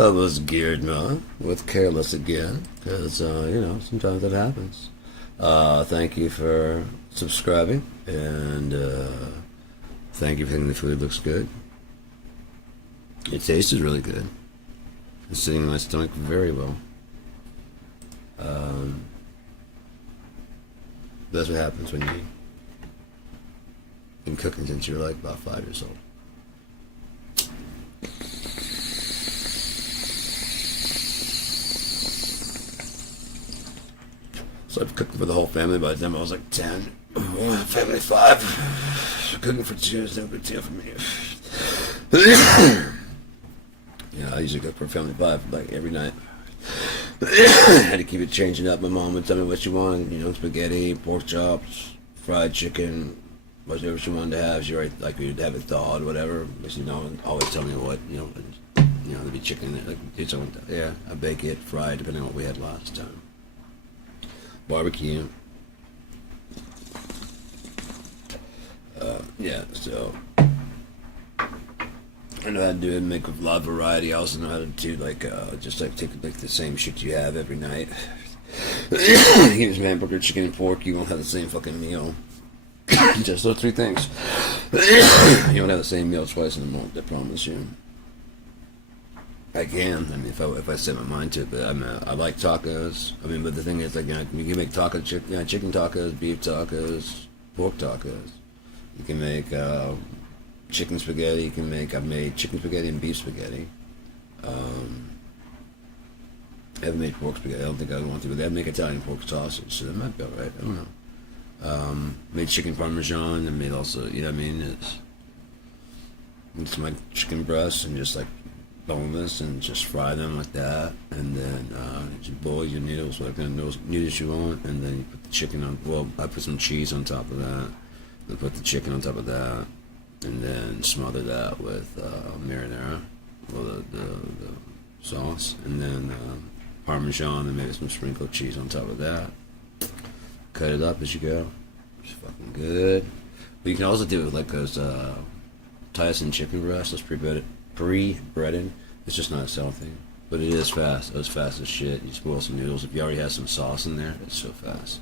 I was geared man with careless again, because sometimes that happens. Thank you for subscribing, and thank you for thinking the food looks good. It tasted really good. It's sitting in my stomach very well. That's what happens when you been cooking since you were like about 5 years old. So I've cooked for the whole family by the time I was like 10. Family 5. Cooking for 2 is no big deal for me. Yeah, I usually cook for family 5 like every night. I had to keep it changing up. My mom would tell me what she wanted, spaghetti, pork chops, fried chicken, whatever she wanted to have. She like we'd have it thawed, whatever. But she always tell me what, there'd be chicken in it. Like, do something. Yeah, I bake it, fry it, depending on what we had last time. Barbecue. Yeah, so I know how to do it and make a lot of variety. I also know how to do take the same shit you have every night. Here's hamburger, chicken, and pork. You won't have the same fucking meal. Just those 3 things. You won't have the same meal twice in a month, I promise you. I can. I mean, if I set my mind to it, but I like tacos. I mean, but the thing is, like, you can make chicken tacos, beef tacos, pork tacos. You can make chicken spaghetti. I've made chicken spaghetti and beef spaghetti. I haven't made pork spaghetti. I don't think I want to, but they make Italian pork sausage, so that might be alright. I don't know. Made chicken parmesan, and made also, it's my chicken breasts and just like boneless and just fry them like that, and then just boil your noodles, what kind of noodles you want, and then you put the chicken on. Well, I put some cheese on top of that. Then put the chicken on top of that, and then smother that with marinara, well, the sauce, and then parmesan, and maybe some sprinkled cheese on top of that. Cut it up as you go. It's fucking good. But you can also do it with like those Tyson chicken breasts. Those pre-breaded. It's just not a sell thing, but it is fast. It's fast as shit. You spoil some noodles. If you already have some sauce in there, it's so fast.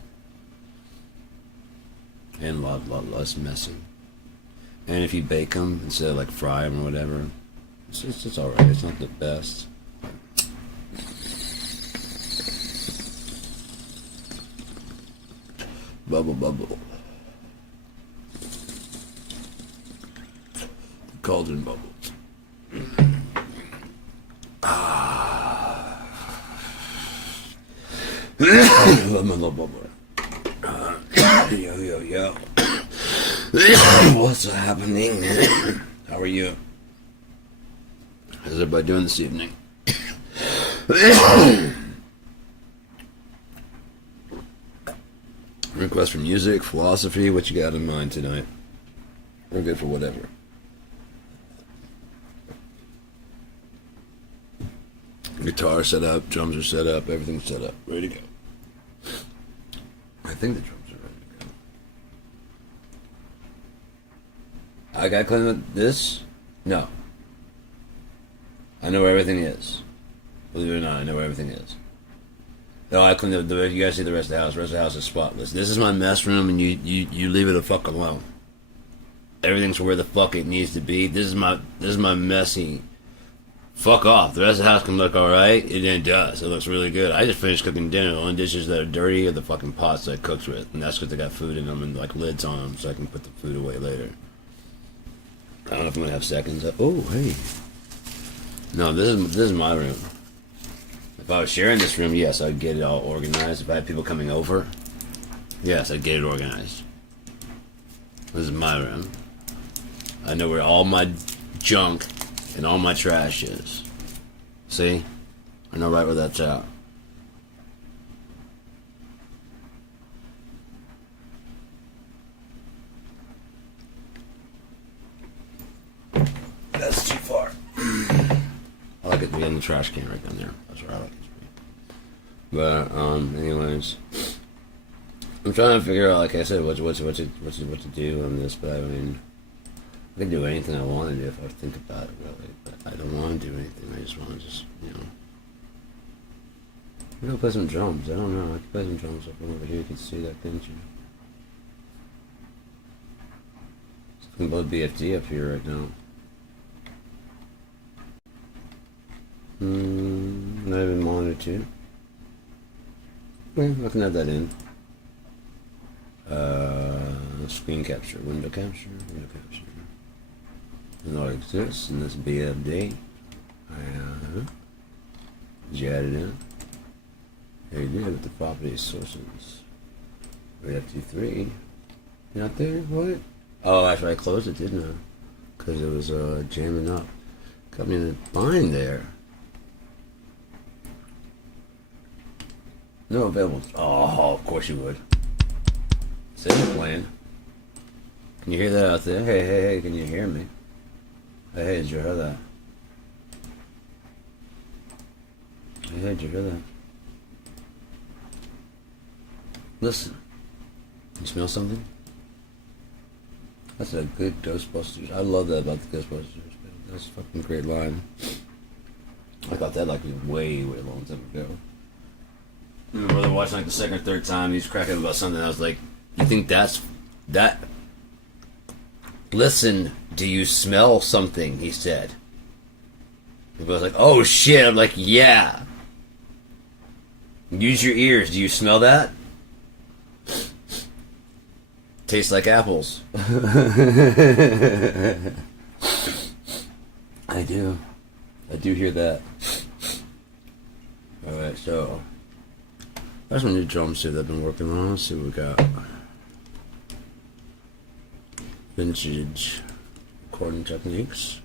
And a lot less messy. And if you bake them instead of like fry them or whatever, it's alright. It's not the best. Bubble. Cauldron bubbles. Love my little bubble. Yo. What's happening? How are you? How's everybody doing this evening? Request for music, philosophy, what you got in mind tonight? We're good for whatever. Guitar set up, drums are set up, everything's set up, ready to go. I think the drums are ready to go. I gotta clean up this? No. I know where everything is. Believe it or not, I know where everything is. No, I cleaned up you guys see the rest of the house. The rest of the house is spotless. This is my mess room, and you leave it the fuck alone. Everything's where the fuck it needs to be. This is my messy. Fuck off. The rest of the house can look alright. It does. It looks really good. I just finished cooking dinner. The only dishes that are dirty are the fucking pots that I cooked with. And that's because they got food in them and like lids on them so I can put the food away later. I don't know if I'm going to have seconds. Oh, hey. No, this is my room. If I was sharing this room, yes, I'd get it all organized. If I had people coming over, yes, I'd get it organized. This is my room. I know where all my junk and all my trash is. See? I know right where that's at. That's too far. I like it to be in the trash can right down there. That's where I like it to be. But anyways, I'm trying to figure out, like I said, what to do on this. But I mean, I can do anything I want to do if I think about it, really. But I don't want to do anything. I just want to I'm gonna play some drums. I don't know. I could play some drums from over here. You can see that, can't you? We can both BFD up here right now. Not even monitor too. Yeah, I can add that in. Screen capture, window capture. And all exists in this BFD. Did you add it in? There you did with the property sources. BFD3. Not there? What? Oh, actually I closed it, didn't I? Because it was jamming up. Got me in a bind there. No available. Oh, of course you would. Save the plan. Can you hear that out there? Hey, can you hear me? Hey, did you hear that? Hey, did you hear that? Listen. You smell something? That's a good Ghostbusters. I love that about the Ghostbusters. That's a fucking great line. I thought that like way long time ago. My brother watching like the second or third time, he's cracking up about something. I was like, you think that's that? Listen, do you smell something? He said. He was like, oh shit. I'm like, yeah. Use your ears. Do you smell that? Tastes like apples. I do hear that. Alright, so there's my new drum set I've been working on. Let's see what we got. Vintage recording techniques.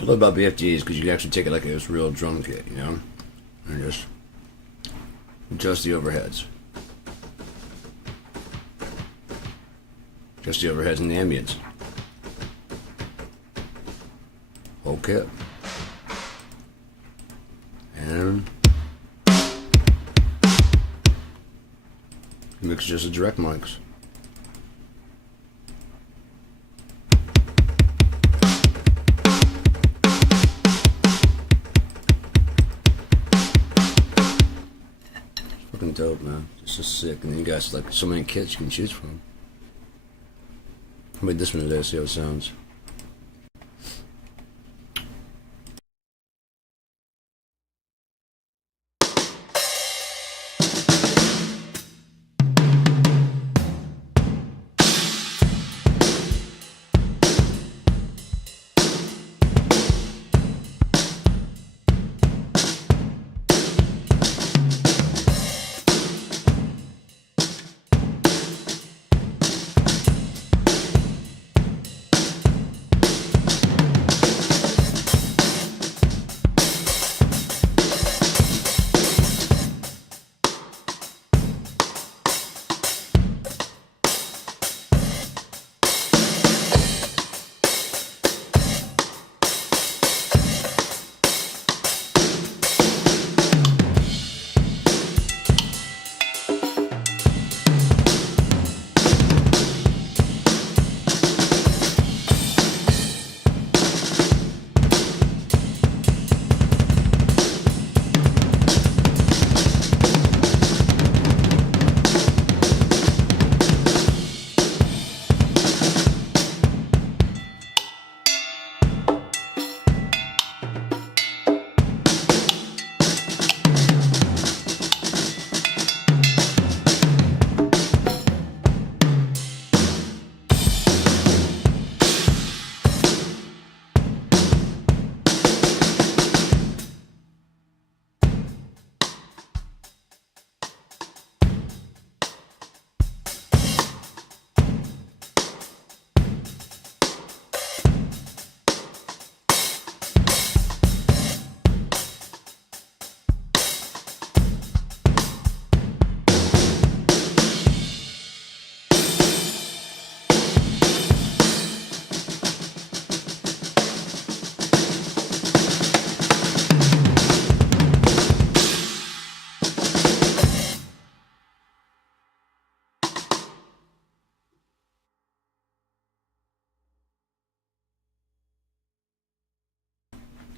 I love about BFGs because you can actually take it like a real drum kit, you know? And just adjust the overheads. Just the overheads and the ambience. Whole kit. And mix just the direct mics. Fucking dope, man. It's just sick. And then you guys like so many kits you can choose from. I made this one today, see how it sounds.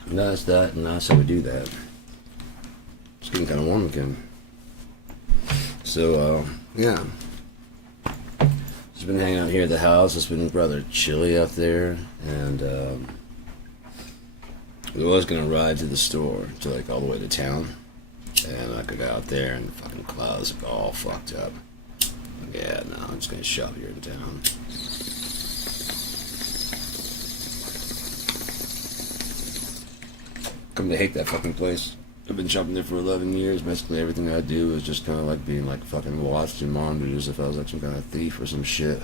And that's that, and that's how we do that. It's getting kind of warm again. So, yeah. Just been hanging out here at the house. It's been rather chilly up there, and we was gonna ride to the store to like all the way to town, and I could go out there and the fucking clouds are all fucked up. Yeah, no, I'm just gonna shop here in town. Come to hate that fucking place. I've been shopping there for 11 years. Basically, everything I do is just kind of like being like fucking watched and monitored as if I was like some kind of thief or some shit.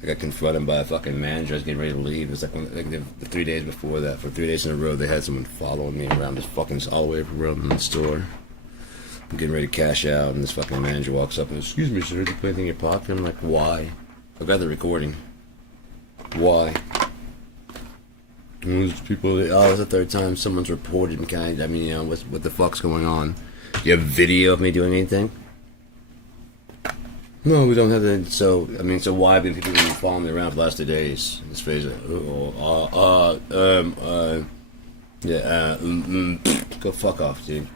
I got confronted by a fucking manager. I was getting ready to leave. It was like, the 3 days before that. For 3 days in a row, they had someone following me around this fucking all the way around the store. I'm getting ready to cash out, and this fucking manager walks up and goes, "Excuse me, sir, did you put anything in your pocket?" I'm like, "Why? I've got the recording. Why?" And those people, oh, it's the third time someone's reported me, kind of, I mean, you know, what the fuck's going on? Do you have video of me doing anything? No, we don't have that. So, I mean, so why have people been following me around for the last 2 days? This face, go fuck off, dude.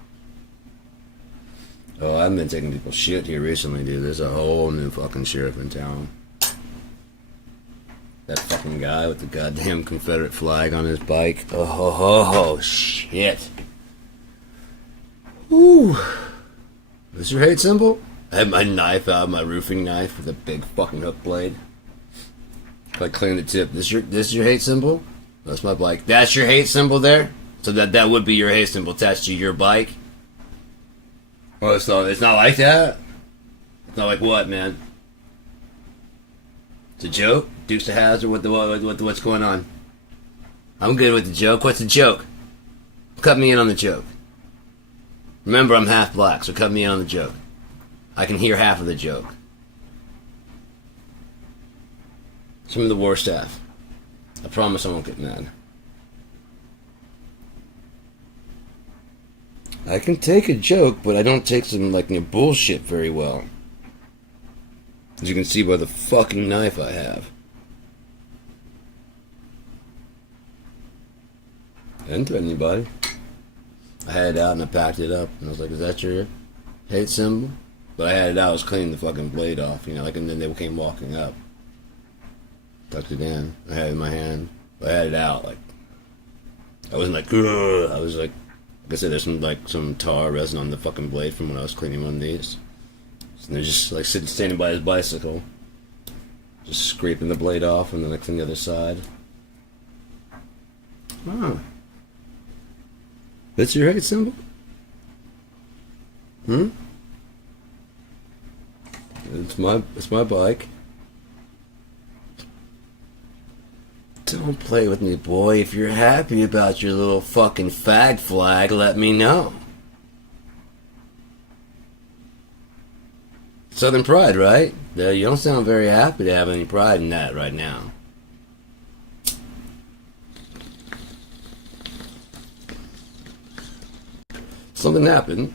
Oh, I've been taking people's shit here recently, dude. There's a whole new fucking sheriff in town. That fucking guy with the goddamn Confederate flag on his bike. Oh, shit. Ooh. This your hate symbol? I had my knife out, my roofing knife with a big fucking hook blade. Like clean the tip. This your hate symbol? That's my bike. That's your hate symbol there? So that would be your hate symbol attached to your bike? Oh, it's not like that? It's not like what, man? It's a joke? Dukes of Hazzard? What's going on? I'm good with the joke. What's the joke? Cut me in on the joke. Remember, I'm half black, so cut me in on the joke. I can hear half of the joke. Some of the worst half. I promise I won't get mad. I can take a joke, but I don't take some, bullshit very well. As you can see by the fucking knife I have. I didn't threaten anybody. I had it out and I packed it up. And I was like, is that your hate symbol? But I had it out, I was cleaning the fucking blade off, and then they came walking up. Tucked it in. I had it in my hand. I had it out, I wasn't like, ugh. I was like I said, there's some tar resin on the fucking blade from when I was cleaning one of these. And they're just standing by his bicycle, just scraping the blade off, and then from the other side. Huh. That's your hate symbol? It's my bike. Don't play with me, boy. If you're happy about your little fucking fag flag, let me know. Southern pride, right? You don't sound very happy to have any pride in that right now. Something happened.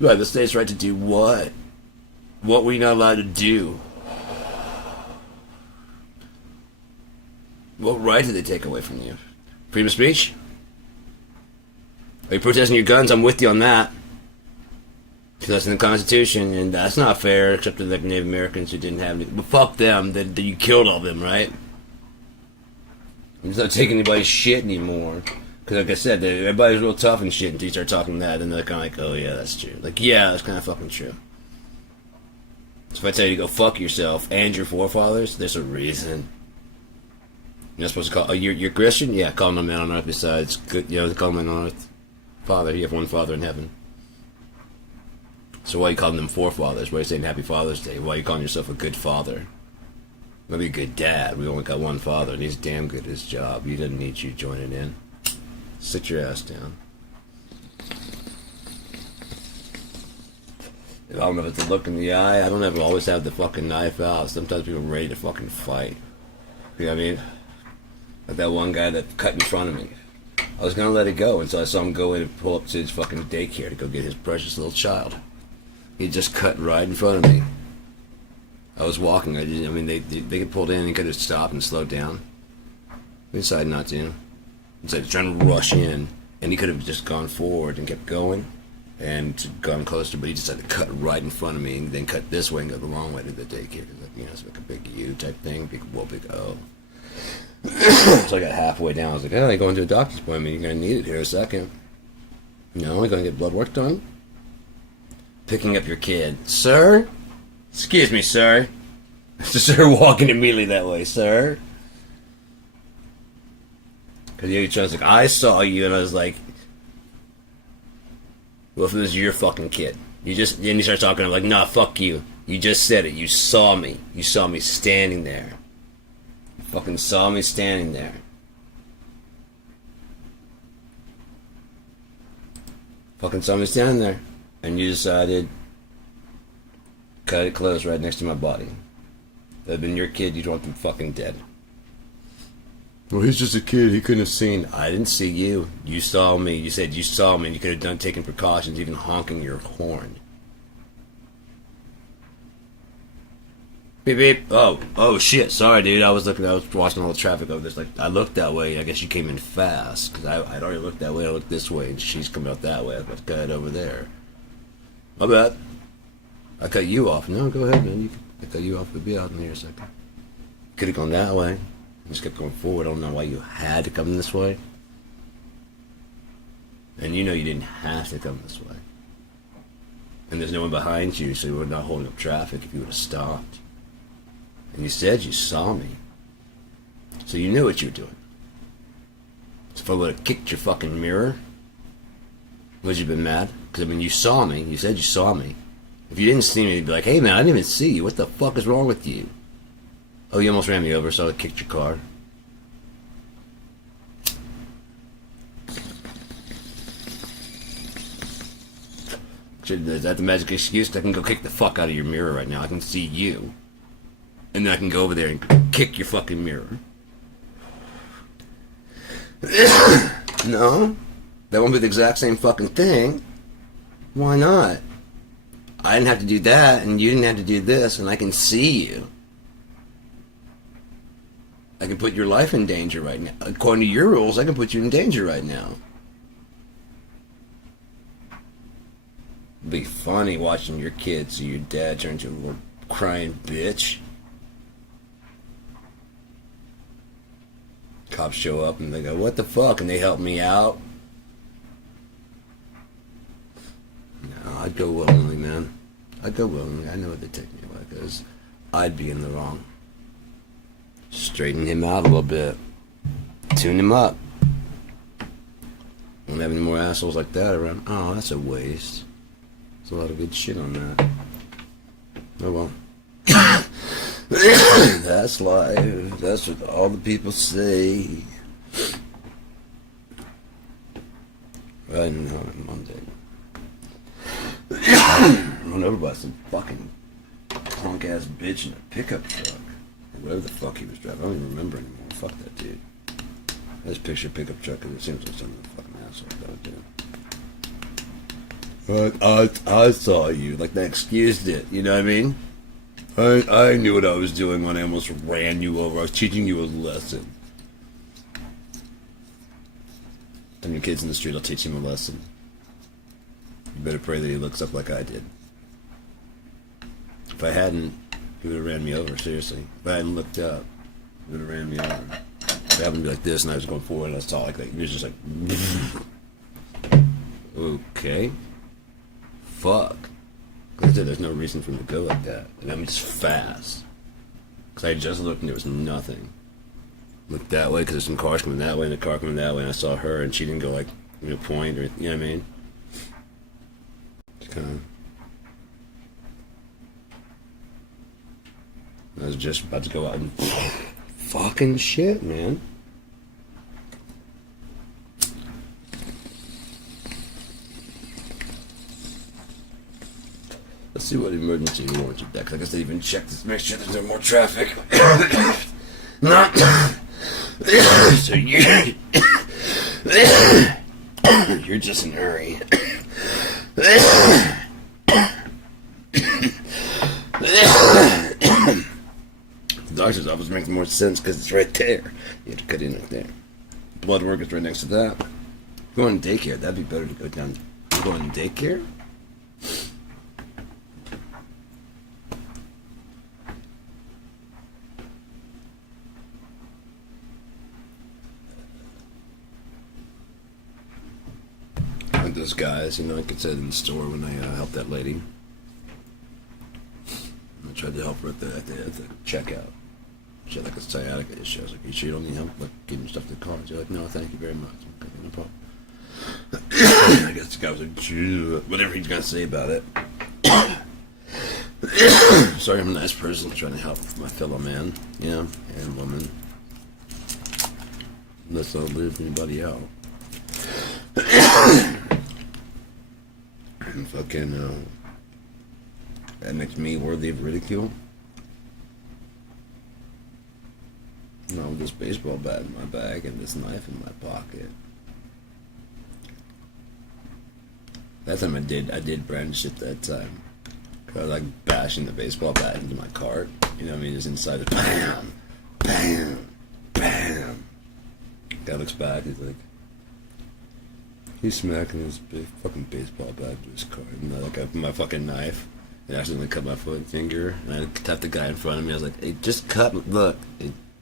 You have the state's right to do what? What were you not allowed to do? What right did they take away from you? Freedom of speech? Are you protesting your guns? I'm with you on that. Because that's in the Constitution, and that's not fair, except to the Native Americans who didn't have any. But fuck them, you killed all of them, right? I'm just not taking anybody's shit anymore. Because like I said, everybody's real tough and shit until you start talking that, and they're kind of like, oh yeah, that's true. Yeah, that's kind of fucking true. So if I tell you to go fuck yourself and your forefathers, there's a reason. You're not supposed to call, you're Christian? Yeah, call him a man on earth besides, good, call him a man on earth. Father, you have one father in heaven. So why are you calling them forefathers? Why are you saying Happy Father's Day? Why are you calling yourself a good father? Maybe a good dad. We only got one father, and he's damn good at his job. He doesn't need you joining in. Sit your ass down. I don't know if it's a look in the eye. I don't ever always have the fucking knife out. Sometimes people are ready to fucking fight. You know what I mean? Like that one guy that cut in front of me. I was gonna let it go until I saw him go in and pull up to his fucking daycare to go get his precious little child. He just cut right in front of me. I was walking. They could pulled in. He could have stopped and slowed down. He decided not to. He decided trying to rush in, and he could have just gone forward and kept going, and gone closer. But he decided to cut right in front of me, and then cut this way and go the wrong way to the daycare. It's like a big U type thing, big O. So I got halfway down. I was like, "Oh, you're going to a doctor's appointment. You're gonna need it here a second. No, you're gonna get blood work done." Picking up your kid. Sir? Excuse me, sir. Sir walking immediately that way, sir. Because the other was like, I saw you, and I was like, well, if it was your fucking kid. Then he starts talking, I'm like, nah, fuck you. You just said it. You saw me. You saw me standing there. You fucking saw me standing there. Fucking saw me standing there. And you decided cut it close right next to my body. If it had been your kid, you'd want them fucking dead. Well, he's just a kid. He couldn't have seen. I didn't see you. You saw me. You said you saw me, and you could have taken precautions, even honking your horn. Beep beep. Oh shit. Sorry, dude. I was watching all the traffic over this. I looked that way. I guess you came in fast because I'd already looked that way. I looked this way, and she's coming out that way. I was about to cut it over there. My bad. I cut you off. No, go ahead, man. I cut you off. We'll be out in here a second. Could have gone that way. Just kept going forward. I don't know why you had to come this way. And you know you didn't have to come this way. And there's no one behind you, so you were not holding up traffic if you would have stopped. And you said you saw me. So you knew what you were doing. So if I would have kicked your fucking mirror, would you have been mad? Because, you saw me. You said you saw me. If you didn't see me, you'd be like, hey, man, I didn't even see you. What the fuck is wrong with you? Oh, you almost ran me over, so I kicked your car. Is that the magic excuse? I can go kick the fuck out of your mirror right now. I can see you. And then I can go over there and kick your fucking mirror. No? That won't be the exact same fucking thing. Why not? I didn't have to do that, and you didn't have to do this, and I can see you. I can put your life in danger right now. According to your rules, I can put you in danger right now. It'd be funny watching your kids see your dad turn into a little crying bitch. Cops show up and they go, "What the fuck?" and they help me out. No, I'd go willingly, man. I'd go willingly. I know what they take me away because I'd be in the wrong. Straighten him out a little bit. Tune him up. Don't have any more assholes like that around. Oh, that's a waste. There's a lot of good shit on that. Oh well. That's life. That's what all the people say. Right now on Monday. Run over by some fucking punk ass bitch in a pickup truck. Or whatever the fuck he was driving. I don't even remember anymore. Fuck that dude. I just picture a pickup truck because it seems like some of the fucking asshole that would do. But I saw you. Like, that excused it. You know what I mean? I knew what I was doing when I almost ran you over. I was teaching you a lesson. And your kid's in the street, I'll teach him a lesson. You better pray that he looks up like I did. If I hadn't, he would have ran me over, seriously. If I hadn't looked up, he would have ran me over. If I happened to be like this and I was going forward and I saw like that, he was just like... Okay. Fuck. Because there's no reason for him to go like that. And I'm just fast. Because I just looked and there was nothing. Looked that way because there's some cars coming that way and a car coming that way and I saw her and she didn't go like, point or, you know what I mean? Just kind of... I was just about to go out and... Fucking shit, man. Let's see what emergency warrants are back. I guess they even check this, make sure there's no more traffic. Not. So you're just in a hurry. The doctor's office makes more sense because it's right there. You have to cut in right there. Blood work is right next to that. Going to daycare, that'd be better to go down. You're going to daycare? Like those guys, you know, like I said in the store when I helped that lady. I tried to help her at the checkout. She had like a sciatica issue. I was like, "You sure you don't need help? Like getting stuff to the car?" She's like, "No, thank you very much." Okay, no problem. I guess the guy was like, whatever he's gonna say about it. Sorry, I'm a nice person trying to help my fellow man, you know, and woman. Let's not leave anybody out. And fucking, that makes me worthy of ridicule. No, with this baseball bat in my bag and this knife in my pocket. That time I did brandish it that time. I was like bashing the baseball bat into my cart. You know what I mean? Just inside it. Bam! Bam! Bam! Guy looks back, he's like, he's smacking his big fucking baseball bat into his cart. And I like, I put my fucking knife. It accidentally cut my finger. And I tapped the guy in front of me. I was like, "It just cut, look.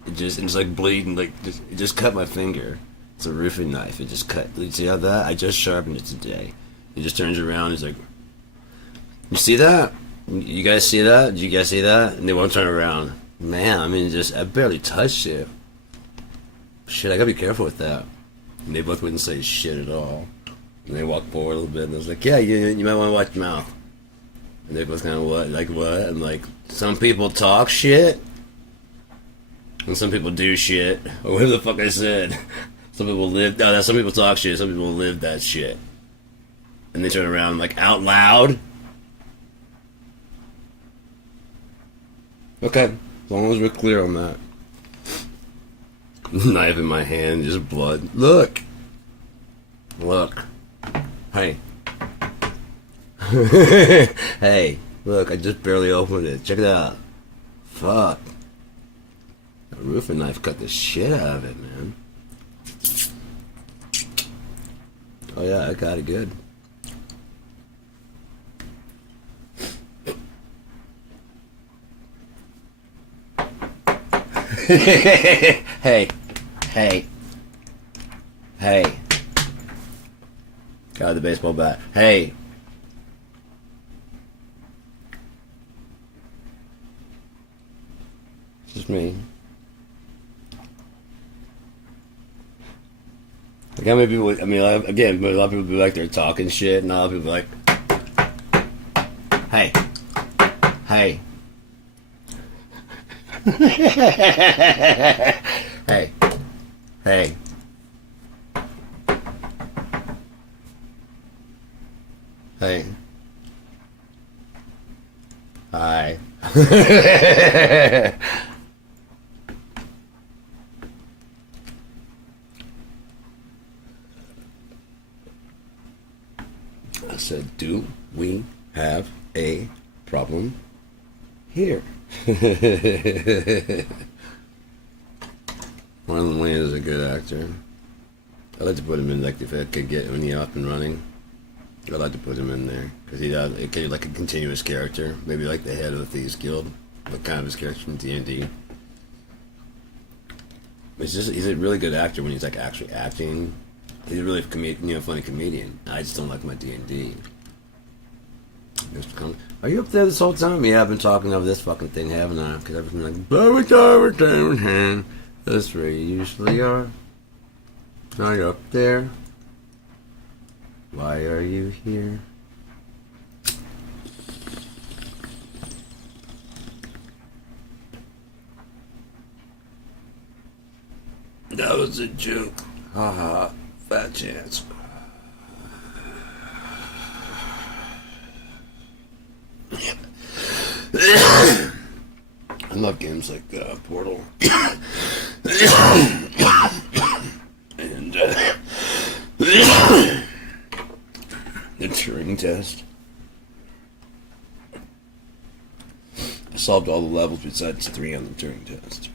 It's like bleeding, like, it just cut my finger. It's a roofing knife. It just cut. You see how that? I just sharpened it today." He just turns around. He's like, "You see that? You guys see that? Did you guys see that?" And they won't turn around. Man, I mean, I barely touched it. Shit, I gotta be careful with that. And they both wouldn't say shit at all. And they walked forward a little bit, and I was like, "Yeah, you might want to watch your mouth." And they both kind of, what? Like, what? And like, some people talk shit. And some people do shit. Or whatever the fuck I said. Some people live. No, some people talk shit. Some people live that shit. And they turn around like out loud. Okay, as long as we're clear on that. Knife in my hand, just blood. Look. Look. Hey. Hey, look, I just barely opened it. Check it out. Fuck. A roofing knife cut the shit out of it, man. Oh yeah, I got it good. Hey. Hey. Hey. Got the baseball bat. Hey. It's just me. Like how many people? I mean, again, a lot of people be like they're talking shit, and a lot of people be like, "Hey, hey, hey, hey." Hey. Hi. I said, do we have a problem here? Marlon Wayne is a good actor. I'd like to put him in, like, if I could get when he up and running. I'd like to put him in there because it could be like a continuous character, maybe like the head of the Thieves Guild, but kind of his character from D&D. He's a really good actor when he's like actually acting. He's a really funny comedian. I just don't like my D&D. Are you up there this whole time? Yeah, I've been talking over this fucking thing, haven't I? Because I've been like, that's where you usually are. Now you're up there. Why are you here? That was a joke. Haha, fat chance. I love games like Portal. And the Turing test. I solved all the levels besides 3 on the Turing test.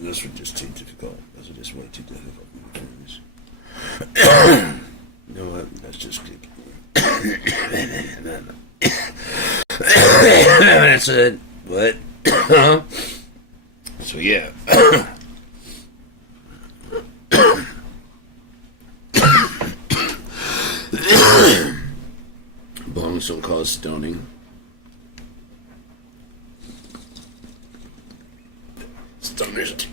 Those were just too difficult. Those are just way too difficult for me. You know what? Let's just keep that's it. What? So yeah. Bongs don't cause stoning. Stoners.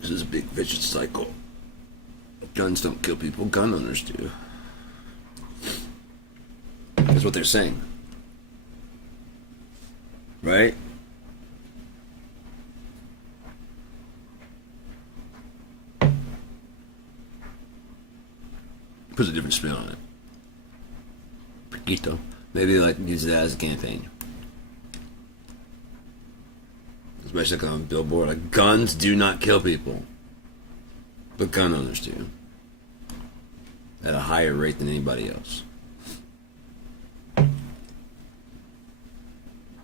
This is a big vicious cycle. Guns don't kill people, gun owners do. That's what they're saying. Right? Puts a different spin on it. Poquito. Maybe like use that as a campaign. Especially like on a billboard. Like, guns do not kill people. But gun owners do. At a higher rate than anybody else.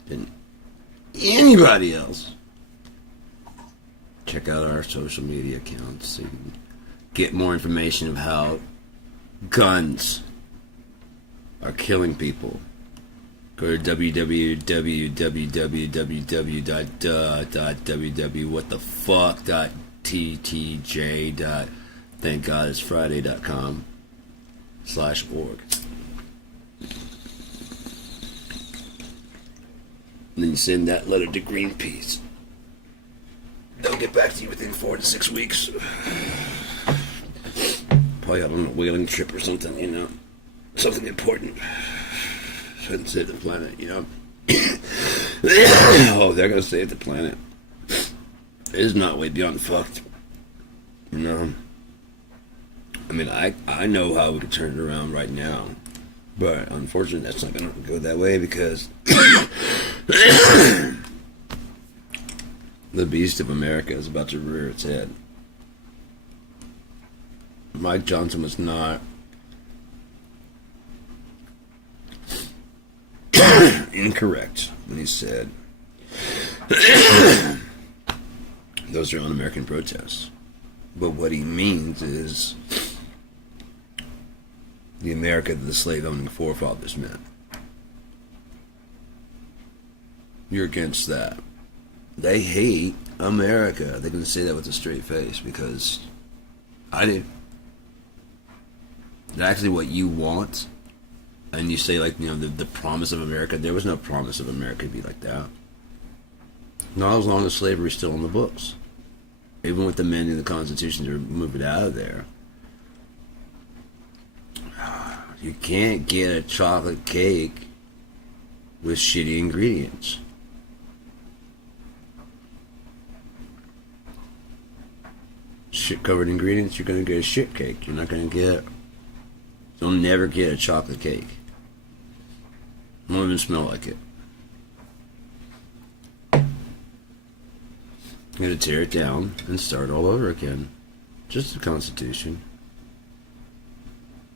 Than anybody else. Check out our social media accounts so you can get more information of how guns are killing people. Go to www.thankgodisfriday.com/org. And then you send that letter to Greenpeace. They'll get back to you within 4 to 6 weeks. Probably out on a whaling trip or something, you know. Something important. Shouldn't save the planet, you know. Oh, they're gonna save the planet. is not way beyond fucked. You know? I mean, I know how we could turn it around right now. But unfortunately, that's not going to go that way because the beast of America is about to rear its head. Mike Johnson was not incorrect when he said those are un-American protests. But what he means is the America that the slave-owning forefathers meant. You're against that. They hate America. They can say that with a straight face because I did. That's actually what you want. And you say, like, you know, the promise of America. There was no promise of America to be like that. Not as long as slavery is still in the books. Even with the amending the Constitution to move it out of there. You can't get a chocolate cake with shitty ingredients. Shit covered ingredients, you're gonna get a shit cake. You're not gonna get. You'll never get a chocolate cake. It won't even smell like it. You gotta tear it down and start all over again. Just the Constitution.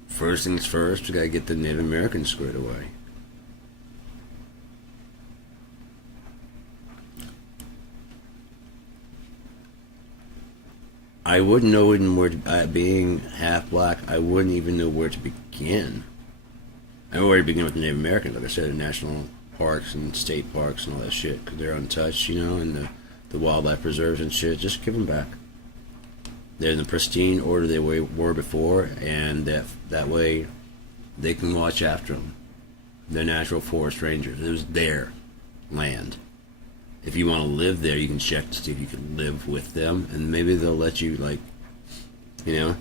First things first, we gotta get the Native Americans squared away. I wouldn't know even where to, being half black, I wouldn't even know where to begin. I know where to begin with the Native Americans, like I said, in national parks and state parks and all that shit, because they're untouched, you know, and the wildlife preserves and shit. Just give them back. They're in the pristine order they were before, and that way they can watch after them. They're natural forest rangers. It was their land. If you want to live there, you can check to see if you can live with them, and maybe they'll let you, like, you know,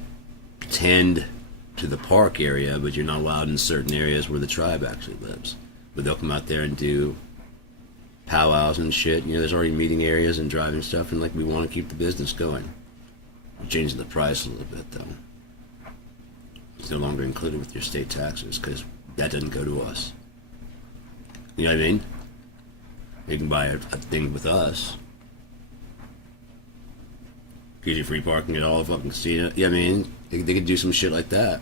tend to the park area, but you're not allowed in certain areas where the tribe actually lives. But they'll come out there and do powwows and shit. You know, there's already meeting areas and driving stuff, and, like, we want to keep the business going. We're changing the price a little bit, though. It's no longer included with your state taxes, because that doesn't go to us. You know what I mean? You can buy a thing with us. Gives you free parking at all the fucking casino. Yeah, I mean, they could do some shit like that.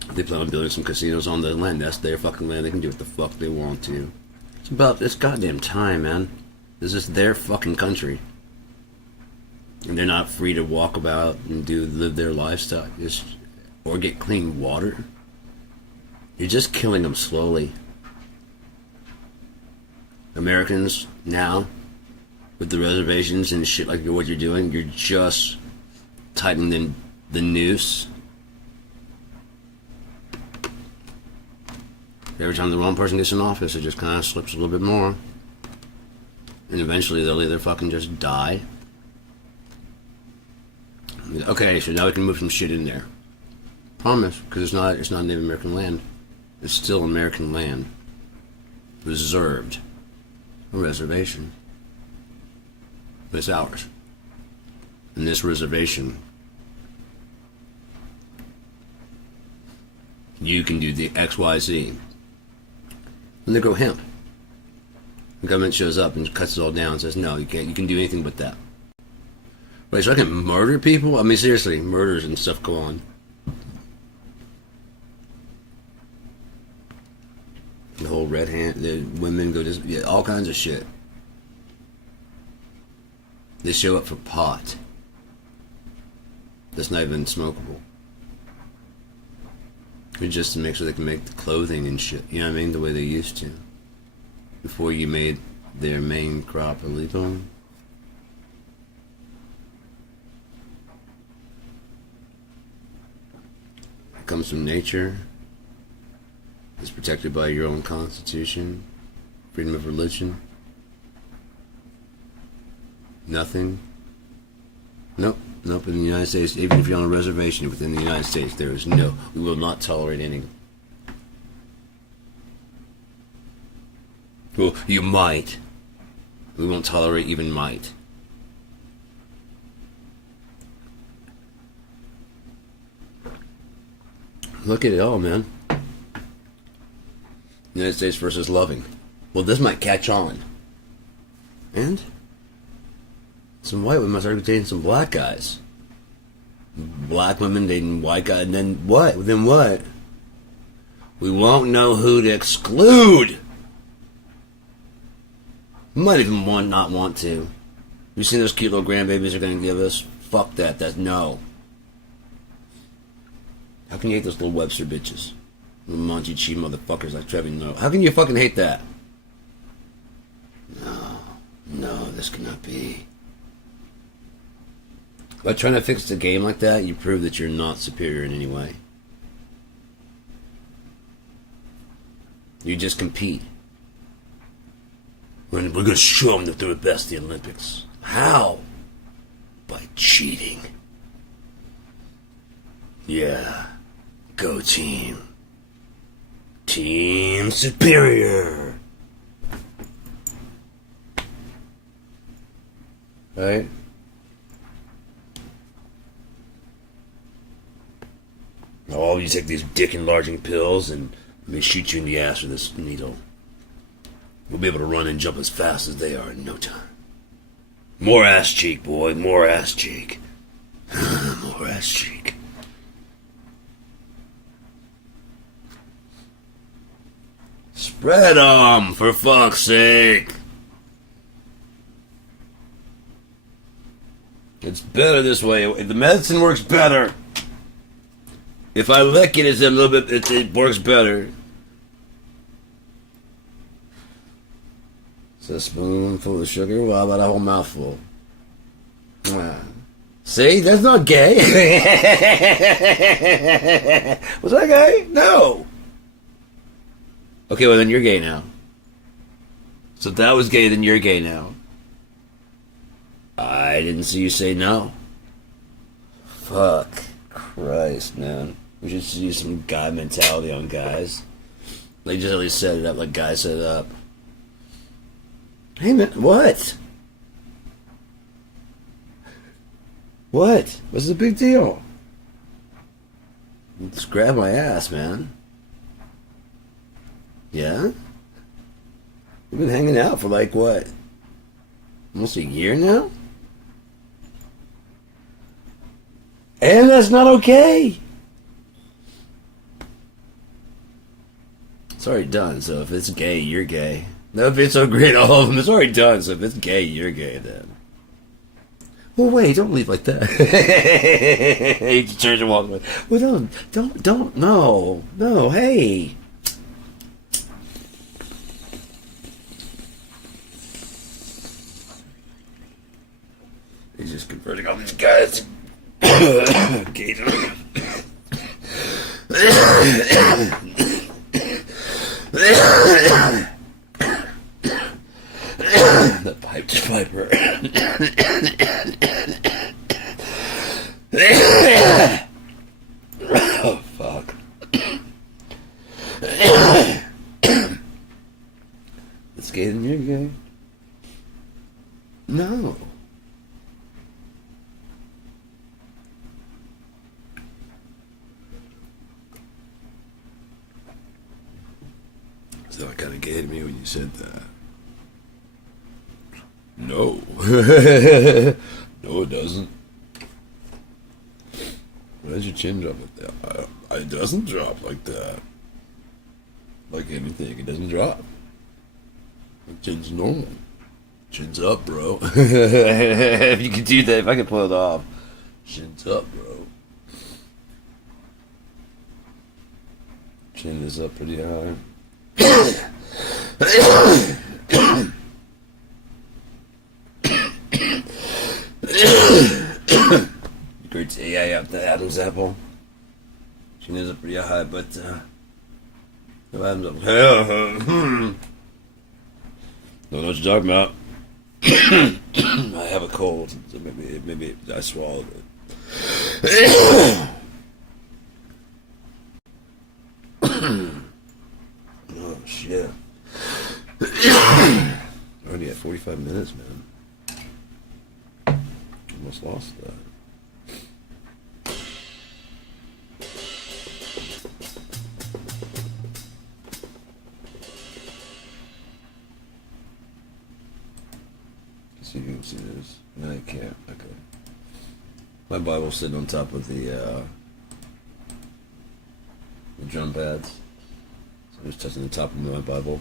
If they plan on building some casinos on the land, that's their fucking land. They can do what the fuck they want to. It's goddamn time, man. This is their fucking country. And they're not free to walk about and live their lifestyle. Or get clean water. You're just killing them slowly. Americans now, with the reservations and shit like what you're doing, you're just tightening the noose. Every time the wrong person gets in office, it just kind of slips a little bit more. And eventually they'll either fucking just die. Okay, so now we can move some shit in there. Promise, because it's not Native American land. It's still American land. Reserved. A reservation. But it's ours. And this reservation, you can do the XYZ. And they go hemp. The government shows up and cuts it all down and says, no, you can't. You can do anything but that. Wait, so I can murder people? I mean, seriously, murders and stuff go on. The whole red hand, the women go to, yeah, all kinds of shit. They show up for pot. That's not even smokable. It's just to make sure they can make the clothing and shit, you know what I mean, the way they used to. Before you made their main crop illegal. It comes from nature. It's protected by your own constitution. Freedom of religion. Nothing. Nope. In the United States, even if you're on a reservation within the United States, there is no, we will not tolerate any. Well, you might. We won't tolerate even might. Look at it all, man. United States versus loving. Well, this might catch on. And some white women start dating some black guys. Black women dating white guys, and then what? Then what? We won't know who to exclude. We might even not want to. You seen those cute little grandbabies they're going to give us? Fuck that. That's no. How can you hate those little Webster bitches? Little Monty Chi motherfuckers like Trevor. No. How can you fucking hate that? No, this cannot be. By trying to fix the game like that, you prove that you're not superior in any way. You just compete. We're going to show them that they're the best at the Olympics. How? By cheating. Yeah. Go team. Team superior. Right? Oh, you take these dick enlarging pills and let me shoot you in the ass with this needle. We'll be able to run and jump as fast as they are in no time. More ass cheek, boy. More ass cheek. More ass cheek. Spread 'em, for fuck's sake. It's better this way. The medicine works better. If I lick it, it's a little bit. It works better. It's a spoonful of sugar. Well, how about a whole mouthful? See, that's not gay. Was I gay? No. Okay, well then you're gay now. So if that was gay, then you're gay now. I didn't see you say no. Fuck Christ, man. We should use some guy mentality on guys. They just at least set it up like guys set it up. Hey man, what? What? What's the big deal? Just grab my ass, man. Yeah? We've been hanging out for like what? Almost a year now? And that's not okay. It's already done, so if it's gay, you're gay. No, if it's so great, all of them, it's already done, so if it's gay, you're gay then. Well, wait, don't leave like that. He turns and walks away. Well, don't, no, hey. He's just converting all these guys to gays. The piped piper. Oh, fuck. It's gay than you're gay. No. So that kind of gay to me when you said that. No. No, it doesn't. Why does your chin drop like that? It doesn't drop like that. Like anything, it doesn't drop. My chin's normal. Chin's up, bro. If you could do that, if I could pull it off. Chin's up, bro. Chin is up pretty high. Great AI out the Adam's apple. Chin is up pretty high, but no Adam's apple. Don't know what you're talking about. I have a cold, so maybe I swallowed it. Oh shit! Already at 45 minutes, man. Almost lost that. So you can see this. No, I can't. Okay. My Bible's sitting on top of the drum pads. So I'm just touching the top of my Bible.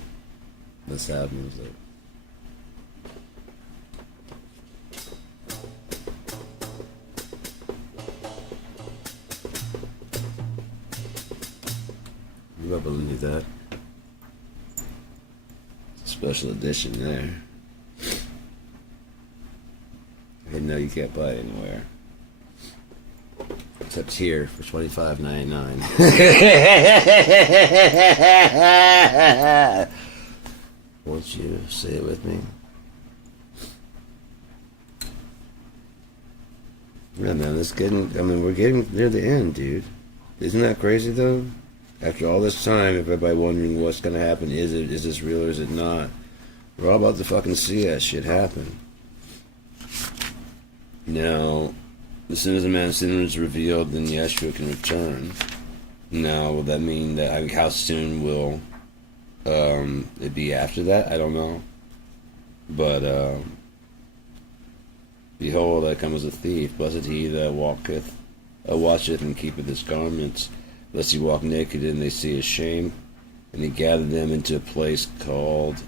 That's happening. So. I believe that. Special edition there. I know you can't buy it anywhere. Except here for $25.99. Won't you say it with me? Yeah, man, we're getting near the end, dude. Isn't that crazy, though? After all this time, everybody wondering what's gonna happen, is this real or is it not? We're all about to fucking see that shit happen. Now, as soon as a man's sin is revealed, then Yeshua can return. Now, will that mean that, how soon will it be after that? I don't know. But, behold, I come as a thief. Blessed he that watcheth and keepeth his garments, lest he walk naked and they see his shame. And he gathered them into a place called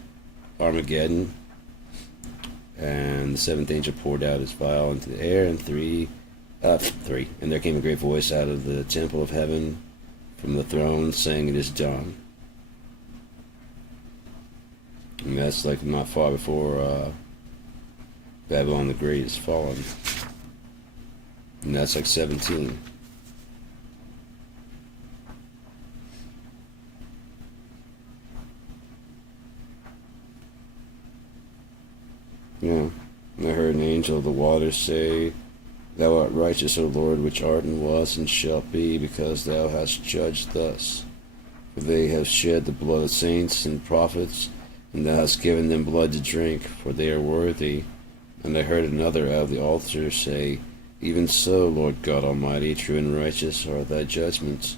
Armageddon. And the seventh angel poured out his vial into the air, and and there came a great voice out of the temple of heaven from the throne, saying, "It is done." And that's like not far before Babylon the Great is fallen. And that's like 17. Yeah. And I heard an angel of the waters say, "Thou art righteous, O Lord, which art and was and shalt be, because thou hast judged thus. For they have shed the blood of saints and prophets, and thou hast given them blood to drink, for they are worthy." And I heard another out of the altar say, "Even so, Lord God Almighty, true and righteous are thy judgments."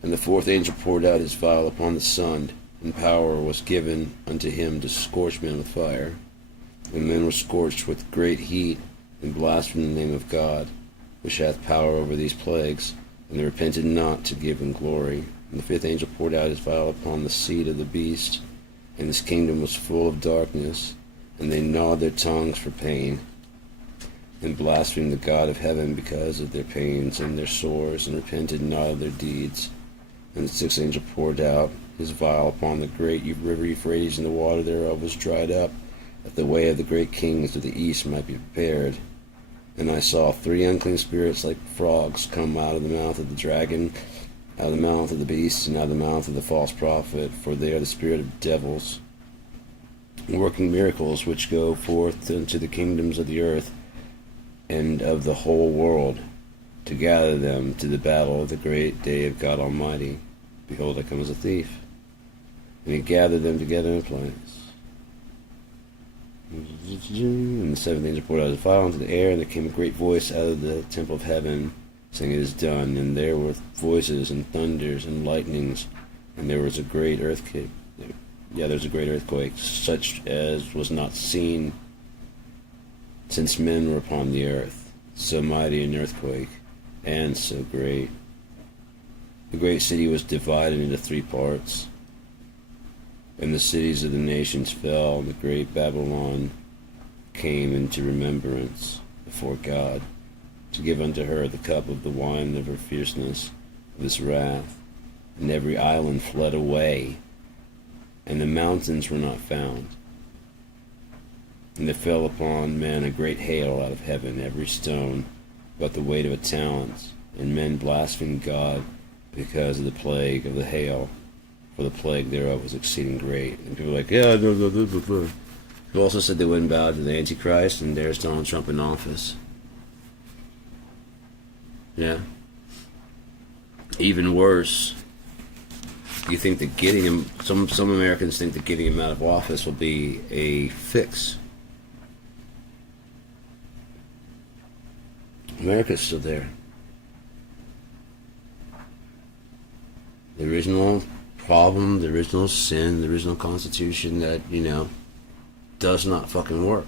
And the fourth angel poured out his vial upon the sun, and power was given unto him to scorch men with fire. And men were scorched with great heat, and blasphemed the name of God, which hath power over these plagues, and they repented not to give him glory. And the fifth angel poured out his vial upon the seat of the beast, and his kingdom was full of darkness, and they gnawed their tongues for pain, and blasphemed the God of heaven because of their pains and their sores, and repented not of their deeds. And the sixth angel poured out his vial upon the great river Euphrates, and the water thereof was dried up, that the way of the great kings of the east might be prepared. And I saw three unclean spirits like frogs come out of the mouth of the dragon, out of the mouth of the beast, and out of the mouth of the false prophet, for they are the spirit of devils, working miracles, which go forth into the kingdoms of the earth and of the whole world, to gather them to the battle of the great day of God Almighty. Behold, I come as a thief. And he gathered them together in a place. And the seventh angel poured out his vial into the air, and there came a great voice out of the temple of heaven, saying, "It is done." And there were voices and thunders and lightnings, and there was a great earthquake. Yeah, there was a great earthquake, such as was not seen since men were upon the earth. So mighty an earthquake, and so great. The great city was divided into 3 parts. And the cities of the nations fell, and the great Babylon came into remembrance before God, to give unto her the cup of the wine of her fierceness, of his wrath. And every island fled away, and the mountains were not found. And there fell upon men a great hail out of heaven, every stone about the weight of a talent. And men blasphemed God because of the plague of the hail, for the plague thereof was exceeding great. And people were like, yeah, no. Who also said they wouldn't bow to the Antichrist, and there's Donald Trump in office. Yeah. Even worse, you think that getting him, some Americans think that getting him out of office will be a fix. America's still there. The original problem, the original sin, the original constitution that, does not fucking work.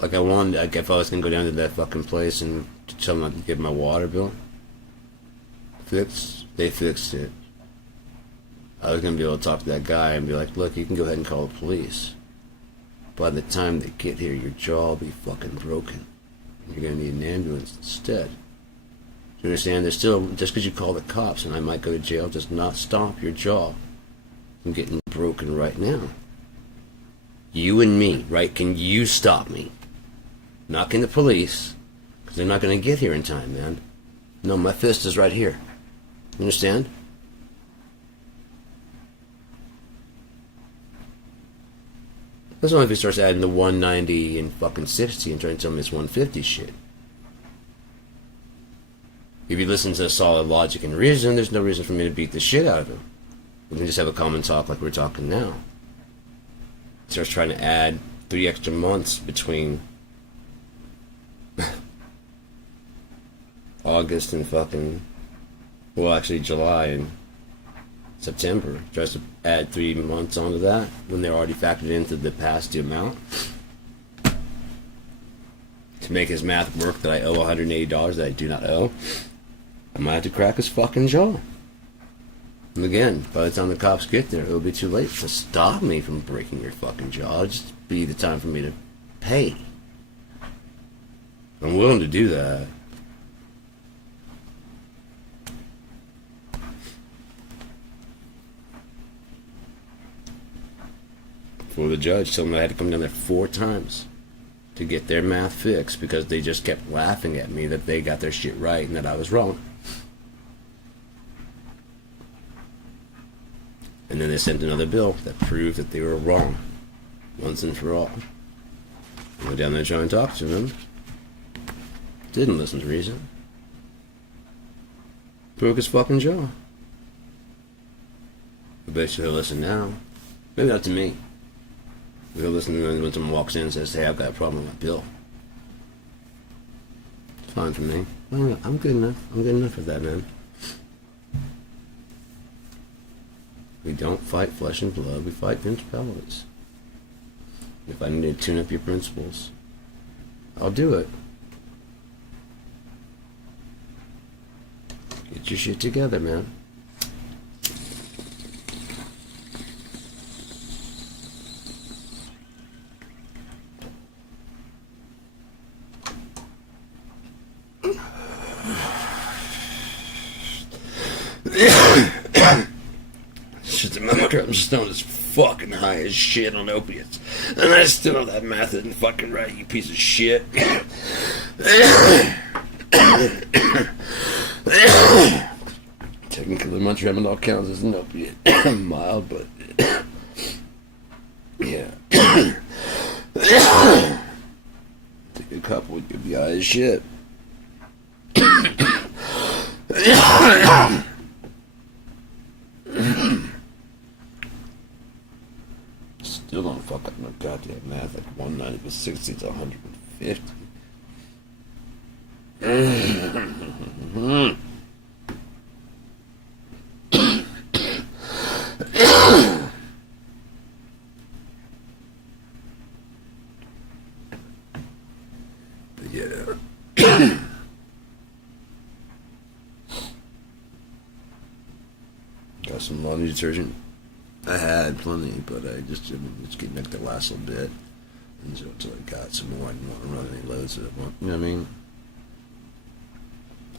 Like I wanted, like if I was gonna go down to that fucking place and tell them not to get my water bill fixed, they fixed it. I was gonna be able to talk to that guy and be like, look, you can go ahead and call the police. By the time they get here, your jaw will be fucking broken. You're gonna need an ambulance instead. Do you understand? There's still, just because you call the cops and I might go to jail, does not stop your jaw from getting broken right now. You and me, right? Can you stop me? Not can the police, because they're not going to get here in time, man. No, my fist is right here. You understand? That's only if he starts adding the 190 and fucking 60 and trying to tell me it's 150 shit. If he listens to solid logic and reason, there's no reason for me to beat the shit out of him. We can just have a common talk like we're talking now. He starts trying to add 3 extra months between August and fucking, well, actually July and September. Tries to add 3 months onto that when they're already factored into the past due amount. To make his math work that I owe $180 that I do not owe, I might have to crack his fucking jaw. And again, by the time the cops get there, it'll be too late to stop me from breaking your fucking jaw. It'll just be the time for me to pay. I'm willing to do that. For the judge, told me I had to come down there 4 times to get their math fixed because they just kept laughing at me that they got their shit right and that I was wrong. And then they sent another bill that proved that they were wrong once and for all. I went down there trying to talk to them. Didn't listen to reason. Broke his fucking jaw. I bet you he'll listen now. Maybe not to me. He'll listen when someone walks in and says, hey, I've got a problem with my bill. It's fine for me. I'm good enough. I'm good enough for that, man. We don't fight flesh and blood. We fight principalities. If I need to tune up your principles, I'll do it. Get your shit together, man. I'm stoned as fucking high as shit on opiates. And I still know that math isn't fucking right, you piece of shit. Technically, my tramadol counts as an opiate. Mild, but yeah. Take a couple would give you high as shit. Still don't fuck up my goddamn math. Like 190 plus 60 is 150. But yeah. Got some laundry detergent. I had plenty, but it's getting like the last little bit. And so until I got some more, I didn't want to run any loads of it. You know what I mean?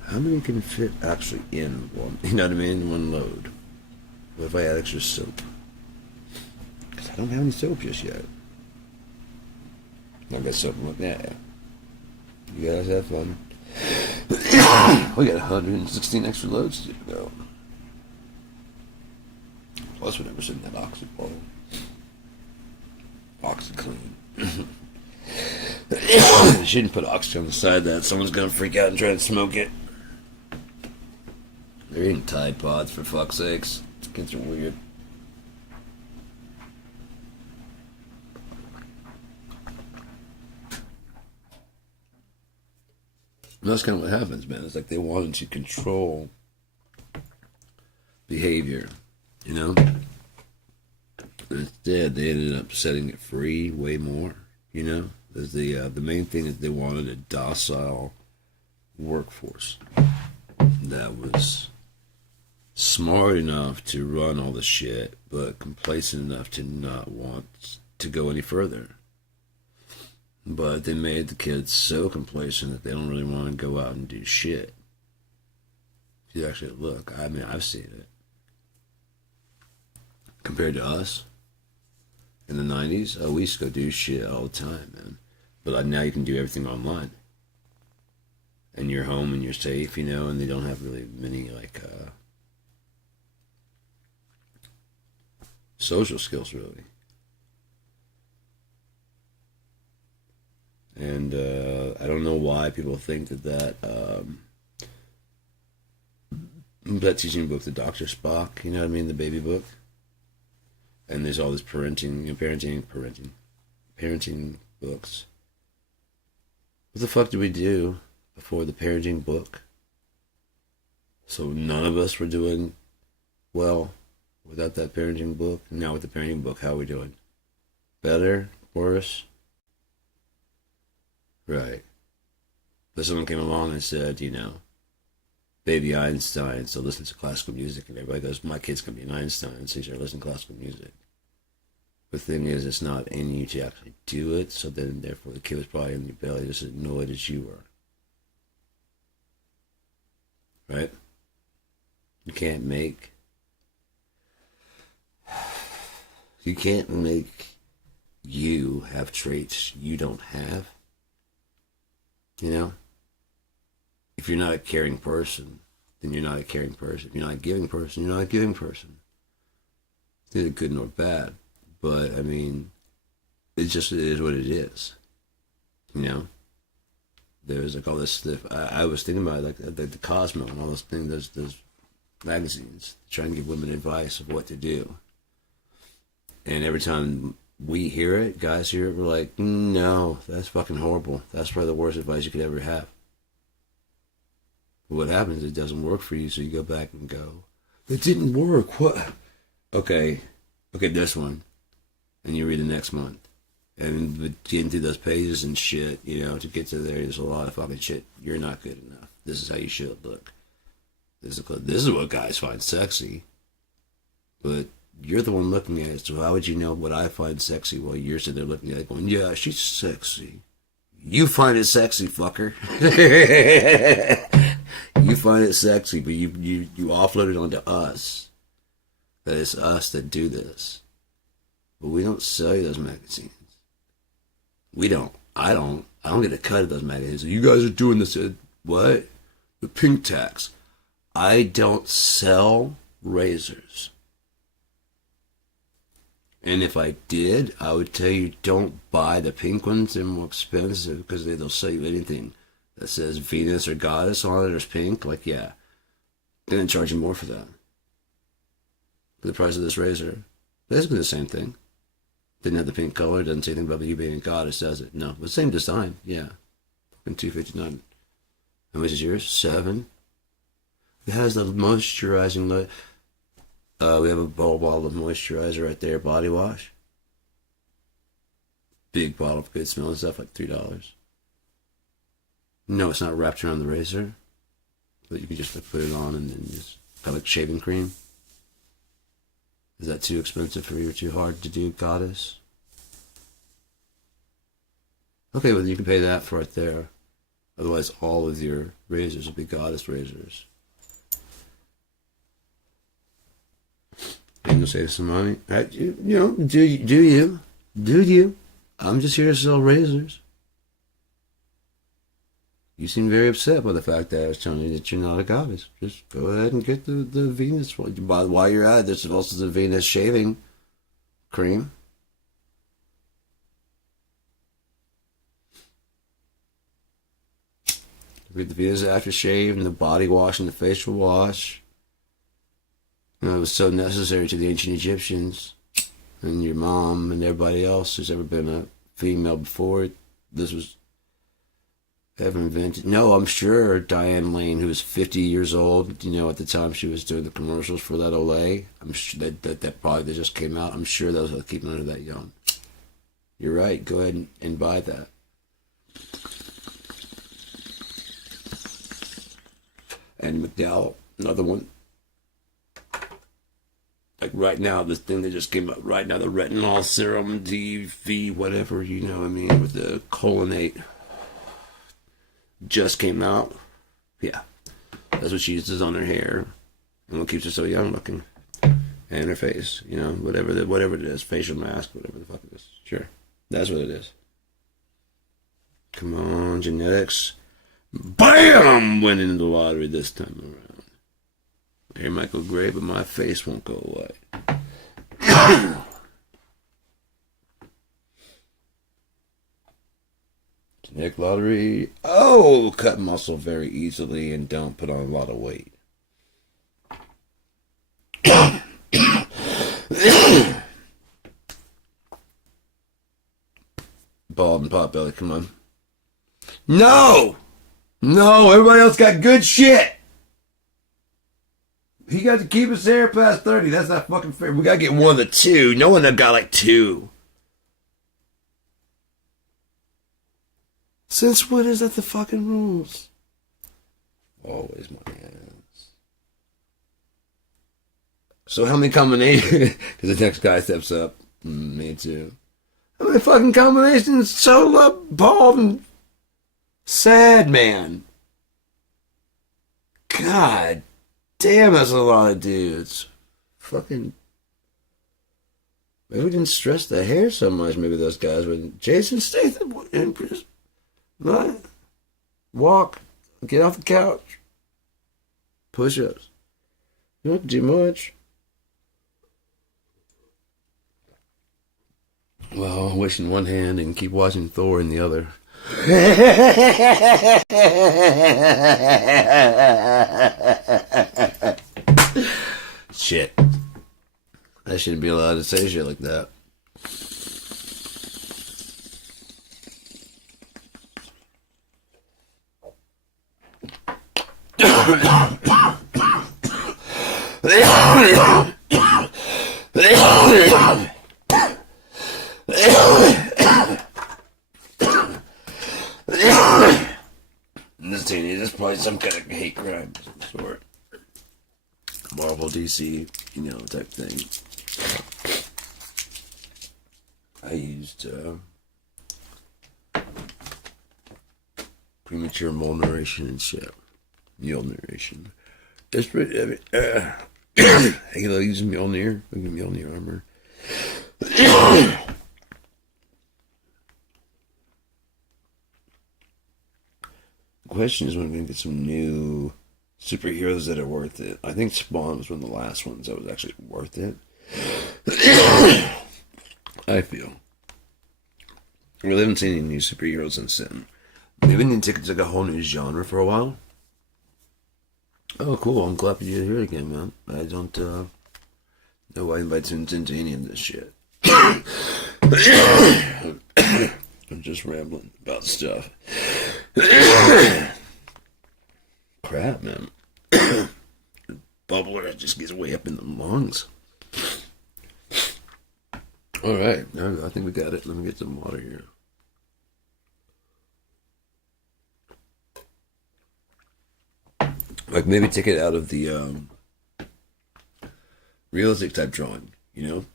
How many can fit actually in one? You know what I mean? One load. What if I add extra soap? Because I don't have any soap just yet. I got soap. Yeah. You guys have fun. We got 116 extra loads to go. Plus, we never seen that OxyPol. OxyClean. Shouldn't put Oxy on the side of that. Someone's gonna freak out and try to smoke it. They're eating Tide Pods, for fuck's sakes. These kids are weird. And that's kind of what happens, man. It's like they wanted to control behavior. You know? Instead, they ended up setting it free way more, you know? The main thing is they wanted a docile workforce that was smart enough to run all the shit, but complacent enough to not want to go any further. But they made the kids so complacent that they don't really want to go out and do shit. If you actually look, I mean, I've seen it. Compared to us in the 90s, oh, we used to go do shit all the time, man. But now you can do everything online. And you're home and you're safe, you know, and they don't have really many, like, social skills, really. And I don't know why people think that teaching book, the Dr. Spock, you know what I mean, the baby book. And there's all this parenting books. What the fuck did we do before the parenting book? So none of us were doing well without that parenting book. Now with the parenting book, how are we doing? Better? Worse? Right. But someone came along and said, you know, baby Einstein, so listen to classical music. And everybody goes, my kid's going to be an Einstein, so you start listening to classical music. The thing is, it's not in you to actually do it, so then therefore the kid was probably in your belly just as annoyed as you were. Right? You can't make you have traits you don't have. You know? If you're not a caring person, then you're not a caring person. If you're not a giving person, you're not a giving person. It's neither good nor bad. But, I mean, it is what it is. You know? There's like all this stuff. I was thinking about like the Cosmo and all those things, those magazines, trying to give women advice of what to do. And every time we hear it, guys hear it, we're like, no, that's fucking horrible. That's probably the worst advice you could ever have. But what happens, it doesn't work for you, so you go back and go, it didn't work, what? Okay, this one. And you read the next month. And getting through those pages and shit, you know, to get to there's a lot of fucking shit. You're not good enough. This is how you should look. This is what guys find sexy. But you're the one looking at it, so how would you know what I find sexy while you're sitting there looking at it going, yeah, she's sexy. You find it sexy, fucker. You find it sexy, but you offload it onto us. That it's us that do this. But we don't sell you those magazines. We don't. I don't get a cut of those magazines. You guys are doing this. What? The pink tax. I don't sell razors. And if I did, I would tell you don't buy the pink ones. They're more expensive because they'll sell you anything that says Venus or Goddess on it or is pink. Like, yeah. They're going to charge you more for that. For the price of this razor. Basically the same thing. Didn't have the pink color. Doesn't say anything about you being a goddess, does it? No. But same design. Yeah. Fucking $259. How much is yours? $7. It has the moisturizing. We have a bottle of moisturizer right there. Body wash. Big bottle of good smelling stuff, like $3. No, it's not wrapped around the razor. But you can just put it on and then just kind of like shaving cream. Is that too expensive for you or too hard to do, goddess? Okay, well, you can pay that for right there. Otherwise, all of your razors will be goddess razors. And you'll save some money. You know, do you? I'm just here to sell razors. You seem very upset by the fact that I was telling you that you're not a goddess. Just go ahead and get the Venus. While you're at it, there's also the Venus shaving cream. Get the Venus aftershave and the body wash and the facial wash. You know, it was so necessary to the ancient Egyptians and your mom and everybody else who's ever been a female before. This was ever invented. No, I'm sure Diane Lane, who was 50 years old, you know, at the time she was doing the commercials for that Olay, I'm sure that product that just came out, I'm sure that was keeping her that young. You're right. Go ahead and buy that. And McDowell, another one. Like right now, this thing that just came up right now, the retinol serum DV, whatever, you know what I mean, with the Colonate, just came out. Yeah, that's what she uses on her hair, and what keeps her so young looking, and her face, you know, whatever it is, facial mask, whatever the fuck it is. Sure, that's what it is. Come on, genetics. BAM! Went into the lottery this time around. Hair might go gray, but my face won't go away. Genetic lottery. Oh, cut muscle very easily and don't put on a lot of weight. Bald and pot belly, come on. No! No, everybody else got good shit. He got to keep his hair past 30. That's not fucking fair. We gotta get one of the two. No one that got like two. Since when is that the fucking rules? Always my hands. So how many combinations? Because the next guy steps up. Me too. How many fucking combinations? Solo, bald, and sad man. God damn, that's a lot of dudes. Fucking. Maybe we didn't stress the hair so much. Maybe those guys would. Jason Statham would impress. Right? Walk. Get off the couch. Push ups. You don't do much. Well, wish in one hand and keep watching Thor in the other. Shit. I shouldn't be allowed to say shit like that. This is probably some kind of hate crime of some sort. Marvel, DC, you know, type thing. I used premature mole narration and shit. Mule narration. It's pretty. I mean, hey, they'll use Mjolnir. Look at Mjolnir armor. The question is when we're going to get some new superheroes that are worth it. I think Spawn was one of the last ones that was actually worth it. I feel. We haven't seen any new superheroes since then. Maybe we need to take like a whole new genre for a while. Oh, cool. I'm glad you hear it again, man. I don't know why anybody tunes into any of this shit. I'm just rambling about stuff. Crap, man. Bubbler just gets way up in the lungs. Alright, there we go. I think we got it. Let me get some water here. Like maybe take it out of the realistic type drawing, you know?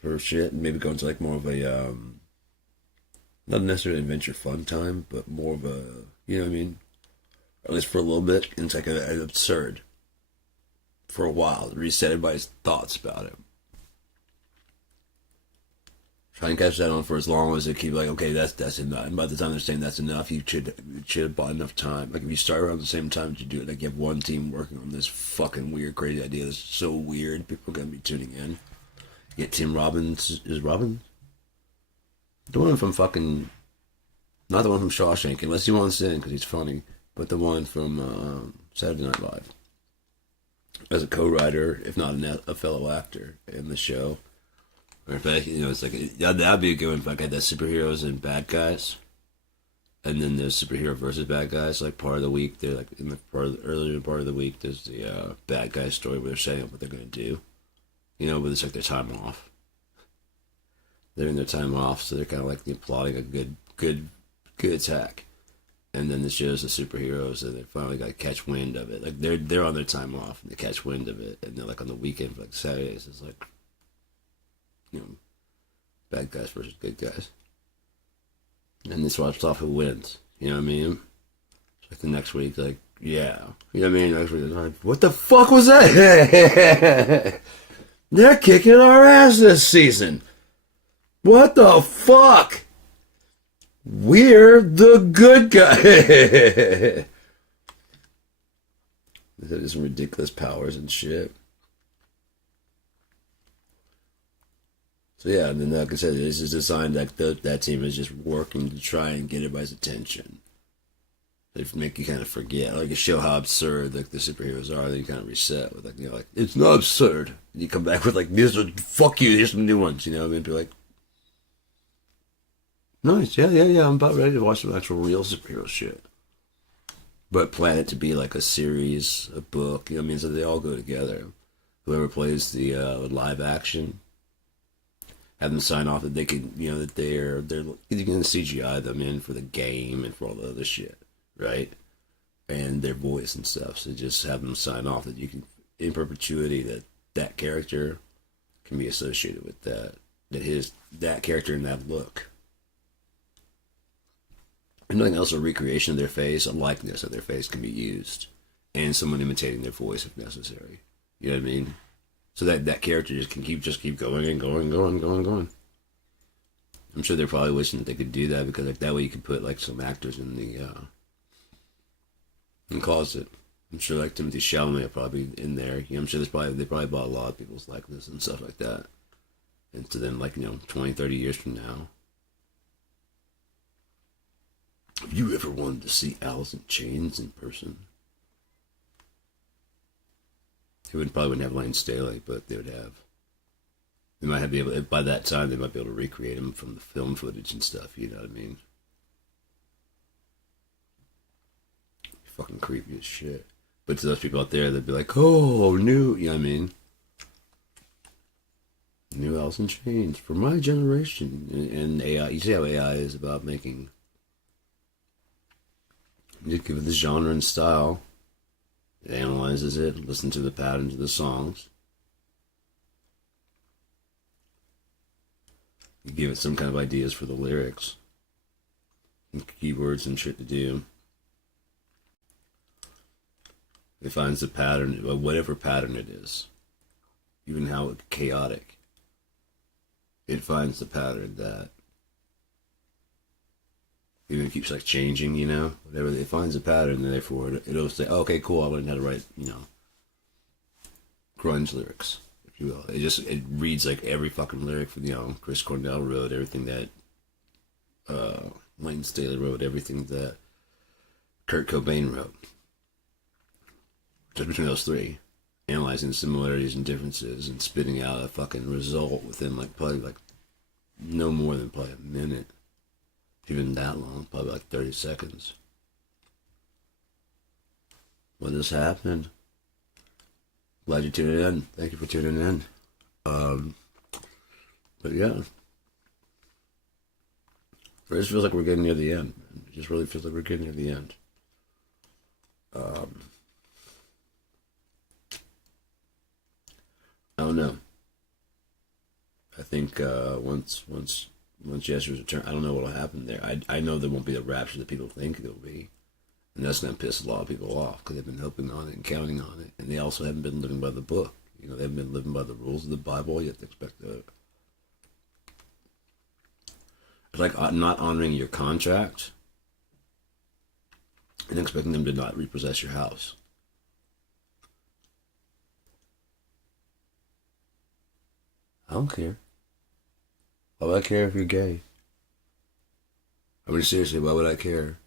For shit, and maybe go into like more of a not necessarily adventure fun time, but more of a, you know what I mean? Or at least for a little bit, and it's like an absurd for a while. Reset everybody's thoughts about it. Try and catch that on for as long as it keep like, okay, that's enough. And by the time they're saying that's enough, you should have bought enough time. Like if you start around the same time that you do it, like you have one team working on this fucking weird, crazy idea that's so weird, people are gonna be tuning in. You get Tim Robbins, is Robbins? The one from fucking, not the one from Shawshank, unless he wants in because he's funny, but the one from Saturday Night Live. As a co-writer, if not a fellow actor in the show. Or in fact, you know, it's like, that'd be a good one if I had that superheroes and bad guys. And then there's superhero versus bad guys, like part of the week, they're like, in the earlier part of the week, there's the bad guy story where they're setting up what they're going to do. You know, but it's like their time off. They're in their time off, so they're kind of like plotting a good attack. And then it shows the superheroes, and they finally got catch wind of it. Like they're on their time off, and they catch wind of it, and they're like on the weekend, like Saturdays, it's like, you know, bad guys versus good guys. And they swapped off who wins. You know what I mean? It's like the next week, like, yeah. You know what I mean? Next week, it's like, what the fuck was that? They're kicking our ass this season. What the fuck? We're the good guy. There's some ridiculous powers and shit. So yeah, and then like I said, this is a sign that that team is just working to try and get everybody's attention. They make you kind of forget, like, to show how absurd like the superheroes are. Then you kind of reset with like, you know, like, it's not absurd. And you come back with like, these are, fuck you, here's some new ones. You know what I mean? Be like, nice, yeah. I'm about ready to watch some actual real superhero shit. But plan it to be like a series, a book. You know what I mean? So they all go together. Whoever plays the live action, have them sign off that they can, you know, that they're you can CGI them in for the game and for all the other shit, right? And their voice and stuff. So just have them sign off that you can, in perpetuity, that character can be associated with that character and that look. And nothing else, a recreation of their face, a likeness of their face can be used, and someone imitating their voice if necessary. You know what I mean? So that character just can keep going and going. I'm sure they're probably wishing that they could do that, because like that way you could put like some actors in the closet. I'm sure like Timothy Chalamet will probably be in there. You know, I'm sure they probably bought a lot of people's likeness and stuff like that. And so then, like, you know, 20, 30 years from now, have you ever wanted to see Alice in Chains in person? They probably wouldn't have Lane Staley, but they would have. They might have be able. By that time, they might be able to recreate him from the film footage and stuff. You know what I mean? Fucking creepy as shit. But to those people out there, they'd be like, "Oh, new," you know what I mean? New Alice in Chains for my generation. And AI, you see how AI is about making. You give it the genre and style. It analyzes it, listens to the patterns of the songs. You give it some kind of ideas for the lyrics, and keywords and shit to do. It finds the pattern, whatever pattern it is, even how chaotic. It finds the pattern that even it keeps like changing, you know, whatever. It finds a pattern, and therefore it'll say, oh, "Okay, cool. I learned how to write, you know, grunge lyrics, if you will." It reads like every fucking lyric from, you know, Chris Cornell wrote, everything that Lane Staley wrote, everything that Kurt Cobain wrote. Just between those three, analyzing the similarities and differences, and spitting out a fucking result within like probably like no more than probably a minute. Even that long, probably like 30 seconds. When this happened, glad you tuned in. Thank you for tuning in. But yeah, it just feels like we're getting near the end. It just really feels like we're getting near the end. I don't know. I think once Yeshua's return, I don't know what'll happen there. I know there won't be the rapture that people think there'll be, and that's going to piss a lot of people off, because they've been hoping on it and counting on it, and they also haven't been living by the book. You know, they haven't been living by the rules of the Bible. You have to expect that. It's like not honoring your contract and expecting them to not repossess your house. I don't care. Why would I care if you're gay? I mean, seriously, why would I care?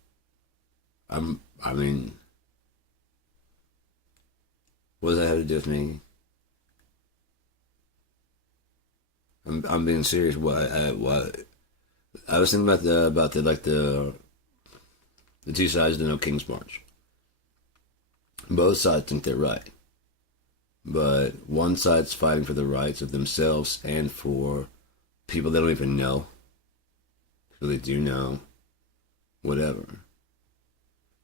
I mean, what does that have to do with me? I'm being serious. Why? I was thinking about the two sides of the No King's March. Both sides think they're right, but one side's fighting for the rights of themselves and for people they don't even know, people they do know, whatever.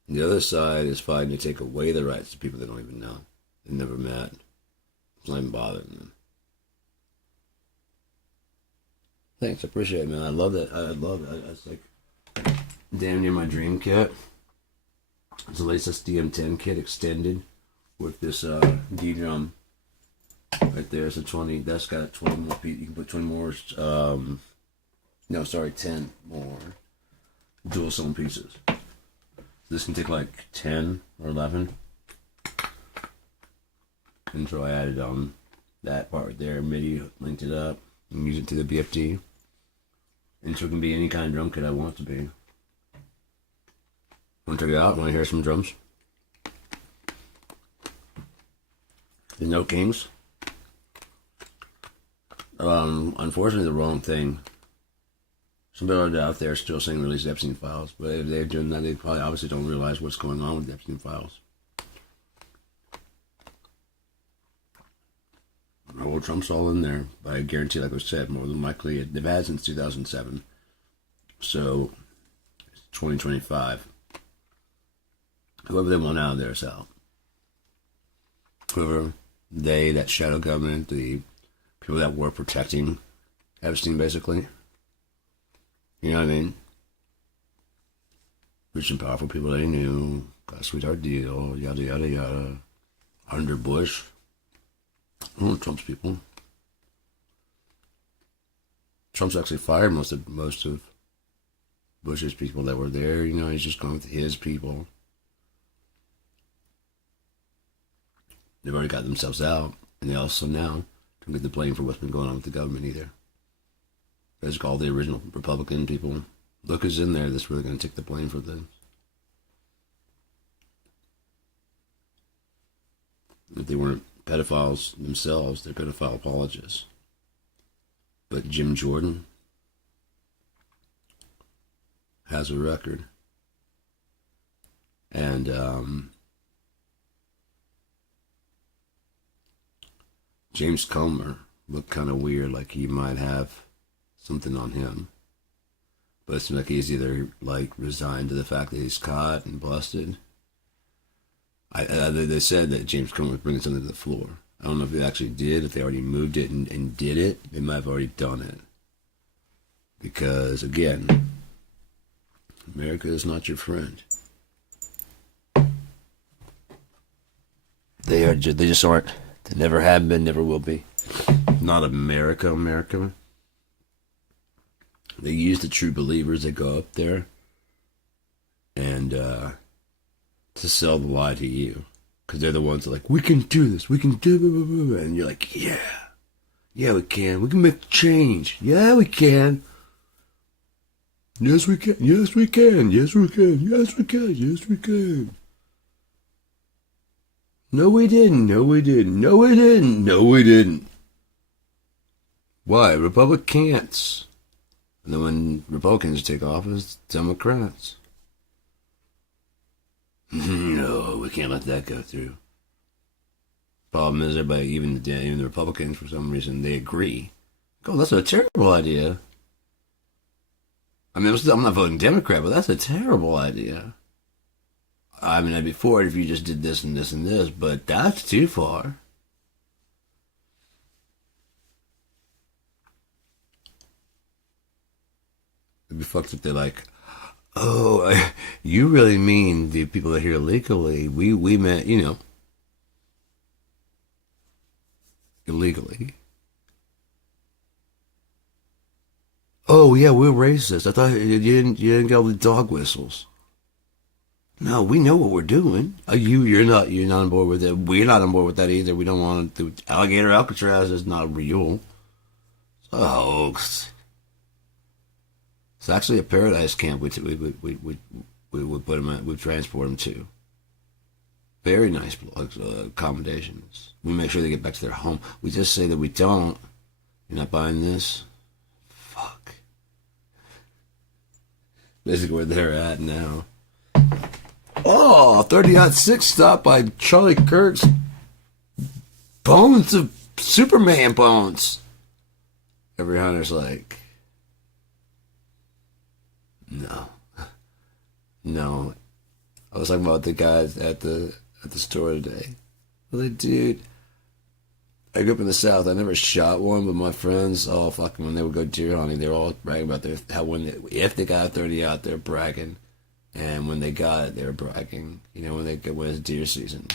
The other side is fighting to take away the rights of people they don't even know. They've never met. It's not even bothering them. Thanks, I appreciate it, man. I love that. I love it. It's like damn near my dream kit. It's the latest DM10 kit extended with this D drum right there. It's a 20. That's got 20 more feet. You can put 20 more. 10 more dual sewn pieces. This can take like 10 or 11. And so I added that part right there, MIDI, linked it up, and use it to the BFD. And so it can be any kind of drum kit I want it to be. Want to check it out? Want to hear some drums? The No Kings. Unfortunately, the wrong thing. Some people out there still saying release Epstein files, but if they're doing that, they probably obviously don't realize what's going on with the Epstein files. Well, Trump's all in there, but I guarantee, like I said, more than likely, they've had since 2007. So, it's 2025. Whoever they want out of there is out. Whoever that shadow government, the people that were protecting Epstein, basically. You know what I mean? Rich and powerful people they knew, got a sweetheart deal, yada, yada, yada. Under Bush. Trump's people. Trump's actually fired most of Bush's people that were there. You know, he's just going with his people. They've already got themselves out, and they also now don't get the blame for what's been going on with the government either. There's all the original Republican people. Look who's in there that's really going to take the blame for this. If they weren't pedophiles themselves, they're pedophile apologists. But Jim Jordan has a record. And James Comer looked kind of weird, like he might have something on him. But it seems like he's either like resigned to the fact that he's caught and busted. They said that James Comer was bringing something to the floor. I don't know if they actually did, if they already moved it and did it. They might have already done it. Because, again, America is not your friend. They just aren't. They never have been, never will be. Not America. They use the true believers that go up there and to sell the lie to you. Because they're the ones that are like, we can do this, we can do it. And you're like, yeah, we can. We can make change. Yeah, we can. Yes, we can. Yes, we can. Yes, we can. Yes, we can. Yes, we can. No, we didn't. No, we didn't. No, we didn't. No, we didn't. Why? Republicans. And then when Republicans take office, Democrats. No, we can't let that go through. Problem is, everybody, even the Republicans, for some reason, they agree. Oh, that's a terrible idea. I mean, I'm not voting Democrat, but that's a terrible idea. I mean, I'd be for it if you just did this and this and this, but that's too far. It'd be fucked if they're like, oh, you really mean the people that are here illegally? We meant, illegally. Oh yeah, we're racist. I thought you didn't get all the dog whistles. No, we know what we're doing. You're not on board with it. We're not on board with that either. We don't want to. Alligator Alcatraz is not real. It's a hoax. It's actually a paradise camp. We would put them at. We transport them to. Very nice accommodations. We make sure they get back to their home. We just say that we don't. You're not buying this. Fuck. Basically where they're at now. Oh, 30-06 stop by Charlie Kirk's bones of Superman bones. Every hunter's like, no. I was talking about the guys at the store today. I was like, dude, I grew up in the South. I never shot one, but my friends all fucking when they would go deer hunting, they were all bragging about if they got a 30 out, they're bragging, and when they got it, they were bragging. You know, when it's deer season.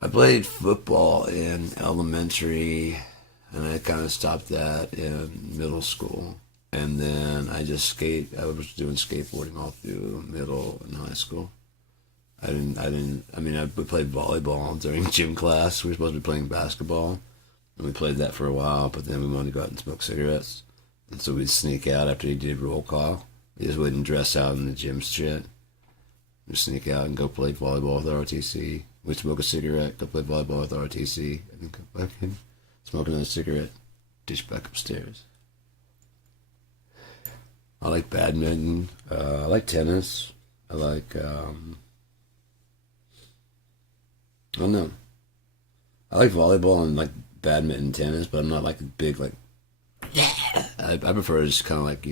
I played football in elementary, and I kind of stopped that in middle school, and then I was doing skateboarding all through middle and high school. We played volleyball during gym class. We were supposed to be playing basketball, and we played that for a while, but then we wanted to go out and smoke cigarettes. And so we'd sneak out after he did roll call. We just wouldn't dress out in the gym shit. We'd sneak out and go play volleyball with ROTC. We'd smoke a cigarette, go play volleyball with ROTC, and then come back in, smoke another cigarette, dish back upstairs. I like badminton. I like tennis. I like, I don't know. I like volleyball and like badminton, tennis, but I'm not like big like. Yeah. I prefer just kind of like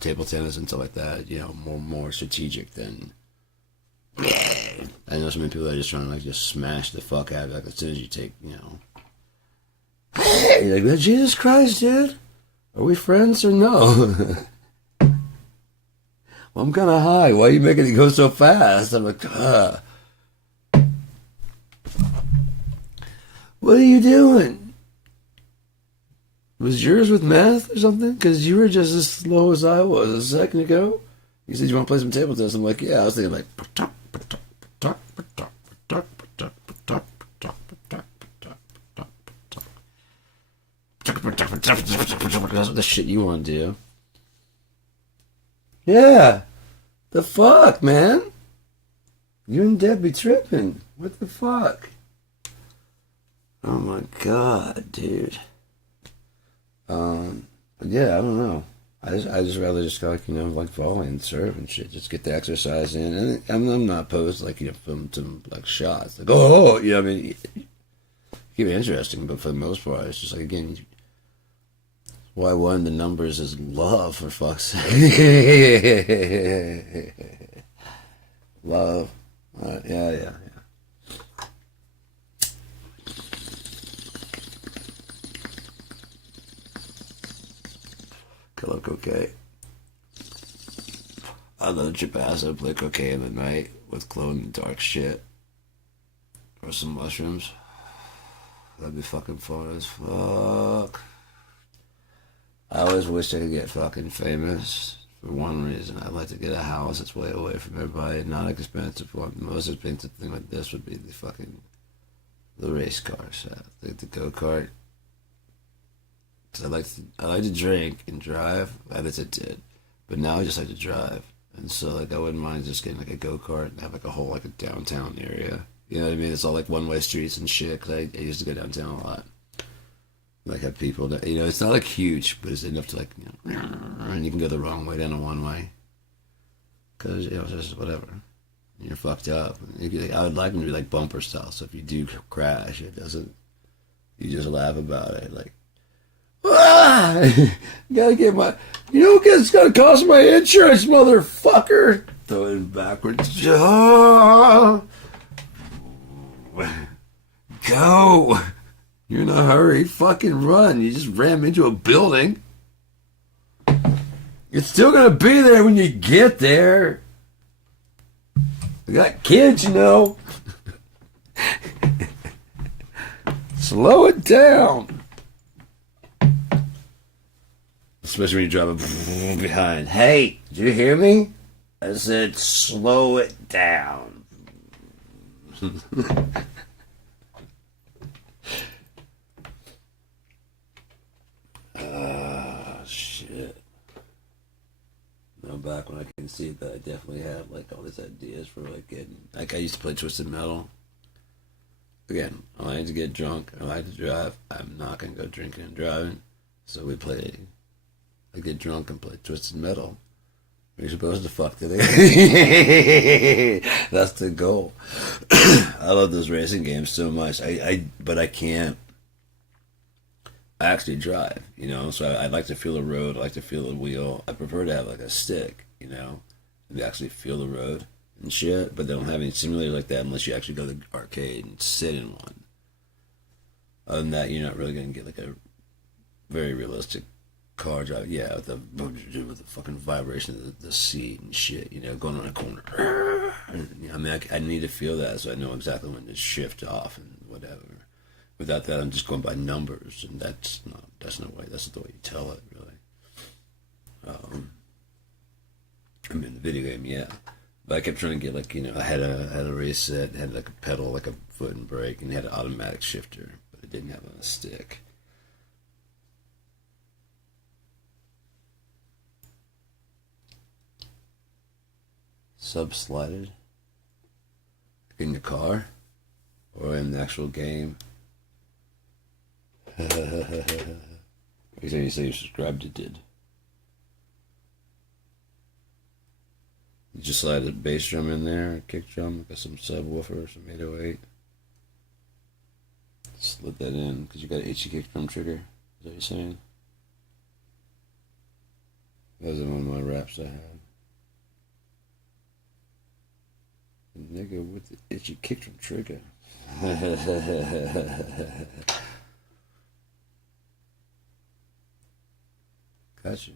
table tennis and stuff like that. You know, more strategic than. Yeah. I know so many people that are just trying to like just smash the fuck out of it. Like as soon as you take, you know. You're like, Jesus Christ, dude. Are we friends or no? Well, I'm kind of high. Why are you making it go so fast? I'm like, What are you doing? Was yours with meth or something? Because you were just as slow as I was a second ago. You said you want to play some table tennis. I'm like, yeah. I was thinking like, that's what the shit you want to do. Yeah. The fuck, man? You and Deb be tripping. What the fuck? Oh my god, dude. But yeah, I don't know. I just rather just go like, you know, like volley and serve and shit. Just get the exercise in. And I'm not opposed to like, you know, film some like shots. Like, you know what I mean? Keep it interesting, but for the most part, it's just like, again, why one the numbers is love, for fuck's sake. Love. Yeah. I love cocaine. I love chip acid, play cocaine in the night with glow in the dark shit. Or some mushrooms. That'd be fucking fun as fuck. I always wish I could get fucking famous for one reason. I'd like to get a house that's way away from everybody, not an expensive one. The most expensive thing like this would be the race car set, the go-kart. Cause I like to drink and drive. At least I did, but now I just like to drive, and so like I wouldn't mind just getting like a go-kart and have like a whole like a downtown area. You know what I mean? It's all like one-way streets and shit. Cause I used to go downtown a lot. Like have people that, you know, it's not like huge, but it's enough to like, you know, and you can go the wrong way down a one-way. Cause you know it's just whatever. You're fucked up. I would like them to be like bumper style, so if you do crash, it doesn't. You just laugh about it, like. Gotta get my. You know what it's gonna cost my insurance, motherfucker? Throw it backwards. Go. You're in a hurry. Fucking run. You just ran into a building. It's still gonna be there when you get there. We got kids, you know. Slow it down. Especially when you're driving behind. Hey, did you hear me? I said slow it down. Shit. Now back when I can see that I definitely have like all these ideas for like getting, like I used to play Twisted Metal. Again, I like to get drunk, I like to drive. I'm not gonna go drinking and driving. So I get drunk and play Twisted Metal. You're supposed to fuck today. That's the goal. I love those racing games so much. But I can't actually drive, you know. So I like to feel the road. I like to feel the wheel. I prefer to have like a stick, you know. You actually feel the road and shit, but they don't have any simulators like that unless you actually go to the arcade and sit in one. Other than that, you're not really going to get like a very realistic car drive. Yeah, with the fucking vibration of the seat and shit, you know, going on a corner. I mean, I need to feel that so I know exactly when to shift off and whatever. Without that, I'm just going by numbers, and that's no way. That's not the way you tell it, really. I mean, the video game, yeah. But I kept trying to get like, you know, I had a race set, had like a pedal, like a foot and brake, and had an automatic shifter, but it didn't have on a stick. Subslided in the car or in the actual game. You say you subscribed, it did. You just slide a bass drum in there, a kick drum, got some subwoofer, some 808. Slid that in because you got an HE kick drum trigger. Is that what you're saying? That was one of my raps I had. Nigga with the itchy kick drum trigger. Gotcha.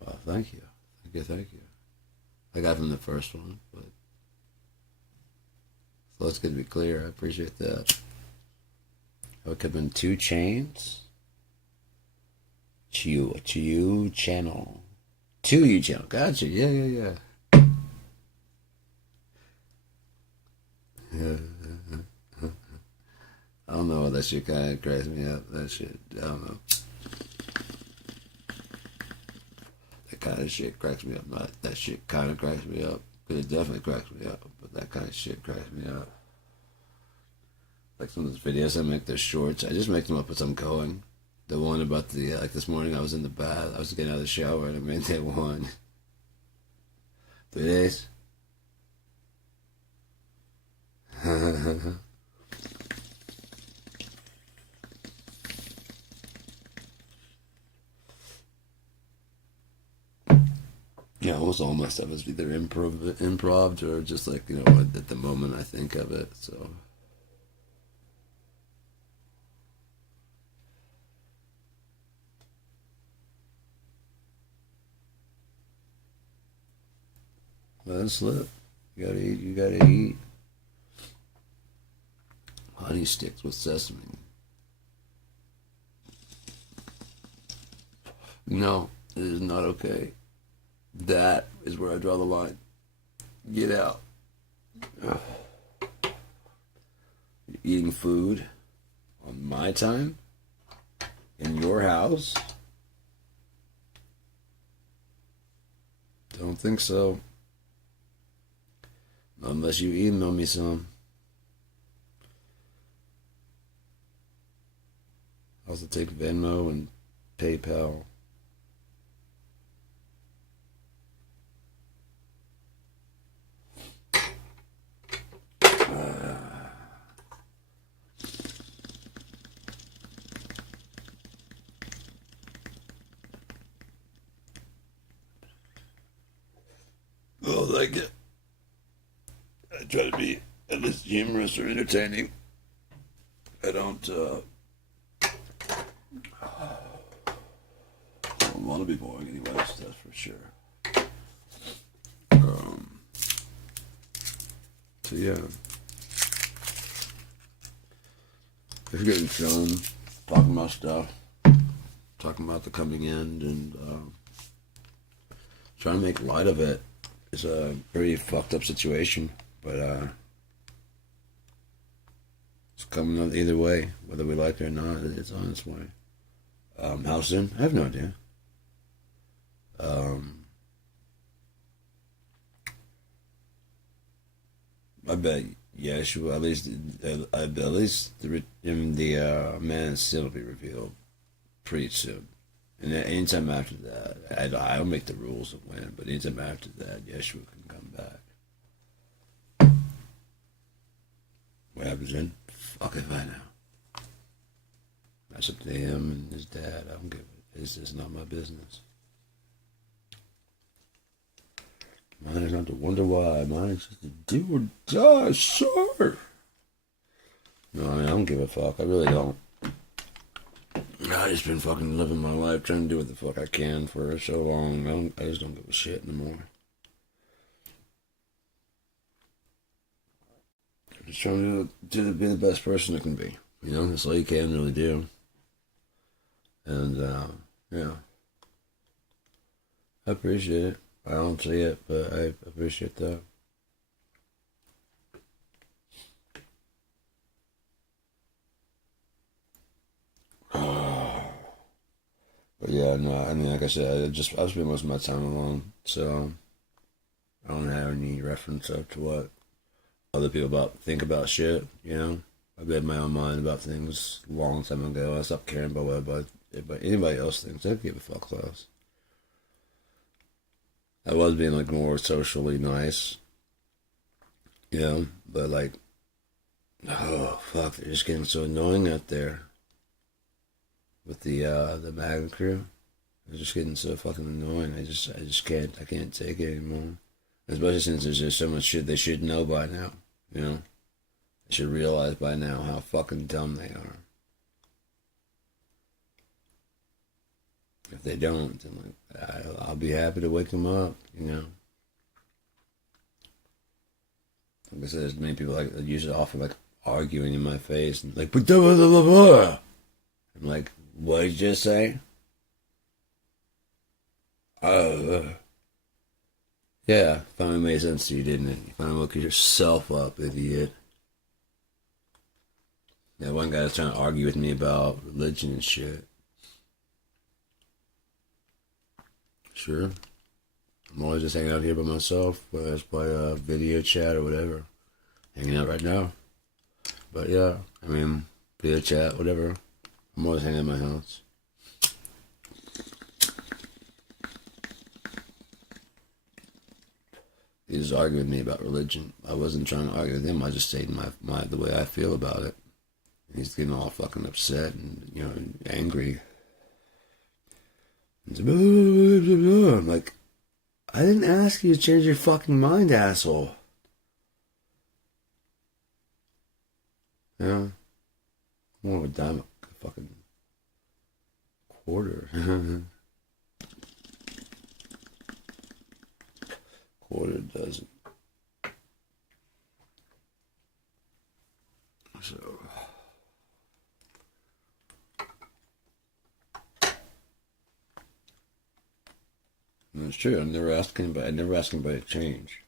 Well, thank you. Thank you. I got from the first one, but so let's get to be clear. I appreciate that. Oh, it could have been 2 Chainz. Chiu channel. 2U channel. Gotcha. Yeah. I don't know. That shit kind of cracks me up. That shit. I don't know. That kind of shit cracks me up. Not that shit kind of cracks me up. Because it definitely cracks me up. But that kind of shit cracks me up. Like some of those videos I make, those shorts. I just make them up as I'm going. The one about the, like this morning I was in the bath. I was getting out of the shower and I made that one. 3 days. Yeah, almost all my stuff is either improv or just like, you know, at the moment I think of it. So let it slip. You gotta eat. You gotta eat. Honey sticks with sesame. No, it is not okay. That is where I draw the line. Get out. Ugh. You're eating food on my time in your house? Don't think so. Unless you email me some. I also take Venmo and PayPal. Oh, like it. I try to be at least humorous or entertaining. I don't want to be boring anyway, that's for sure. So yeah. If you're getting chilling, talking about stuff, talking about the coming end, and trying to make light of it is a pretty fucked up situation, but it's coming out either way, whether we like it or not. It's on its way. How soon? I have no idea. I bet Yeshua, at least the Man of Steel will be revealed pretty soon. And then anytime after that, I'll make the rules of when, but anytime after that, Yeshua can come back. What happens then? Fuck if I know. That's up to him and his dad. I don't give it. It's just not my business. Mine is not to wonder why. Mine is just to do or die, sure. No, I mean, I don't give a fuck. I really don't. I just been fucking living my life, trying to do what the fuck I can for so long. I just don't give a shit anymore. I'm just trying to be the best person I can be. You know, that's all you can really do. And, yeah. I appreciate it. I don't see it, but I appreciate that. But yeah, no, I mean, like I said, I spend most of my time alone, so I don't have any reference up to what other people think about shit. You know, I've made my own mind about things a long time ago. I stopped caring about what anybody else thinks. I don't give a fuck less. I was being like more socially nice, you know, but like, oh fuck, they're just getting so annoying out there with the MAGA crew. They're just getting so fucking annoying. I can't take it anymore. Especially since there's just so much shit they should know by now. You know, they should realize by now how fucking dumb they are. If they don't, then like I'll be happy to wake them up. You know, like I said, there's many people like that usually often like arguing in my face and like, but blah blah blah blah. I'm like, what did you just say? Yeah, finally made sense to you, didn't it? You finally look yourself up, idiot. That one guy was trying to argue with me about religion and shit. Sure. I'm always just hanging out here by myself, whether it's by video chat or whatever. Hanging out right now. But yeah, I mean, video chat, whatever. I'm always hanging at my house. He was arguing with me about religion. I wasn't trying to argue with him. I just stated the way I feel about it. He's getting all fucking upset and, you know, angry. I'm like, I didn't ask you to change your fucking mind, asshole. You know? More of a dime a fucking quarter. Quarter dozen. So it's true. I never asked anybody to change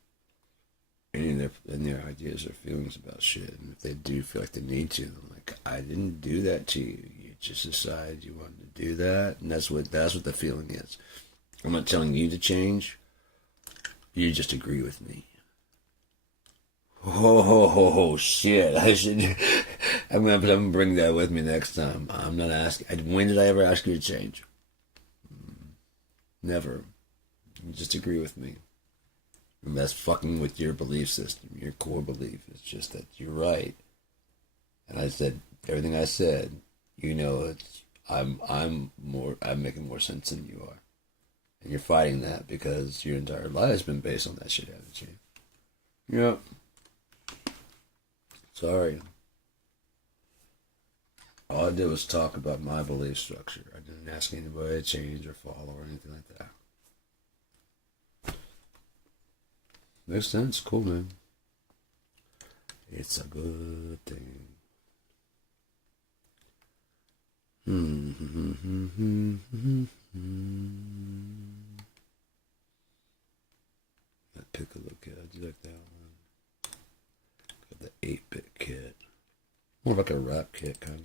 any of their ideas or feelings about shit. And if they do feel like they need to, I'm like, I didn't do that to you. You just decided you wanted to do that, and that's what the feeling is. I'm not telling you to change. You just agree with me. Oh shit! I should. I'm gonna bring that with me next time. I'm not asking. When did I ever ask you to change? Never. You just agree with me. And that's fucking with your belief system, your core belief. It's just that you're right. And I said everything I said. You know, I'm making more sense than you are, and you're fighting that because your entire life has been based on that shit, haven't you? Yep. Sorry. All I did was talk about my belief structure. I didn't ask anybody to change or follow or anything like that. Makes sense. Cool, man. It's a good thing. That Piccolo kit, I do like that one. Got the 8-bit kit. More like a rap kit, kind of.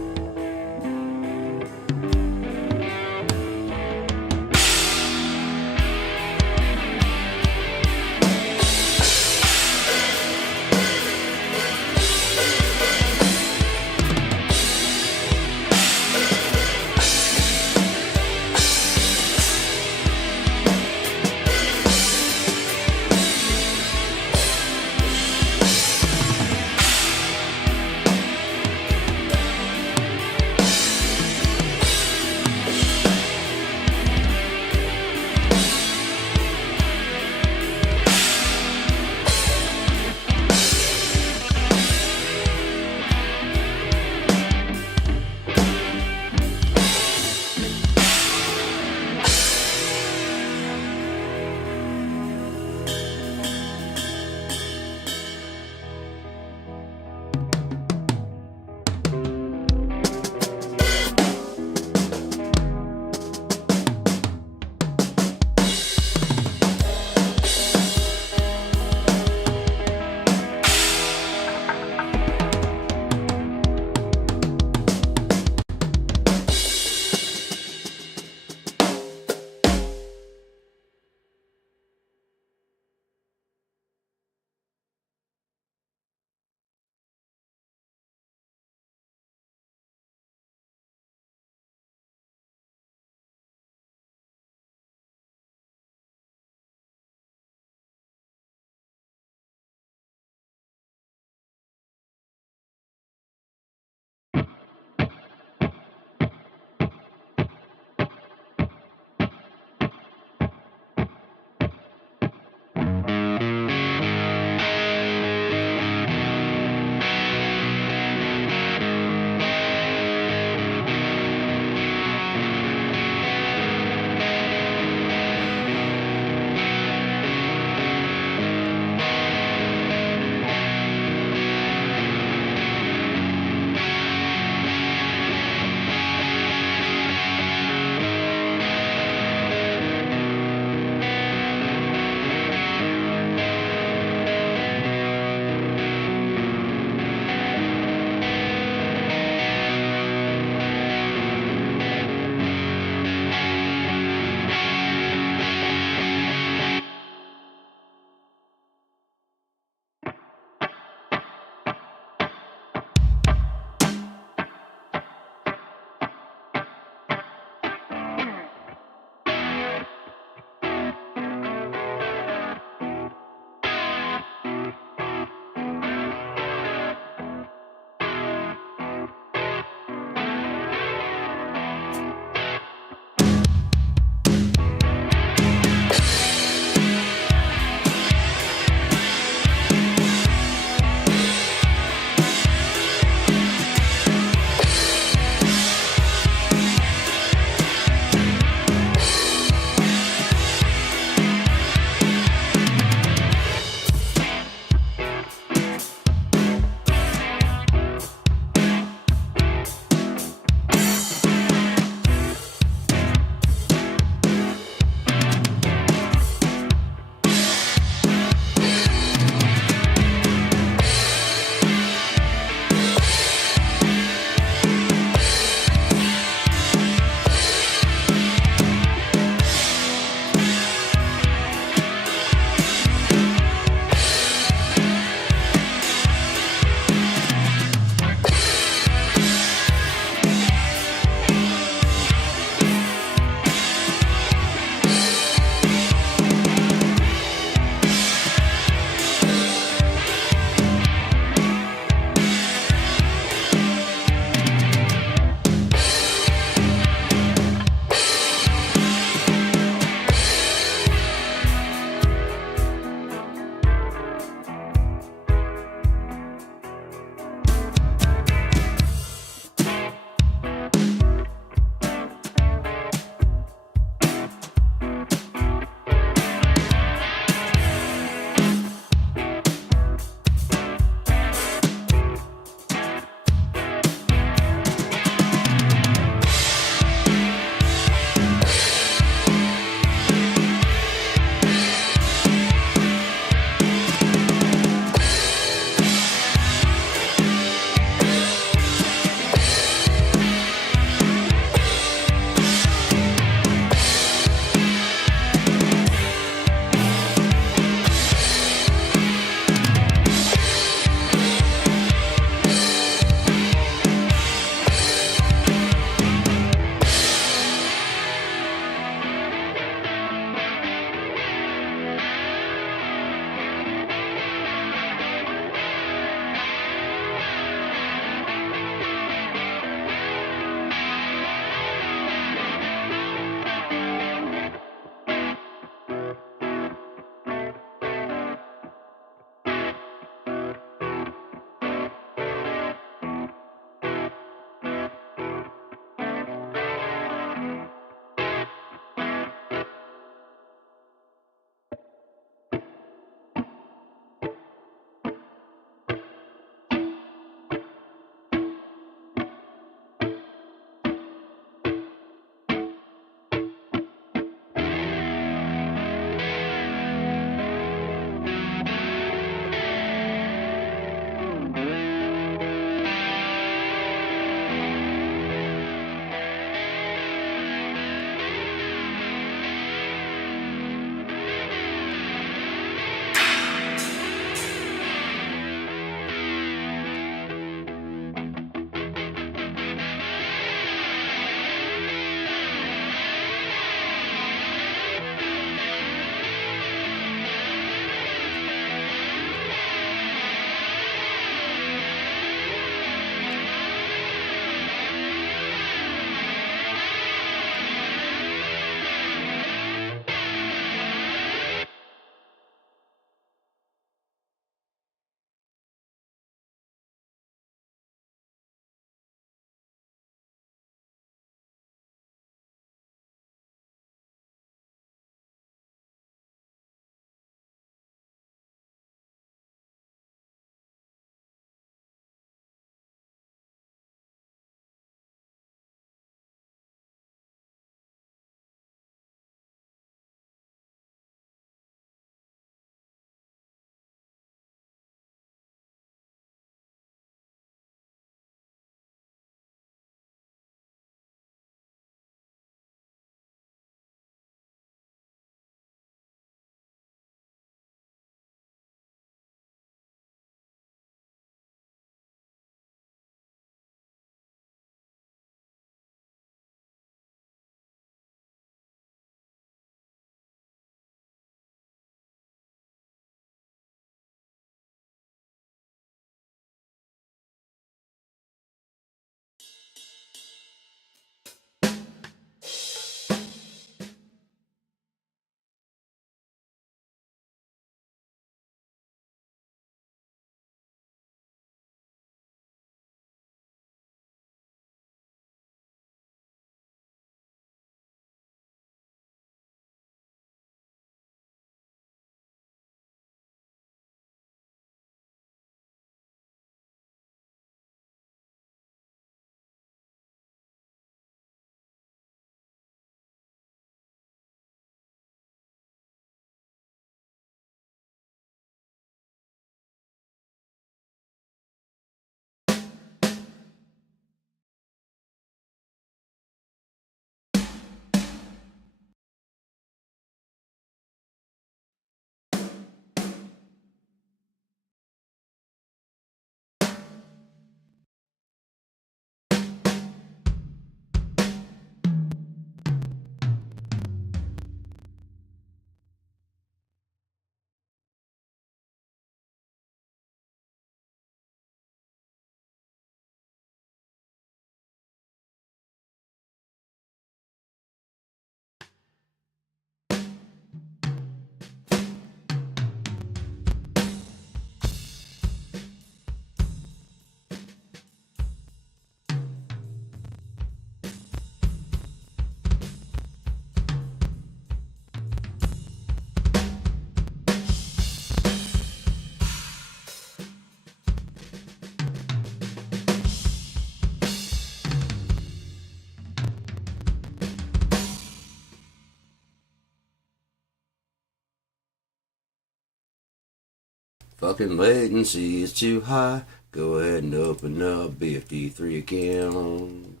Fucking latency is too high. Go ahead and open up BFD3 account.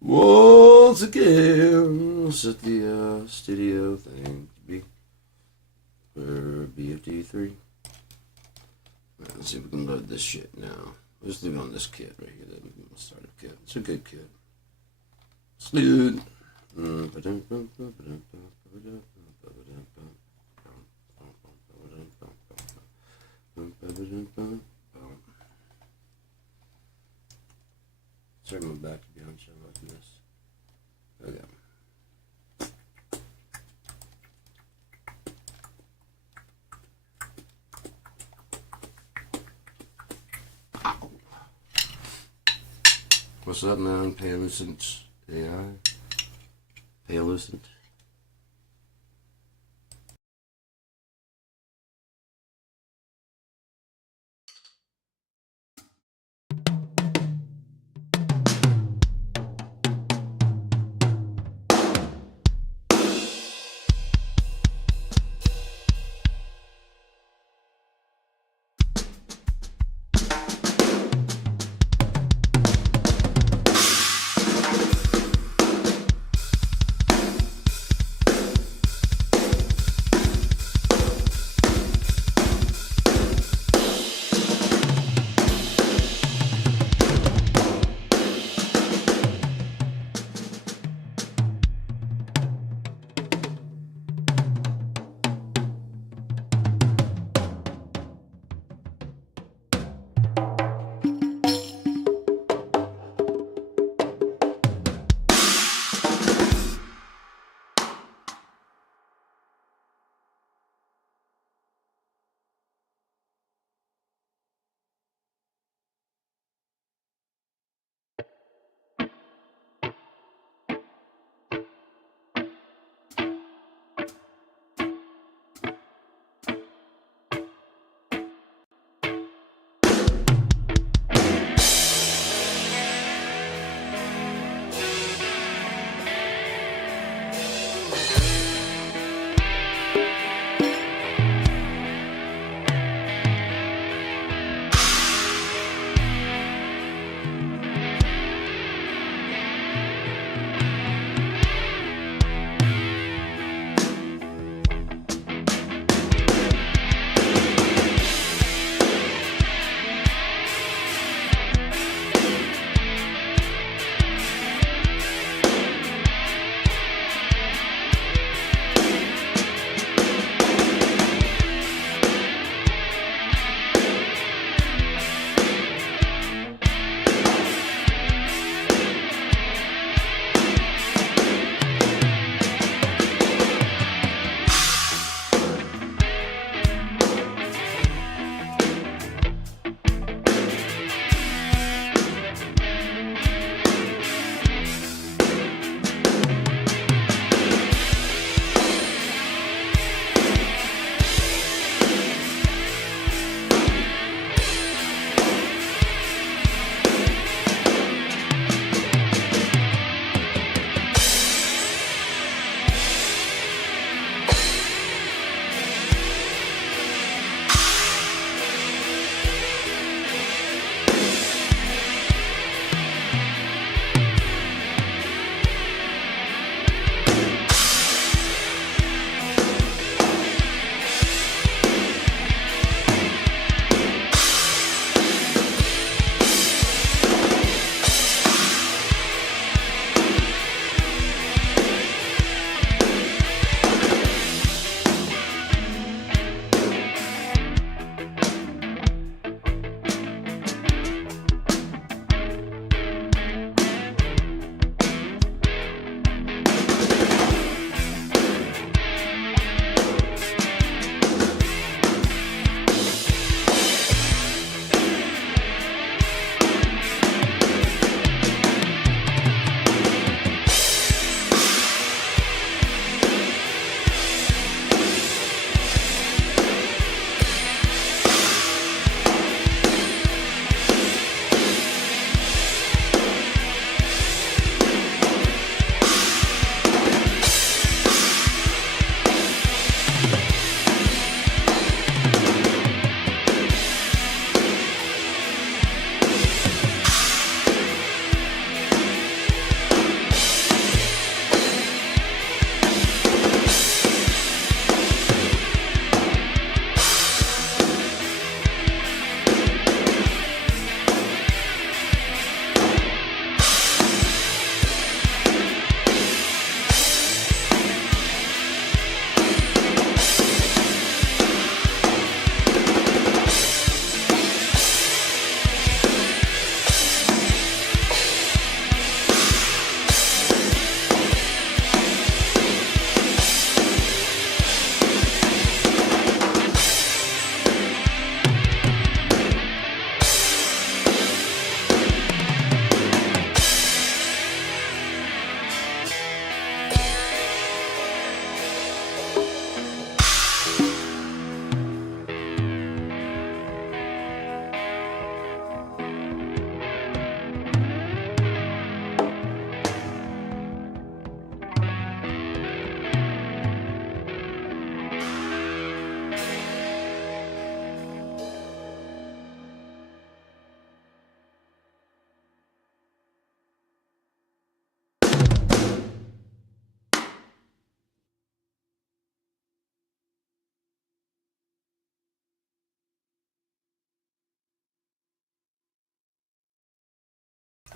Once again, set the studio thing to be for BFD3. Right, let's see if we can load this shit now. Let's leave it on this kit right here. The startup kit. It's a good kit. Let's do it. Sorry, my back to be on show like this. Okay. What's up, man? Palucent AI? Palucent?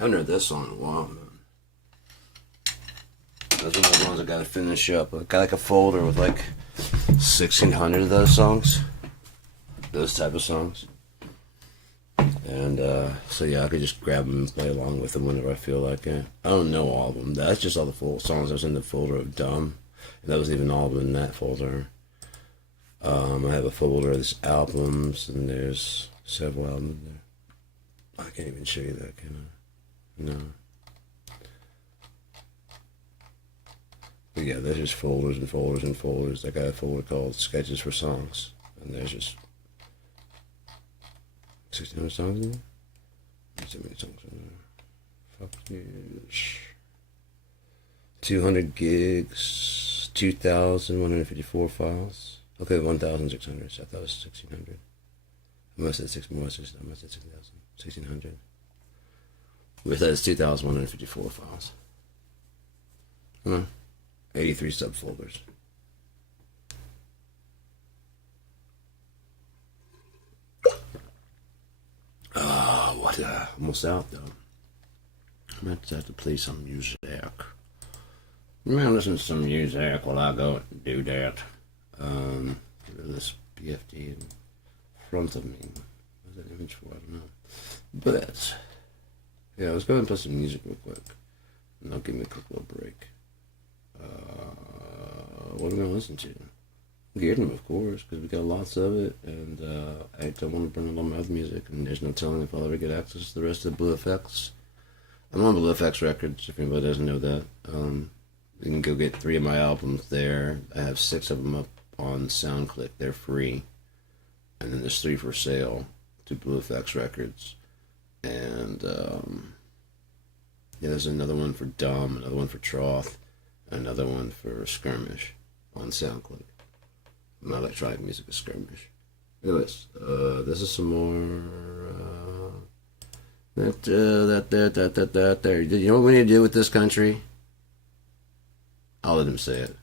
I haven't heard that song in a while, man. Those are the ones I gotta finish up. I got like a folder with like 1,600 of those songs. Those type of songs. And so yeah, I could just grab them and play along with them whenever I feel like it. I don't know all of them. That's just all the full songs that was in the folder of Dumb. And that wasn't even all of them in that folder. I have a folder of these albums, and there's several albums in there. I can't even show you that, can I? No. But yeah, there's just folders and folders and folders. I got a folder called Sketches for Songs, and there's just 1,600 songs in there? There's so many songs in there. Fuck yes. 200 gigs, 2,154 files. Okay, 1,600, so I thought it was 1,600. I must have said 6,000. 1,600. We said it's 2,154 files. Come on. 83 subfolders. What? Almost out though. I'm going to have to play some music. I'm going to listen to some music while I go and do that. Get rid of this BFD in front of me. What's that image for? I don't know. But, yeah, let's go ahead and play some music real quick. And that'll give me a quick little break. What are we going to listen to? Geardem, of course, because we got lots of it, and I don't want to bring along my other music, and there's no telling if I'll ever get access to the rest of the Blue FX. I'm on Blue FX Records, if anybody doesn't know that. You can go get 3 of my albums there. I have 6 of them up on SoundClick. They're free. And then there's 3 for sale to Blue FX Records. And yeah, there's another one for Dumb, another one for Troth, another one for Skirmish on SoundClick. My electronic music is Skirmish. Anyways, this is some more there. You know what we need to do with this country? I'll let him say it.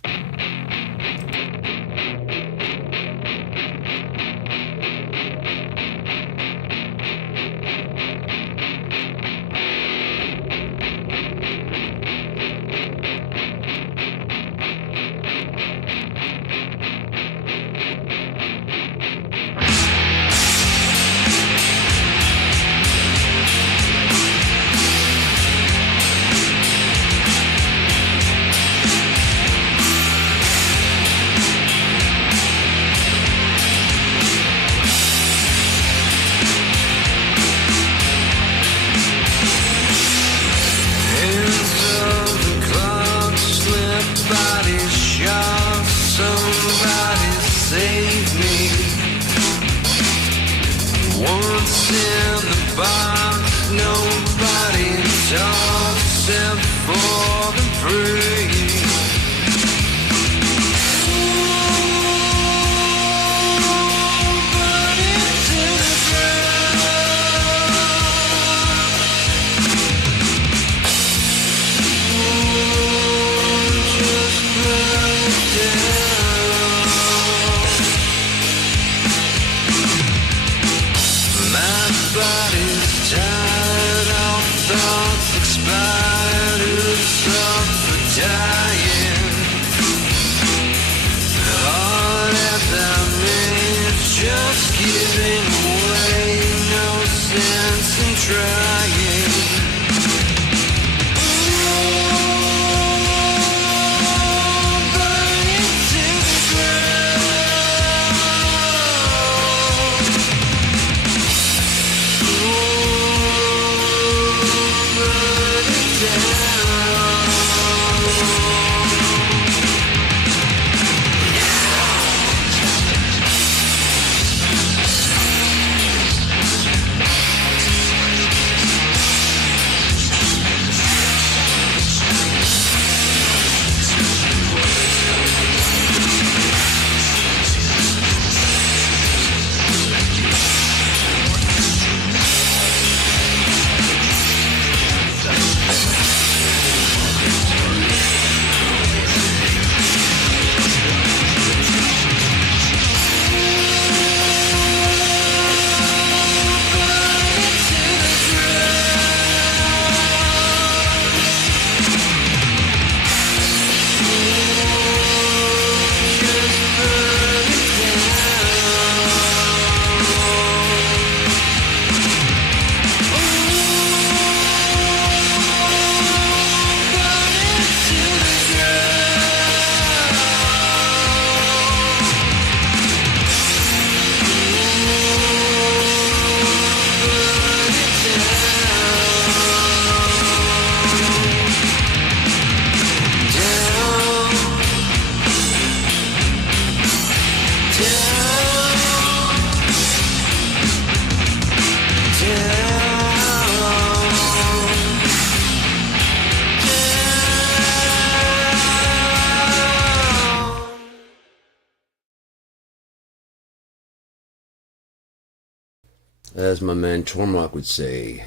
As my man Tormach would say,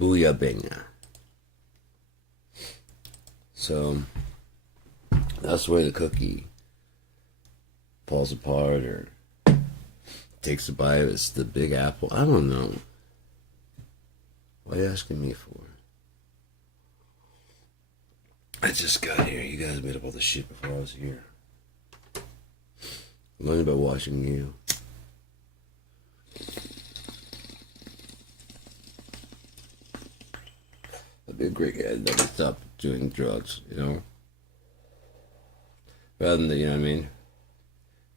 booyah binga. So, that's the way the cookie falls apart or takes a bite. It's the Big Apple. I don't know. What are you asking me for? I just got here. You guys made up all the shit before I was here. I learned about watching you. I'd be a great guy that would stop doing drugs, you know? Rather than, you know what I mean?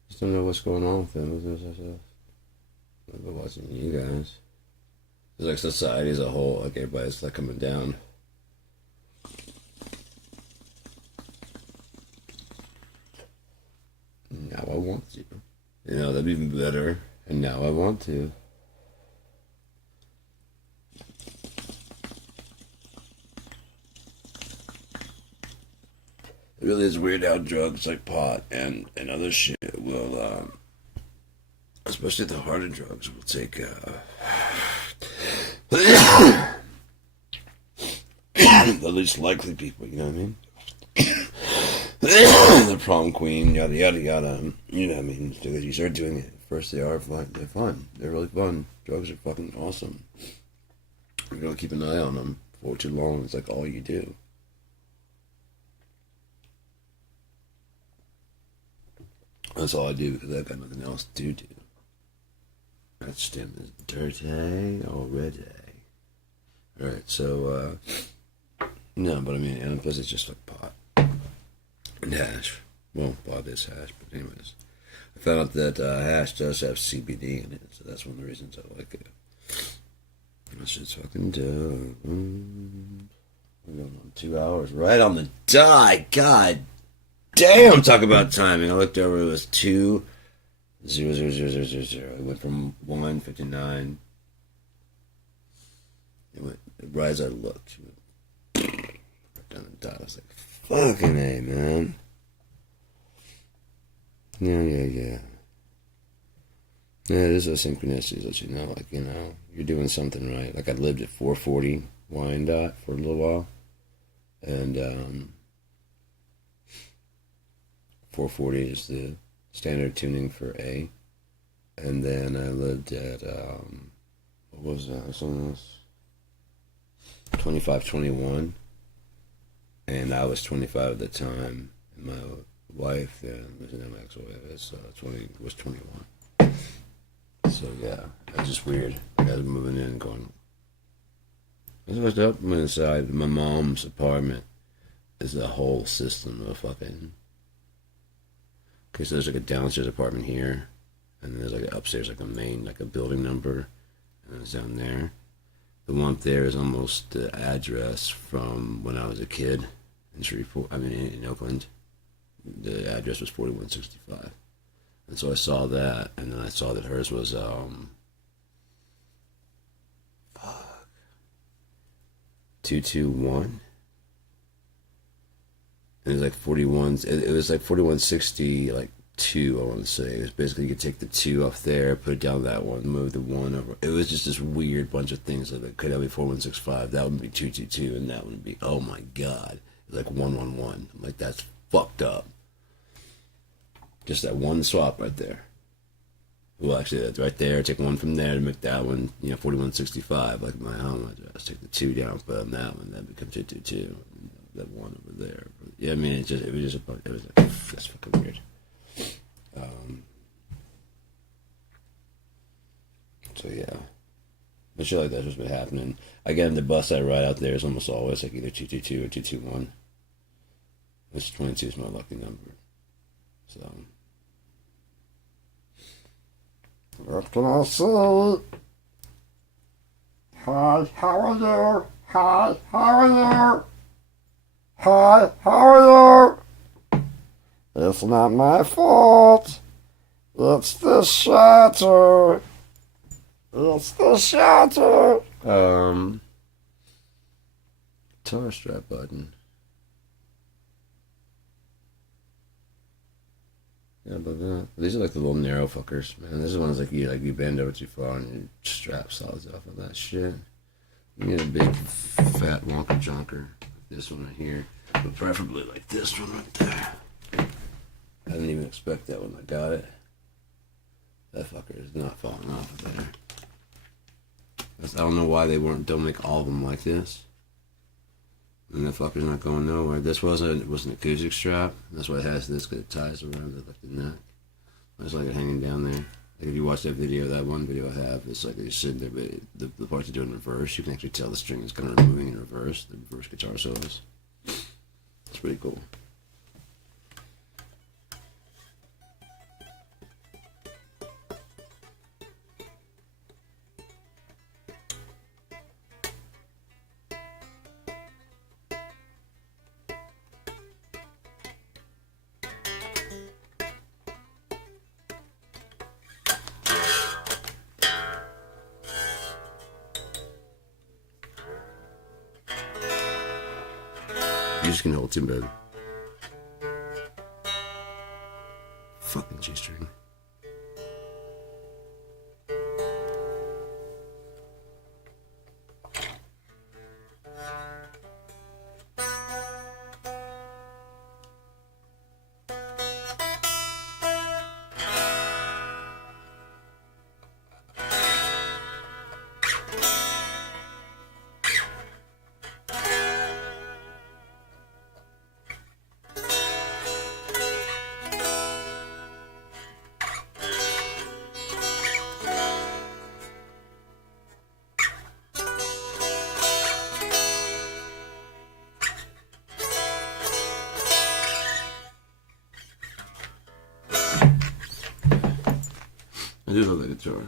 Just don't know what's going on with them. I've been watching you guys. It's like society as a whole, like everybody's like coming down. Now I want to. You know, that'd be even better. And now I want to. It really is weird how drugs like pot and other shit will, especially the harder drugs, will take, the least likely people, you know what I mean? The prom queen, yada yada yada. You know what I mean? Because you start doing it. First, they are fun. They're fun. They're really fun. Drugs are fucking awesome. You're gonna keep an eye on them for too long. It's like all you do. That's all I do because I've got nothing else to do. That stem is dirty already. Alright, so, no, but I mean, and plus it's just like pot. And hash. Well, pot is hash, but anyways. I found out that hash does have CBD in it, so that's one of the reasons I like it. That shit's fucking dope. We're going on 2 hours, right on the dot. God damn, talk about timing. I looked over, it was 2:00:00:00. It went from 1:59. It went right as I looked. It went right down the dot. I was like, fucking A, man. Yeah. Yeah, it is a synchronicity, that you know, like, you know, you're doing something right. Like, I lived at 440 Wyandotte for a little while. And, 440 is the standard tuning for A. And then I lived at, what was that? Something else? 2521. And I was 25 at the time. And my wife, my ex-wife, was 21. So yeah, that's just weird. I was moving in and going. I was up inside my mom's apartment. Is a whole system of fucking. Okay, so there's like a downstairs apartment here, and then there's like an upstairs, like a main, like a building number, and it's down there. The one up there is almost the address from when I was a kid in Shreveport. I mean, in Oakland. The address was 4165. And so I saw that, and then I saw that hers was, 221. And it was like 41, it was like 4160, like 2, I want to say. It was basically you could take the 2 off there, put it down that one, move the 1 over. It was just this weird bunch of things that it could have be 4165, that would be 222, and that would be, oh my god, like 111. I'm like, that's fucked up. Just that one swap right there. Well, actually, that's right there. Take one from there to make that one, 4165, like my home address. Take the 2 down, put on that one, that becomes 222. That 1 over there. Yeah, I mean, it was like, that's fucking weird. So yeah, but shit like that's what's been happening. Again, the bus I ride out there is almost always like either 222 or 221. Which 22 is my lucky number. So. What can I say? Hi, how are you? Hi, how are you? Hi, how are you? It's not my fault. It's the shutter. It's the shutter. Guitar strap button. Yeah, but these are like the little narrow fuckers, man. This is ones like you bend over too far and your strap slides off of that shit. You get a big fat wonker jonker, like this one right here, but preferably like this one right there. I didn't even expect that when I got it. That fucker is not falling off of there. I don't know why don't make all of them like this. And that fucker's not going nowhere. This was an acoustic strap. That's why it has this, because it ties around it like the neck. I just like it hanging down there. Like if you watch that video, that one video I have, it's like it's sitting there, but the parts you do in reverse, you can actually tell the string is kind of moving in reverse, the reverse guitar solos. It's pretty cool. You just can hold too bad. Fucking G string. I do love that guitar.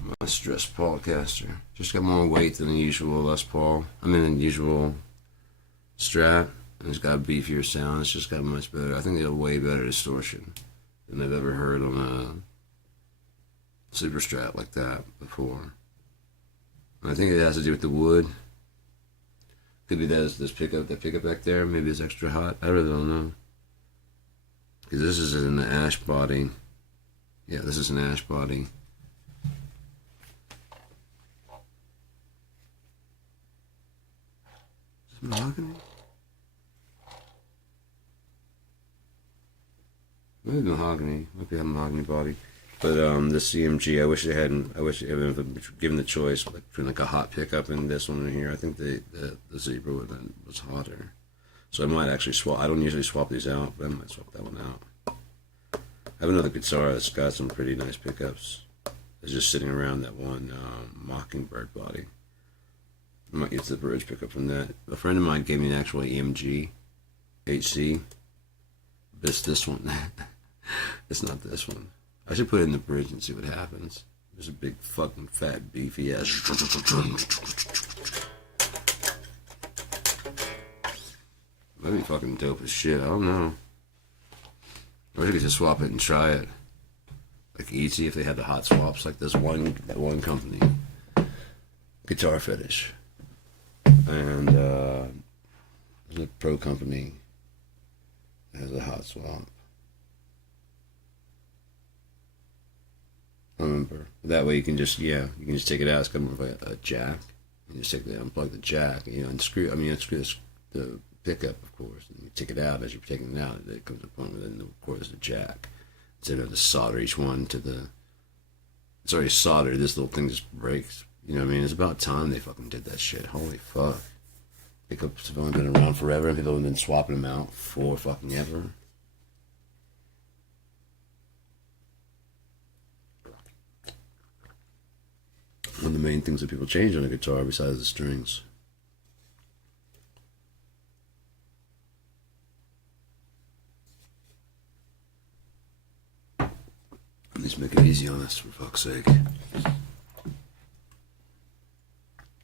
My Stress Paul caster. Just got more weight than the usual Les Paul. The usual Strat. And it's got a beefier sound. It's just got much better. I think they have way better distortion than I've ever heard on a Super Strat like that before. And I think it has to do with the wood. Could be that pickup back there. Maybe it's extra hot. I really don't know. Because this is in the ash body. Yeah, this is an ash body. Is it mahogany? Maybe mahogany. Might be a mahogany body. But the CMG, I wish they hadn't given the choice between like a hot pickup and this one in here. I think the Zebra was hotter. So I might actually swap. I don't usually swap these out, but I might swap that one out. I have another guitar that's got some pretty nice pickups. It's just sitting around that one Mockingbird body. I might use the bridge pickup from that. A friend of mine gave me an actual EMG HC. But it's this one. It's not this one. I should put it in the bridge and see what happens. There's a big fucking fat beefy ass. That'd be fucking dope as shit. I don't know. Or you could just swap it and try it. Like easy if they had the hot swaps like that one company. Guitar Fetish. And there's a pro company that has a hot swap. I remember. That way you can just take it out. It's coming with a jack. You just unplug the jack, unscrew the pickup, of course, and you take it out. As you're taking it out, it comes to a point where then, of course, the jack. Instead of to solder each one to it's already soldered. This little thing just breaks. You know what I mean? It's about time they fucking did that shit. Holy fuck. Pickups have only been around forever, and people have been swapping them out for fucking ever. One of the main things that people change on a guitar besides the strings. At least make it easy on us, for fuck's sake.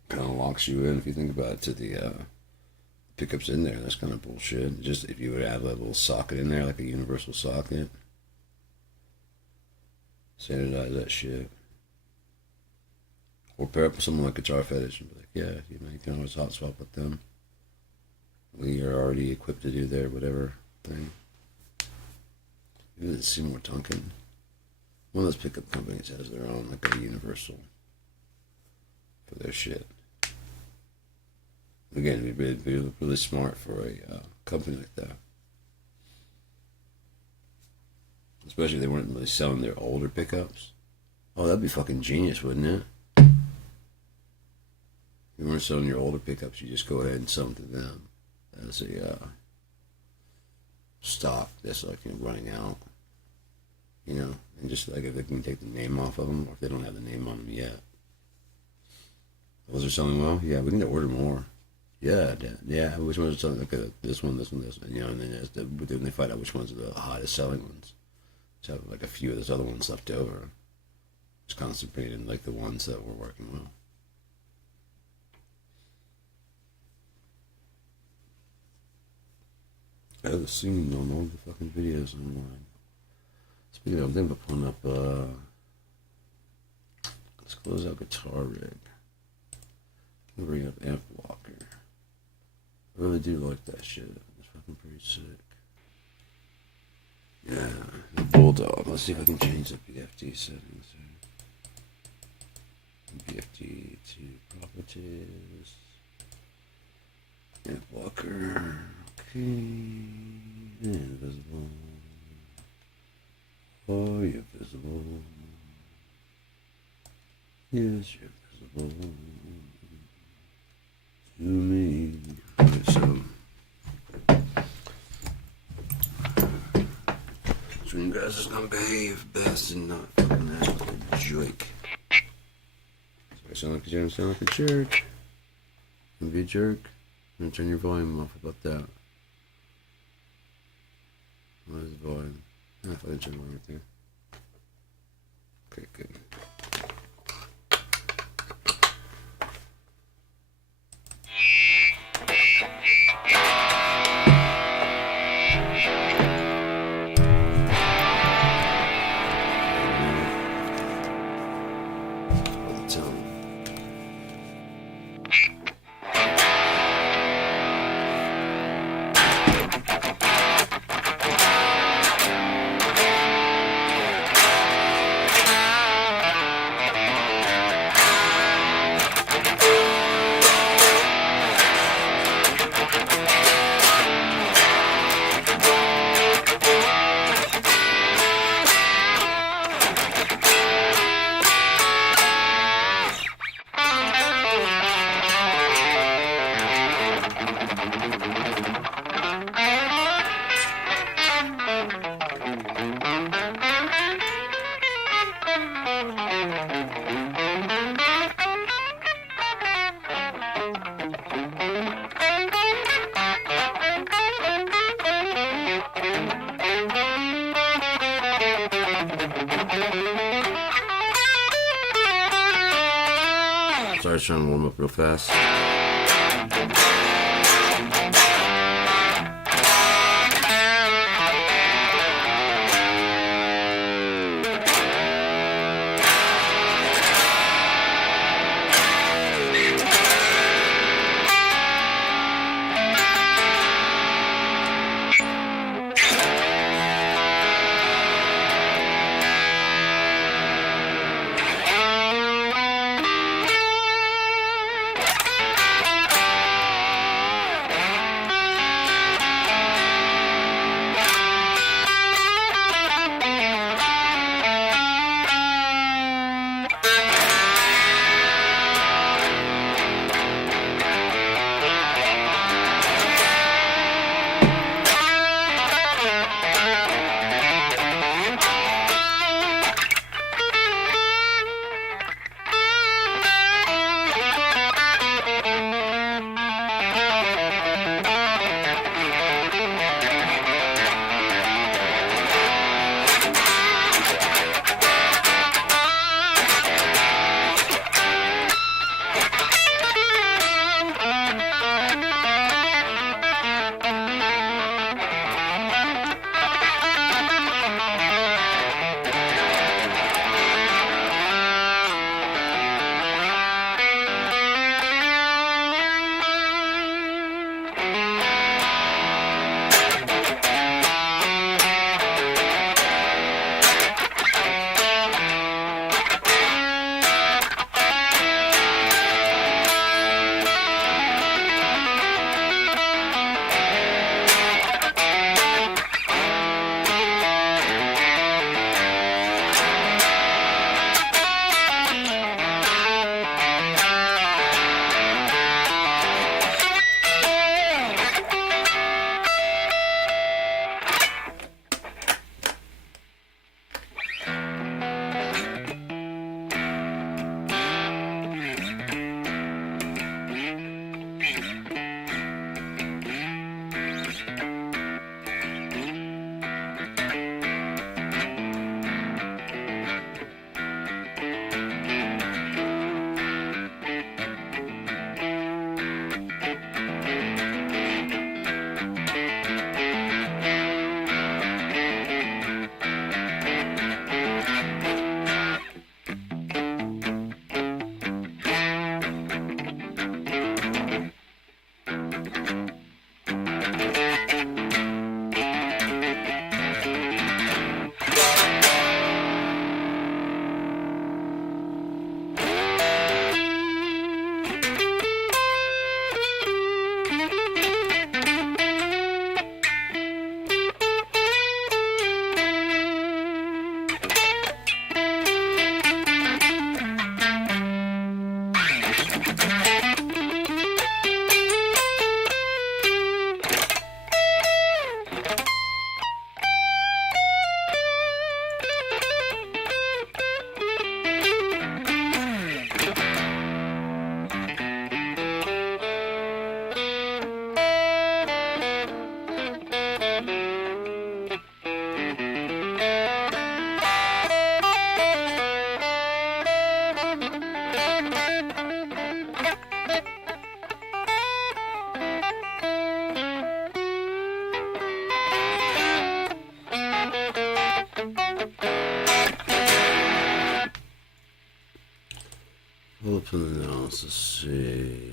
Kind of locks you in, if you think about it, to the pickups in there. That's kind of bullshit. Just if you would add a little socket in there, like a universal socket. Standardize that shit. Or pair up with someone like Guitar Fetish and be like, yeah, you can always hot swap with them. We are already equipped to do their whatever thing. Maybe it's Seymour Duncan. One of those pickup companies has their own, like a universal for their shit. Again, it'd be really smart for a company like that. Especially if they weren't really selling their older pickups. Oh, that'd be fucking genius, wouldn't it? If you weren't selling your older pickups, you just go ahead and sell them to them as a stock that's like running out. You know, and just like if they can take the name off of them, or if they don't have the name on them yet. Those are selling well? Yeah, we need to order more. Yeah, yeah. Which ones are selling? Okay, this one. You know, and then they find out which ones are the hottest selling ones. Just have like a few of those other ones left over. Just concentrate in like the ones that were working well. I have seen on all the fucking videos online. Speaking of, I'm thinking about pulling up, let's close out guitar rig. I'll bring up amp walker. I really do like that shit. It's fucking pretty sick. Yeah, the Bulldog. Let's see if I can change the BFD settings here. BFD to properties. Amp walker. Okay. Invisible. Oh, you're visible. Yes, you're visible to me. Okay, so you guys is gonna behave best and not fucking act like a jerk. So I sound like a jerk. Gonna be a jerk. I'm gonna turn your volume off. About that. What is the volume? I fucking turn it on right there. Okay, good. Sorry, trying to warm up real fast. Open the nose, let's see.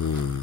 Hmm.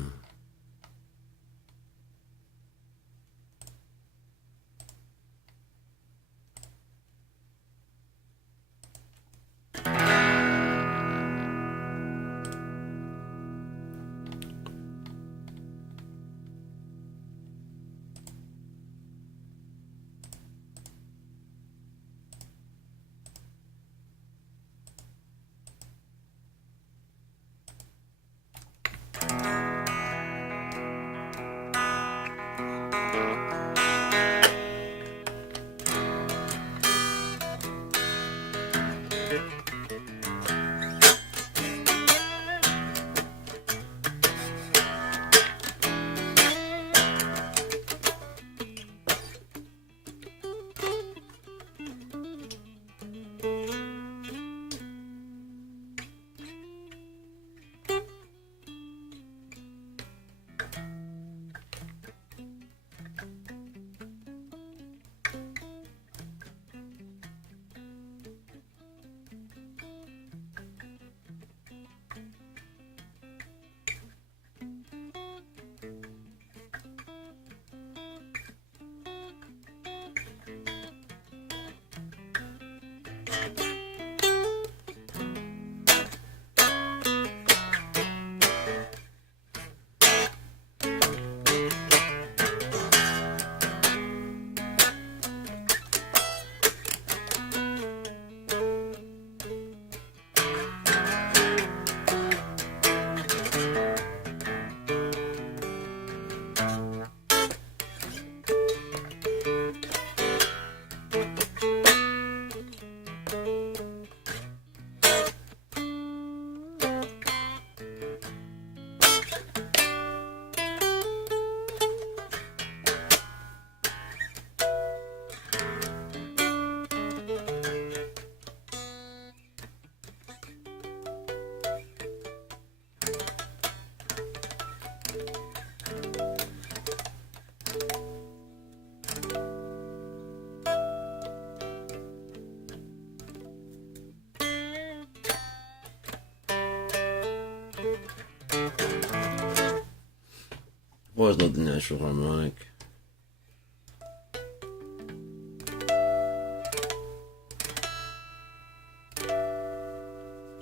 Was not the natural harmonic.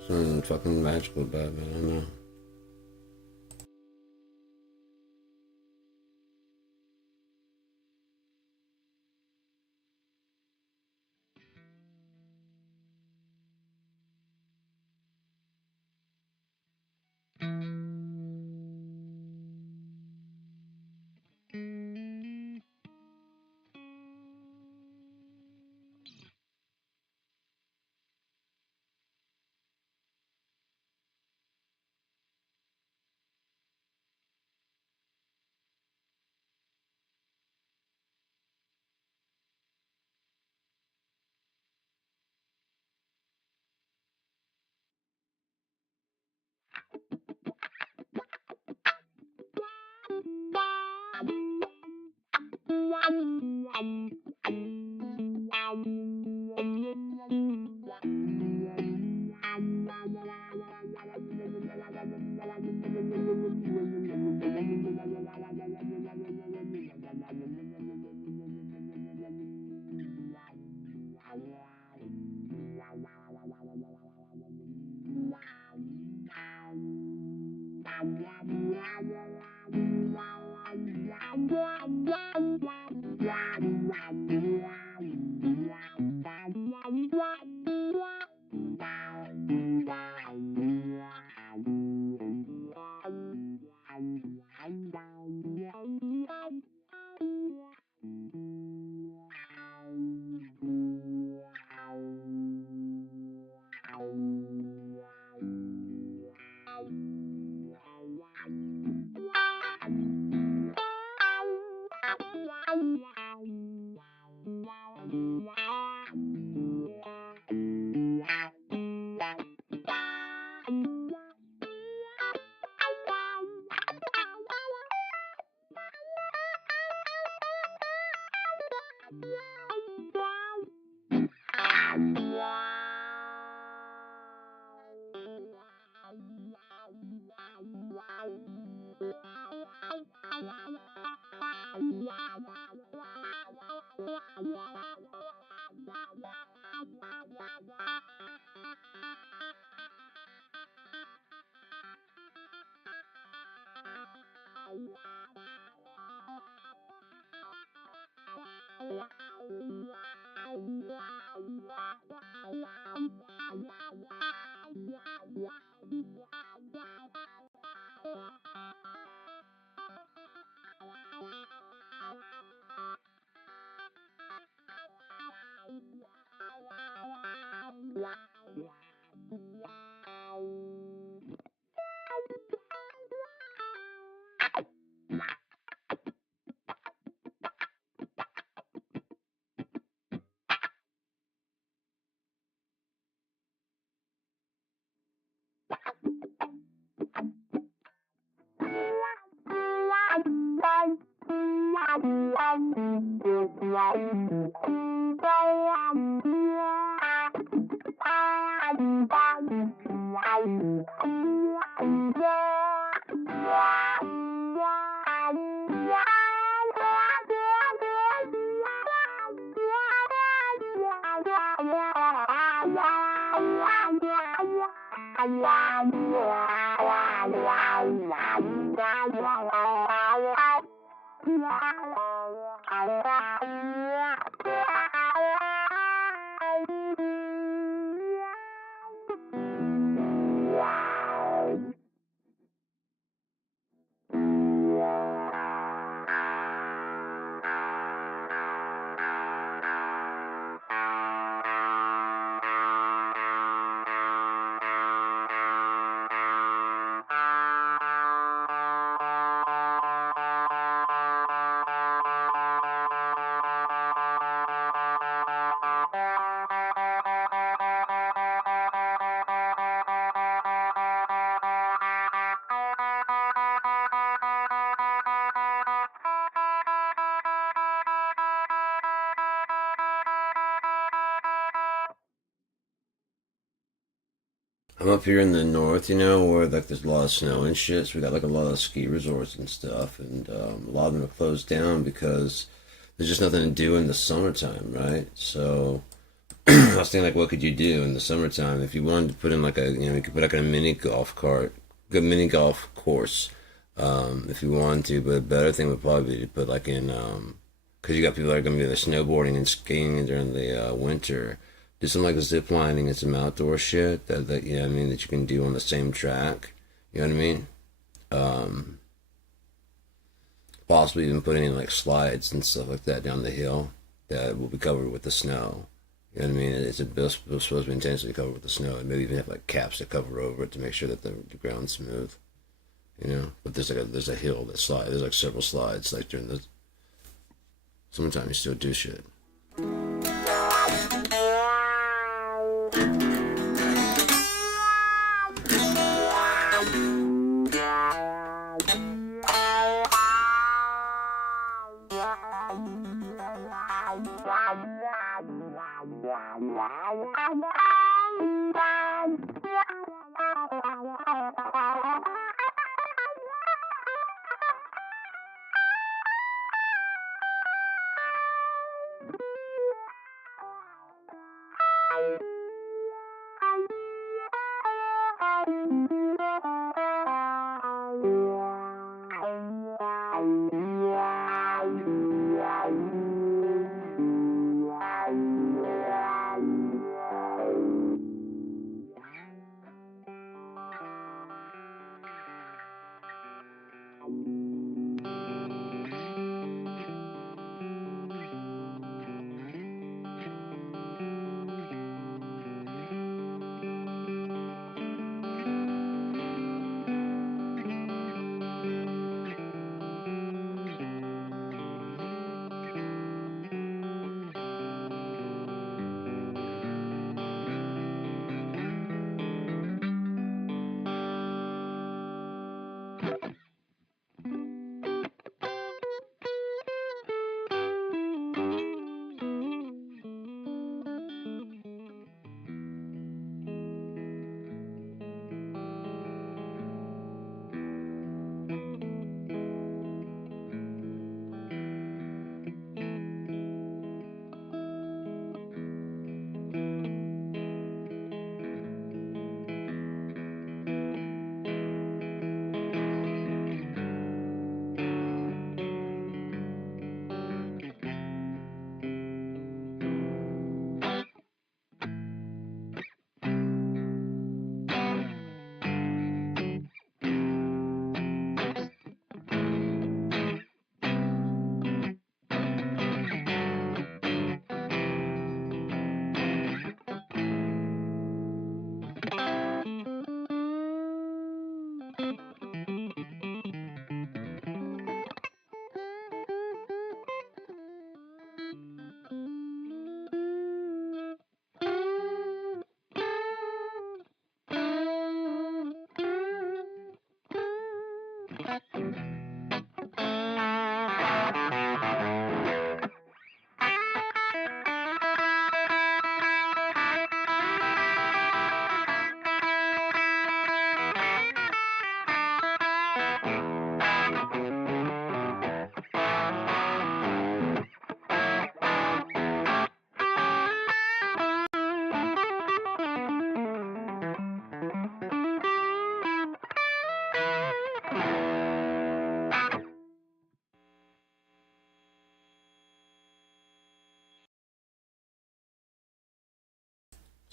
Something fucking magical about it, I don't know. I'm up here in the north, where like there's a lot of snow and shit. So we got like a lot of ski resorts and stuff, and a lot of them are closed down because there's just nothing to do in the summertime, right? So I was thinking like, what could you do in the summertime if you wanted to put in like you could put like a mini golf cart, good mini golf course, if you wanted to. But a better thing would probably be to put like in, because you got people that are gonna be there snowboarding and skiing during the winter. Do some like zip lining and some outdoor shit that I mean that you can do on the same track. You know what I mean? Um, Possibly even putting in like slides and stuff like that down the hill that will be covered with the snow. You know what I mean? It's supposed to be intensely covered with the snow, and maybe even have like caps that cover over it to make sure that the ground's smooth. But there's a hill that slide. There's like several slides like during the summertime. You still do shit.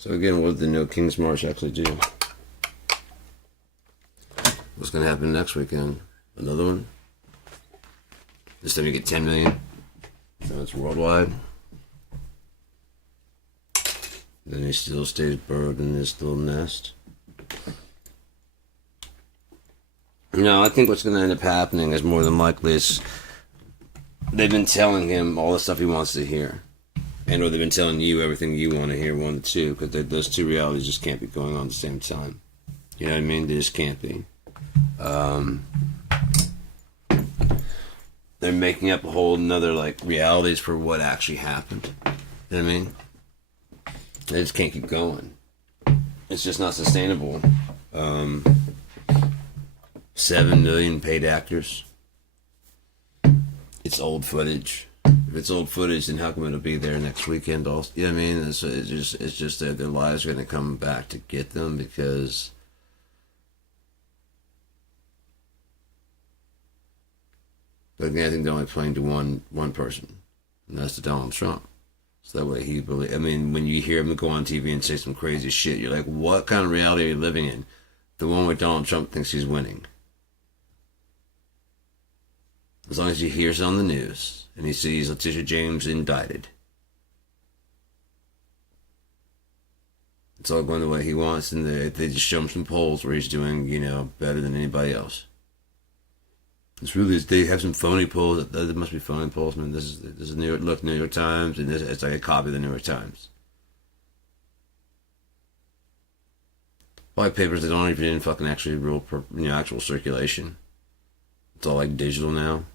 So again, what did the No King's March actually do? What's going to happen next weekend? Another one? This time you get 10 million. So it's worldwide. Then he still stays burrowed in this little nest. No, I think what's going to end up happening is more than likely they've been telling him all the stuff he wants to hear. And or they've been telling you everything you want to hear, one to two, because those two realities just can't be going on at the same time. You know what I mean? They just can't be. They're making up a whole another like realities for what actually happened. You know what I mean? They just can't keep going. It's just not sustainable. 7 million paid actors. It's old footage. If it's old footage, then how come it'll be there next weekend? Also, you know what I mean? It's just that their lives are going to come back to get them because I think they're only playing to one person, and that's to Donald Trump. So that way I mean, when you hear him go on TV and say some crazy shit, you're like, what kind of reality are you living in? The one where Donald Trump thinks he's winning. As long as he hears it on the news and he sees Letitia James indicted, it's all going the way he wants, and they just show him some polls where he's doing, better than anybody else. It's really, they have some phony polls. There must be phony polls, man. This is New York Times, and it's like a copy of the New York Times. White papers that don't even fucking actually real, actual circulation. It's all like digital now,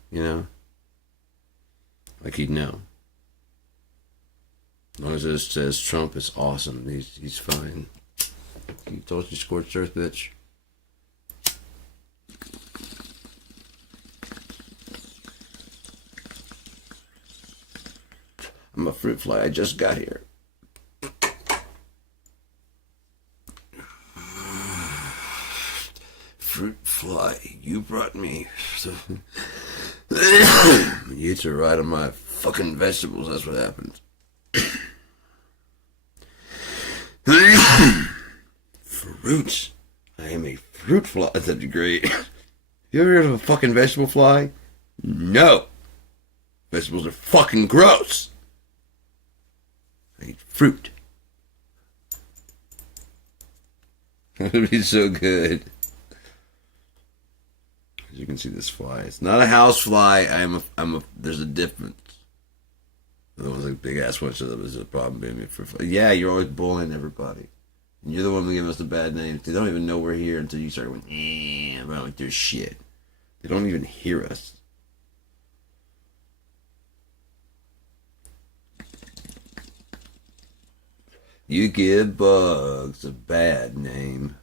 Like he'd know. As long as it says Trump is awesome, he's fine. He told you scorched earth, bitch. I'm a fruit fly. I just got here. Fruit fly, you brought me. You to ride on my fucking vegetables. That's what happened. Fruits. I am a fruit fly. That'd be great. You ever heard of a fucking vegetable fly? No. Vegetables are fucking gross. I eat fruit. That would be so good. As you can see, this fly. It's not a house fly. There's a difference. The one's like big ass ones, so that was a problem being for fly. Yeah, you're always bullying everybody. And you're the one giving us the bad name. They don't even know we're here until you start going, around with their shit. They don't even hear us. You give bugs a bad name.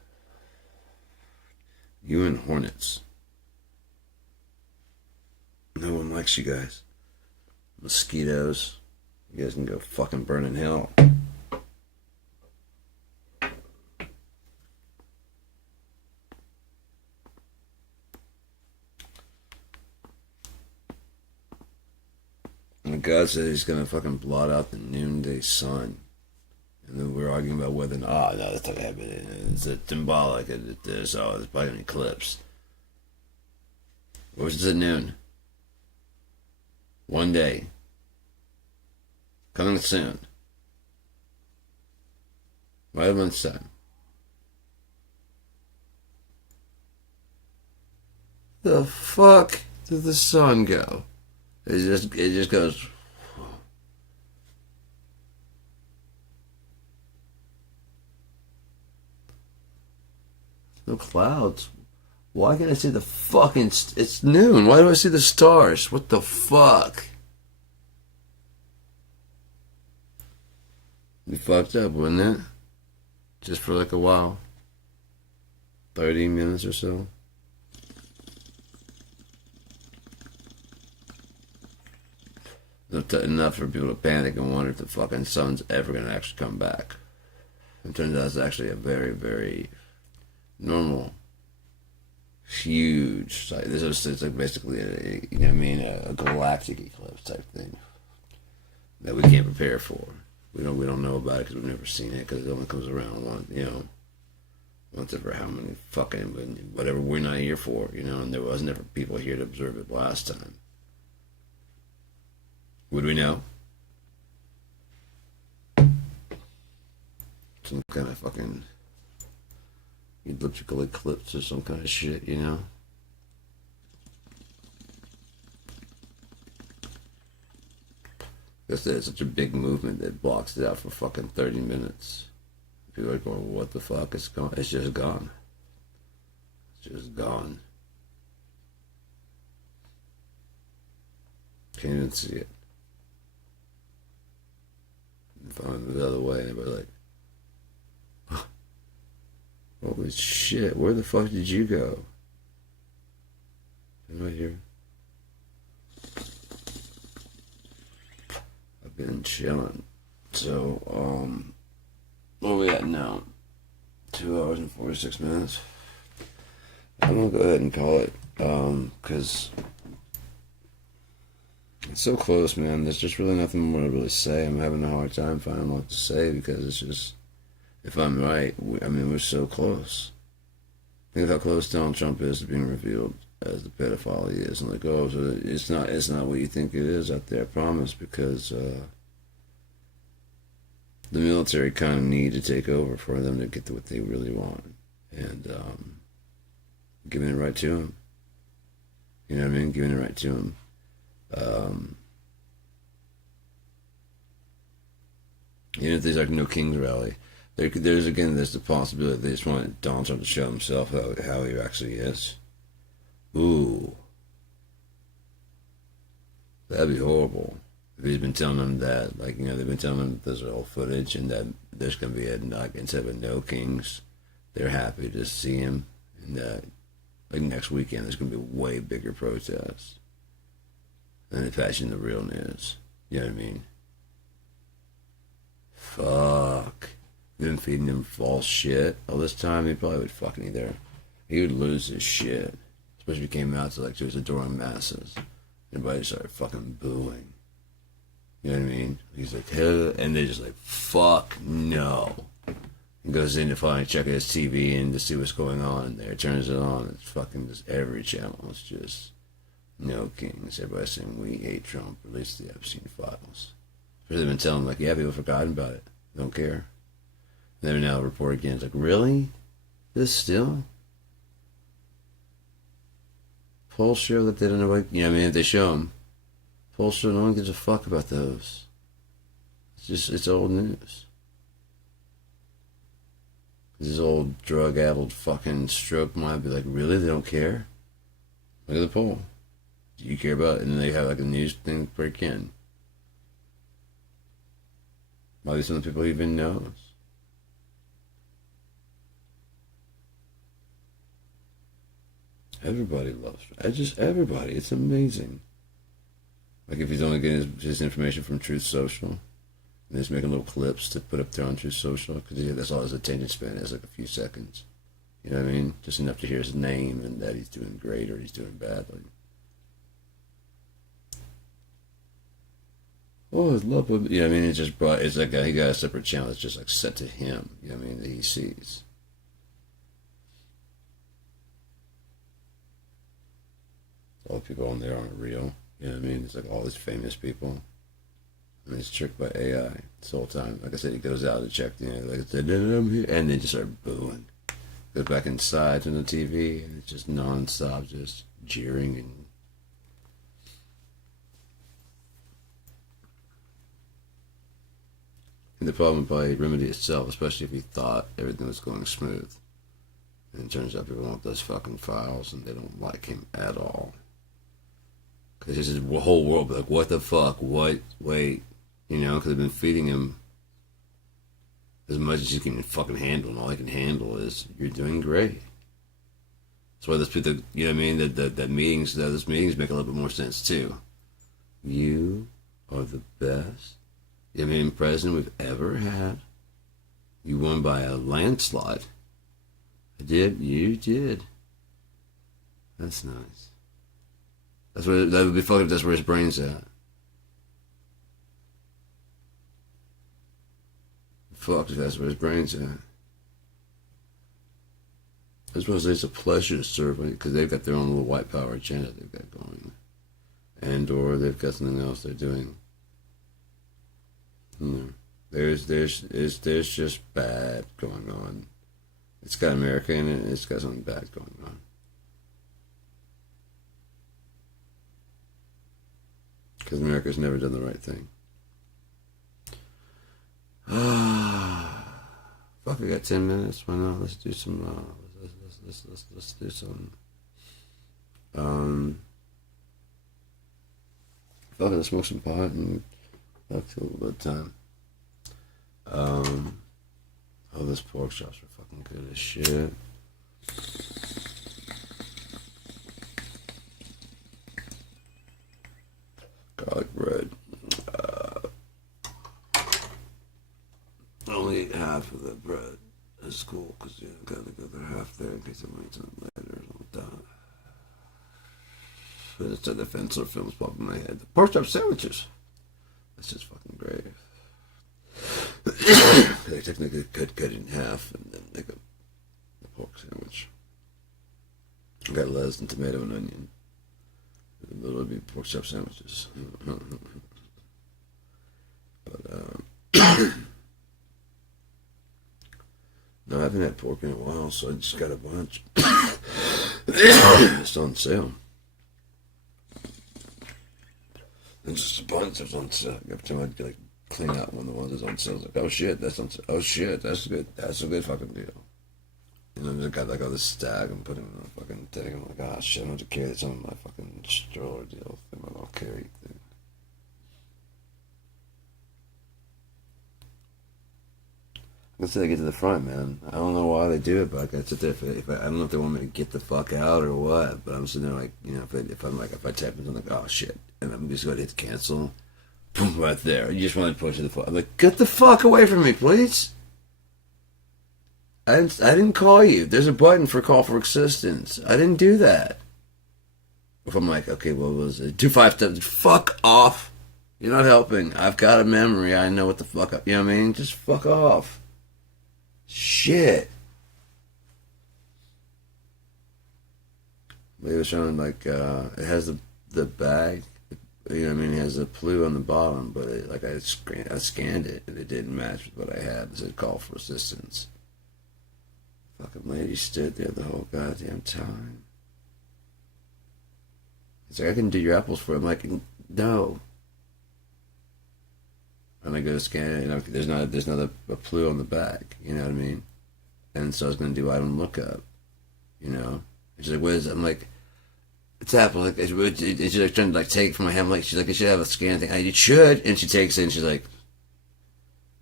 You and hornets. No one likes you guys. Mosquitoes. You guys can go fucking burn in hell. And God said he's gonna fucking blot out the noonday sun. And then we're arguing about whether no, that's not happening. It's a symbolic. There's probably an eclipse. What was it at noon? One day. Coming soon. Right about the sun. The fuck did the sun go? It just goes. No clouds. Why can't I see the fucking... It's noon. Why do I see the stars? What the fuck? We fucked up, wouldn't it? Just for like a while. 30 minutes or so. Enough for people to panic and wonder if the fucking sun's ever going to actually come back. It turns out it's actually a very, very normal, huge sight. This is it's like basically a galactic eclipse type thing that we can't prepare for. We don't know about it because we've never seen it because it only comes around once every how many fucking whatever we're not here for, and there was never people here to observe it last time. Would we know? Some kind of fucking elliptical eclipse or some kind of shit, Because there's such a big movement that blocks it out for fucking 30 minutes. People are going, what the fuck? It's gone. It's just gone. It's just gone. Can't even see it. If I move the other way, everybody's like, holy shit, where the fuck did you go? Am I here? I've been chilling. So, where are we at now? 2 hours and 46 minutes. I'm gonna go ahead and call it, because it's so close, man. There's just really nothing more to really say. I'm having a hard time finding what to say because it's just, if I'm right, we're so close. Think of how close Donald Trump is to being revealed as the pedophile he is, and like, oh, so it's not what you think it is out there. I promise, because the military kind of need to take over for them to get to what they really want, and giving it right to them. You know what I mean? Giving it right to them. Even if there's like no King's rally, there's the possibility they just want Donald Trump to show himself how he actually is. Ooh, that'd be horrible. If he's been telling them that, they've been telling them that there's all footage and that there's gonna be instead of no Kings, they're happy to see him, and that next weekend there's gonna be way bigger protests. And if patching the real news. You know what I mean? Fuck. We've been feeding him false shit all this time. He probably would fucking he would lose his shit. Especially if he came out to his adoring masses. Everybody started fucking booing. You know what I mean? He's like, hey, and they're just like, fuck no. And goes in to finally check his TV and to see what's going on in there. Turns it on. It's fucking just every channel. It's just no Kings. Everybody's saying we hate Trump. Release the Epstein files. They've been telling them, people have forgotten about it. They don't care. And then now report again. It's like, really? This still? Polls show that they don't know what, if they show them. Polls show no one gives a fuck about those. It's old news. This old drug-addled fucking stroke might be like, really? They don't care? Look at the poll. Do you care about it? And then they have a news thing break in. Maybe some of the people even knows. Everybody loves it. Everybody. It's amazing. Like if he's only getting his information from Truth Social, and he's making little clips to put up there on Truth Social, because that's all his attention span is, like a few seconds. You know what I mean? Just enough to hear his name and that he's doing great or he's doing badly. Oh, his love of, it's like he got a separate channel that's just like set to him, that he sees. All the people on there aren't real, It's like all these famous people. And he's tricked by AI this whole time. Like I said, he goes out to check, like I said, I'm here, and they just start booing. Goes back inside to the TV, and it's just non-stop, just jeering and the problem would probably remedy itself, especially if he thought everything was going smooth. And it turns out people want those fucking files and they don't like him at all. Because his whole world be like, what the fuck? What? Wait. Because they've been feeding him as much as he can fucking handle. And all he can handle is, you're doing great. That's why those people, that meetings, those meetings make a little bit more sense too. You are the best president we've ever had. You won by a landslide. I did. You did. That's nice. That would be fucked if that's where his brain's at. fuck if that's where his brain's at. I suppose it's a pleasure to serve because they've got their own little white power agenda they've got going. And or they've got something else they're doing. There's just bad going on. It's got America in it, and it's got something bad going on. Because America's never done the right thing. Fuck, we got 10 minutes. Why not? Let's do some. Let's do some. Fuck it, let's smoke some pot and fuck till a little bit of time. Oh, this pork chops are fucking good as shit. Garlic bread. I only ate half of the bread. That's cool, because I got the other half there in case I want something later. But it's the Fensler films popping in my head. The pork chop sandwiches. That's just fucking great. They technically cut it in half and then make a pork sandwich. I got lettuce and tomato and onion. It'll be pork chop sandwiches. But no, I haven't had pork in a while, so I just got a bunch. It's on sale. And just a bunch of on sale. Every time I'd like clean out one of the ones that's on sale, I was like, oh shit, that's on sale. Oh shit, that's good. That's a good fucking deal. And then I got like all this stack and put it in a fucking thing. I'm like, ah shit, I'm going to carry this on my fucking stroller deal. I'm going to carry thing. Once I get to the front, man, I don't know why they do it, but I gotta sit there. If I don't know if they want me to get the fuck out or what, but I'm sitting there like, you know, if I type in, I'm like, oh shit, and I'm just going to hit cancel, boom, right there. You just want to push the fuck. I'm like, get the fuck away from me, please. I didn't call you. There's a button for call for assistance. I didn't do that. If I'm like, okay, what was it? 257. Fuck off. You're not helping. I've got a memory. I know what the fuck up. You know what I mean? Just fuck off. Shit. It was showing like it has the bag, you know what I mean? It has a clue on the bottom, but I scanned it and it didn't match with what I had. It said call for assistance. Fucking lady stood there the whole goddamn time. It's like, I can do your apples for you. I'm like, no. And I go to scan it, you know, there's not a clue on the back, you know what I mean? And so I was going to do item lookup, you know? And she's like, what is it? I'm like, it's Apple. Like, she's like trying to like take it from my hand. I'm like, she's like, it should have a scan thing. It should. And she takes it and she's like,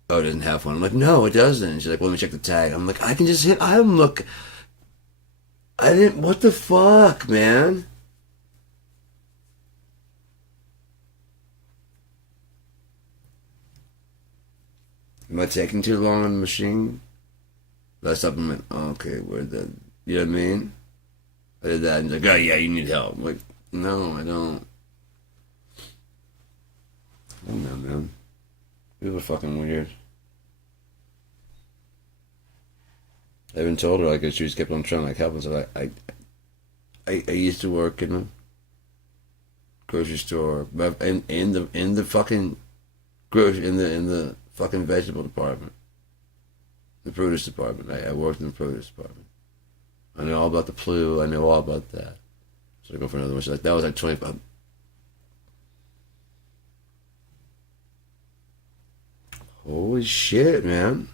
oh, it doesn't have one. I'm like, no, it doesn't. And she's like, well, let me check the tag. I'm like, I can just hit item look. What the fuck, man? Am I taking too long on the machine? That supplement, oh, okay, you know what I mean? I did that, and he's like, oh yeah, you need help. I'm like, no, I don't. I don't know, man. People are fucking weird. I even told her, like, she just kept on trying to, like, help, and so I used to work in a grocery store, but in the fucking grocery, in the fucking vegetable department. The produce department. I worked in the produce department. I know all about the Plu. I know all about that. So I go for another one. She's like, that was like 25. Holy shit, man.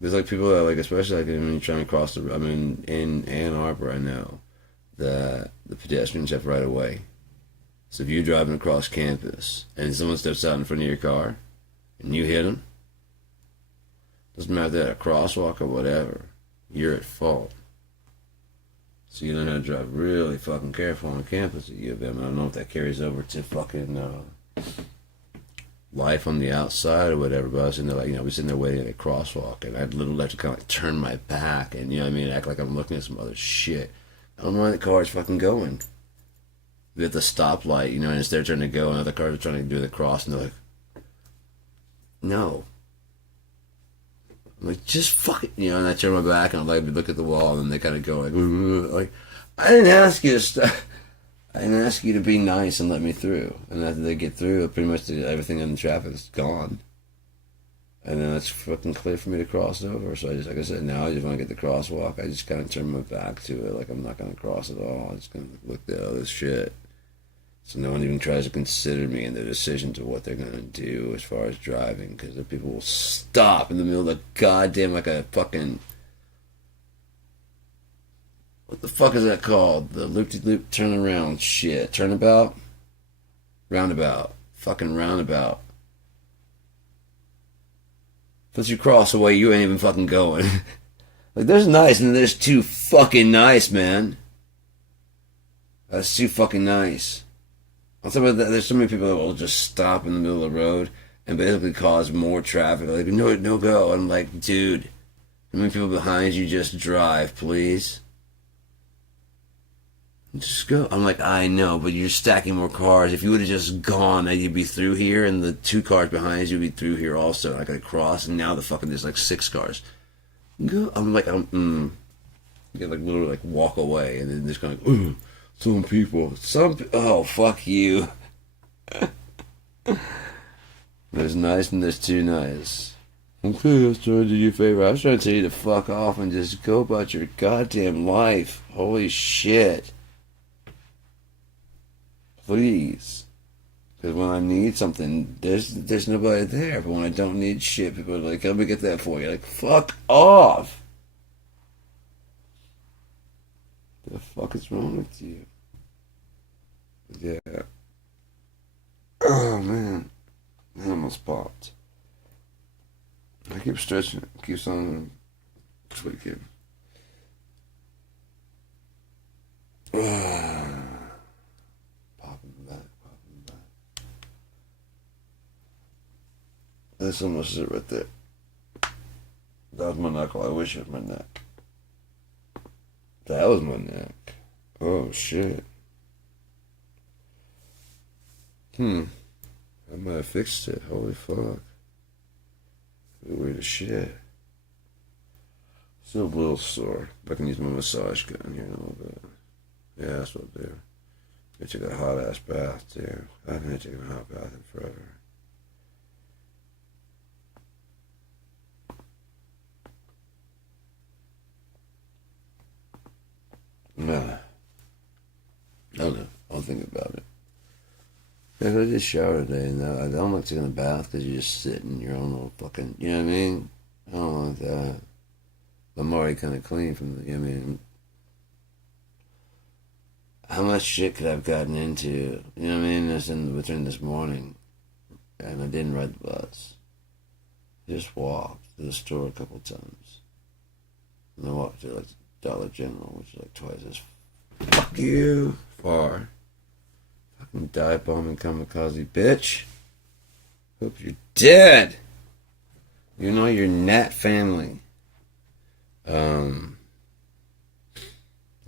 There's like people that like, especially like when you're trying to cross the, I mean, in Ann Arbor, I know that the pedestrians have right of way. So if you're driving across campus and someone steps out in front of your car and you hit them, doesn't matter if they're at a crosswalk or whatever, you're at fault. So you learn how to drive really fucking careful on campus at U of M. I don't know if that carries over to fucking life on the outside or whatever, but I was sitting there like, you know, we're sitting there waiting at a crosswalk and I'd literally have to kind of like turn my back and, you know what I mean, act like I'm looking at some other shit. I don't know where the car's fucking going. They're at the stoplight, you know, and it's they're trying to go and other cars are trying to do the cross and they're like, no. I'm like, just fuck it, you know. And I turn my back and I like look at the wall, and they kind of go like, I didn't ask you to stop. I didn't ask you to be nice and let me through. And after they get through, pretty much everything in the traffic is gone. And then it's fucking clear for me to cross over. So I just, like I said, now I just want to get the crosswalk. I just kind of turn my back to it, like I'm not going to cross at all. I'm just going to look at all this shit. So no one even tries to consider me in their decisions of what they're going to do as far as driving. Because the people will stop in the middle of the goddamn, like a fucking... What the fuck is that called? The loop-de-loop turnaround shit. Turnabout? Roundabout. Fucking roundabout. Once you cross away, you ain't even fucking going. Like, there's nice and there's too fucking nice, man. That's too fucking nice. On top of that, there's so many people that will just stop in the middle of the road and basically cause more traffic. Like, no go. I'm like, dude, how many people behind you? Just drive, please. Just go. I'm like, I know, but you're stacking more cars. If you would have just gone, you'd be through here, and the 2 cars behind you would be through here also. And I gotta cross, and now there's like 6 cars. Go. I'm like, you get like literally like walk away, and then just going, some people, oh fuck you. There's nice and there's too nice. Okay, I was trying to do you a favor. I was trying to tell you to fuck off and just go about your goddamn life. Holy shit. Please. Because when I need something, there's nobody there. But when I don't need shit, people are like, let me get that for you. Like, fuck off. What the fuck is wrong with you? Yeah. Oh, man. That almost popped. I keep stretching it. It keeps on tweaking. Popping back. That's almost it right there. That was my knuckle. I wish it was my neck. That was my neck. Oh, shit. I might have fixed it. Holy fuck. Weird as shit. Still a little sore. I can use my massage gun here in a little bit. Yeah, that's what I'll do. I took a hot ass bath too. I haven't taken a hot bath in forever. Nah. I don't know. I'll think about it. Yeah, I just showered today, and I don't like taking a bath because you just sit in your own little fucking, you know what I mean? I don't like that. I'm already kind of clean from the, you know what I mean? How much shit could I have gotten into, you know what I mean, within this morning, and I didn't ride the bus. I just walked to the store a couple times. And I walked to like Dollar General, which is like twice as fuck you far. Fucking dive bombing kamikaze bitch. Hope you're dead. You know your Nat family.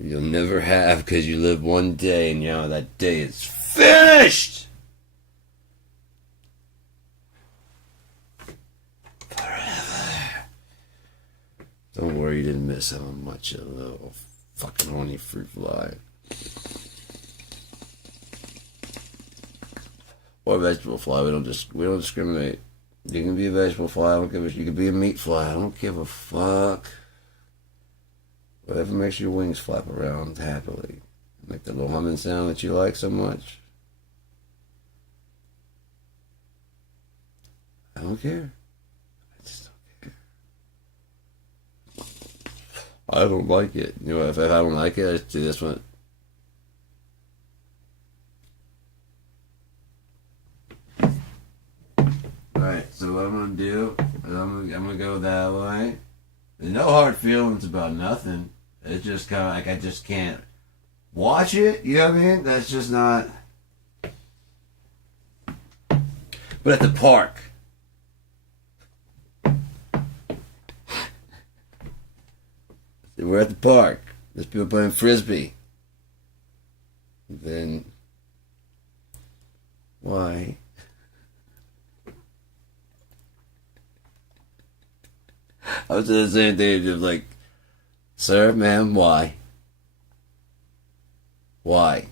You'll never have because you live one day and you know that day is finished. Forever. Don't worry, you didn't miss how much a little fucking horny fruit fly. Or vegetable fly. We don't discriminate. You can be a vegetable fly. I don't give a. You can be a meat fly. I don't give a fuck. Whatever makes your wings flap around happily. Make the little humming sound that you like so much. I don't care. I just don't care. I don't like it. You know, if I don't like it, I just do this one. Alright, so what I'm gonna do is I'm gonna go that way. There's no hard feelings about nothing. It's just kind of like I just can't watch it. You know what I mean? That's just not. But at the park. We're at the park. There's people playing frisbee. Then why? I was saying the same thing, just like, sir, ma'am, why? Why?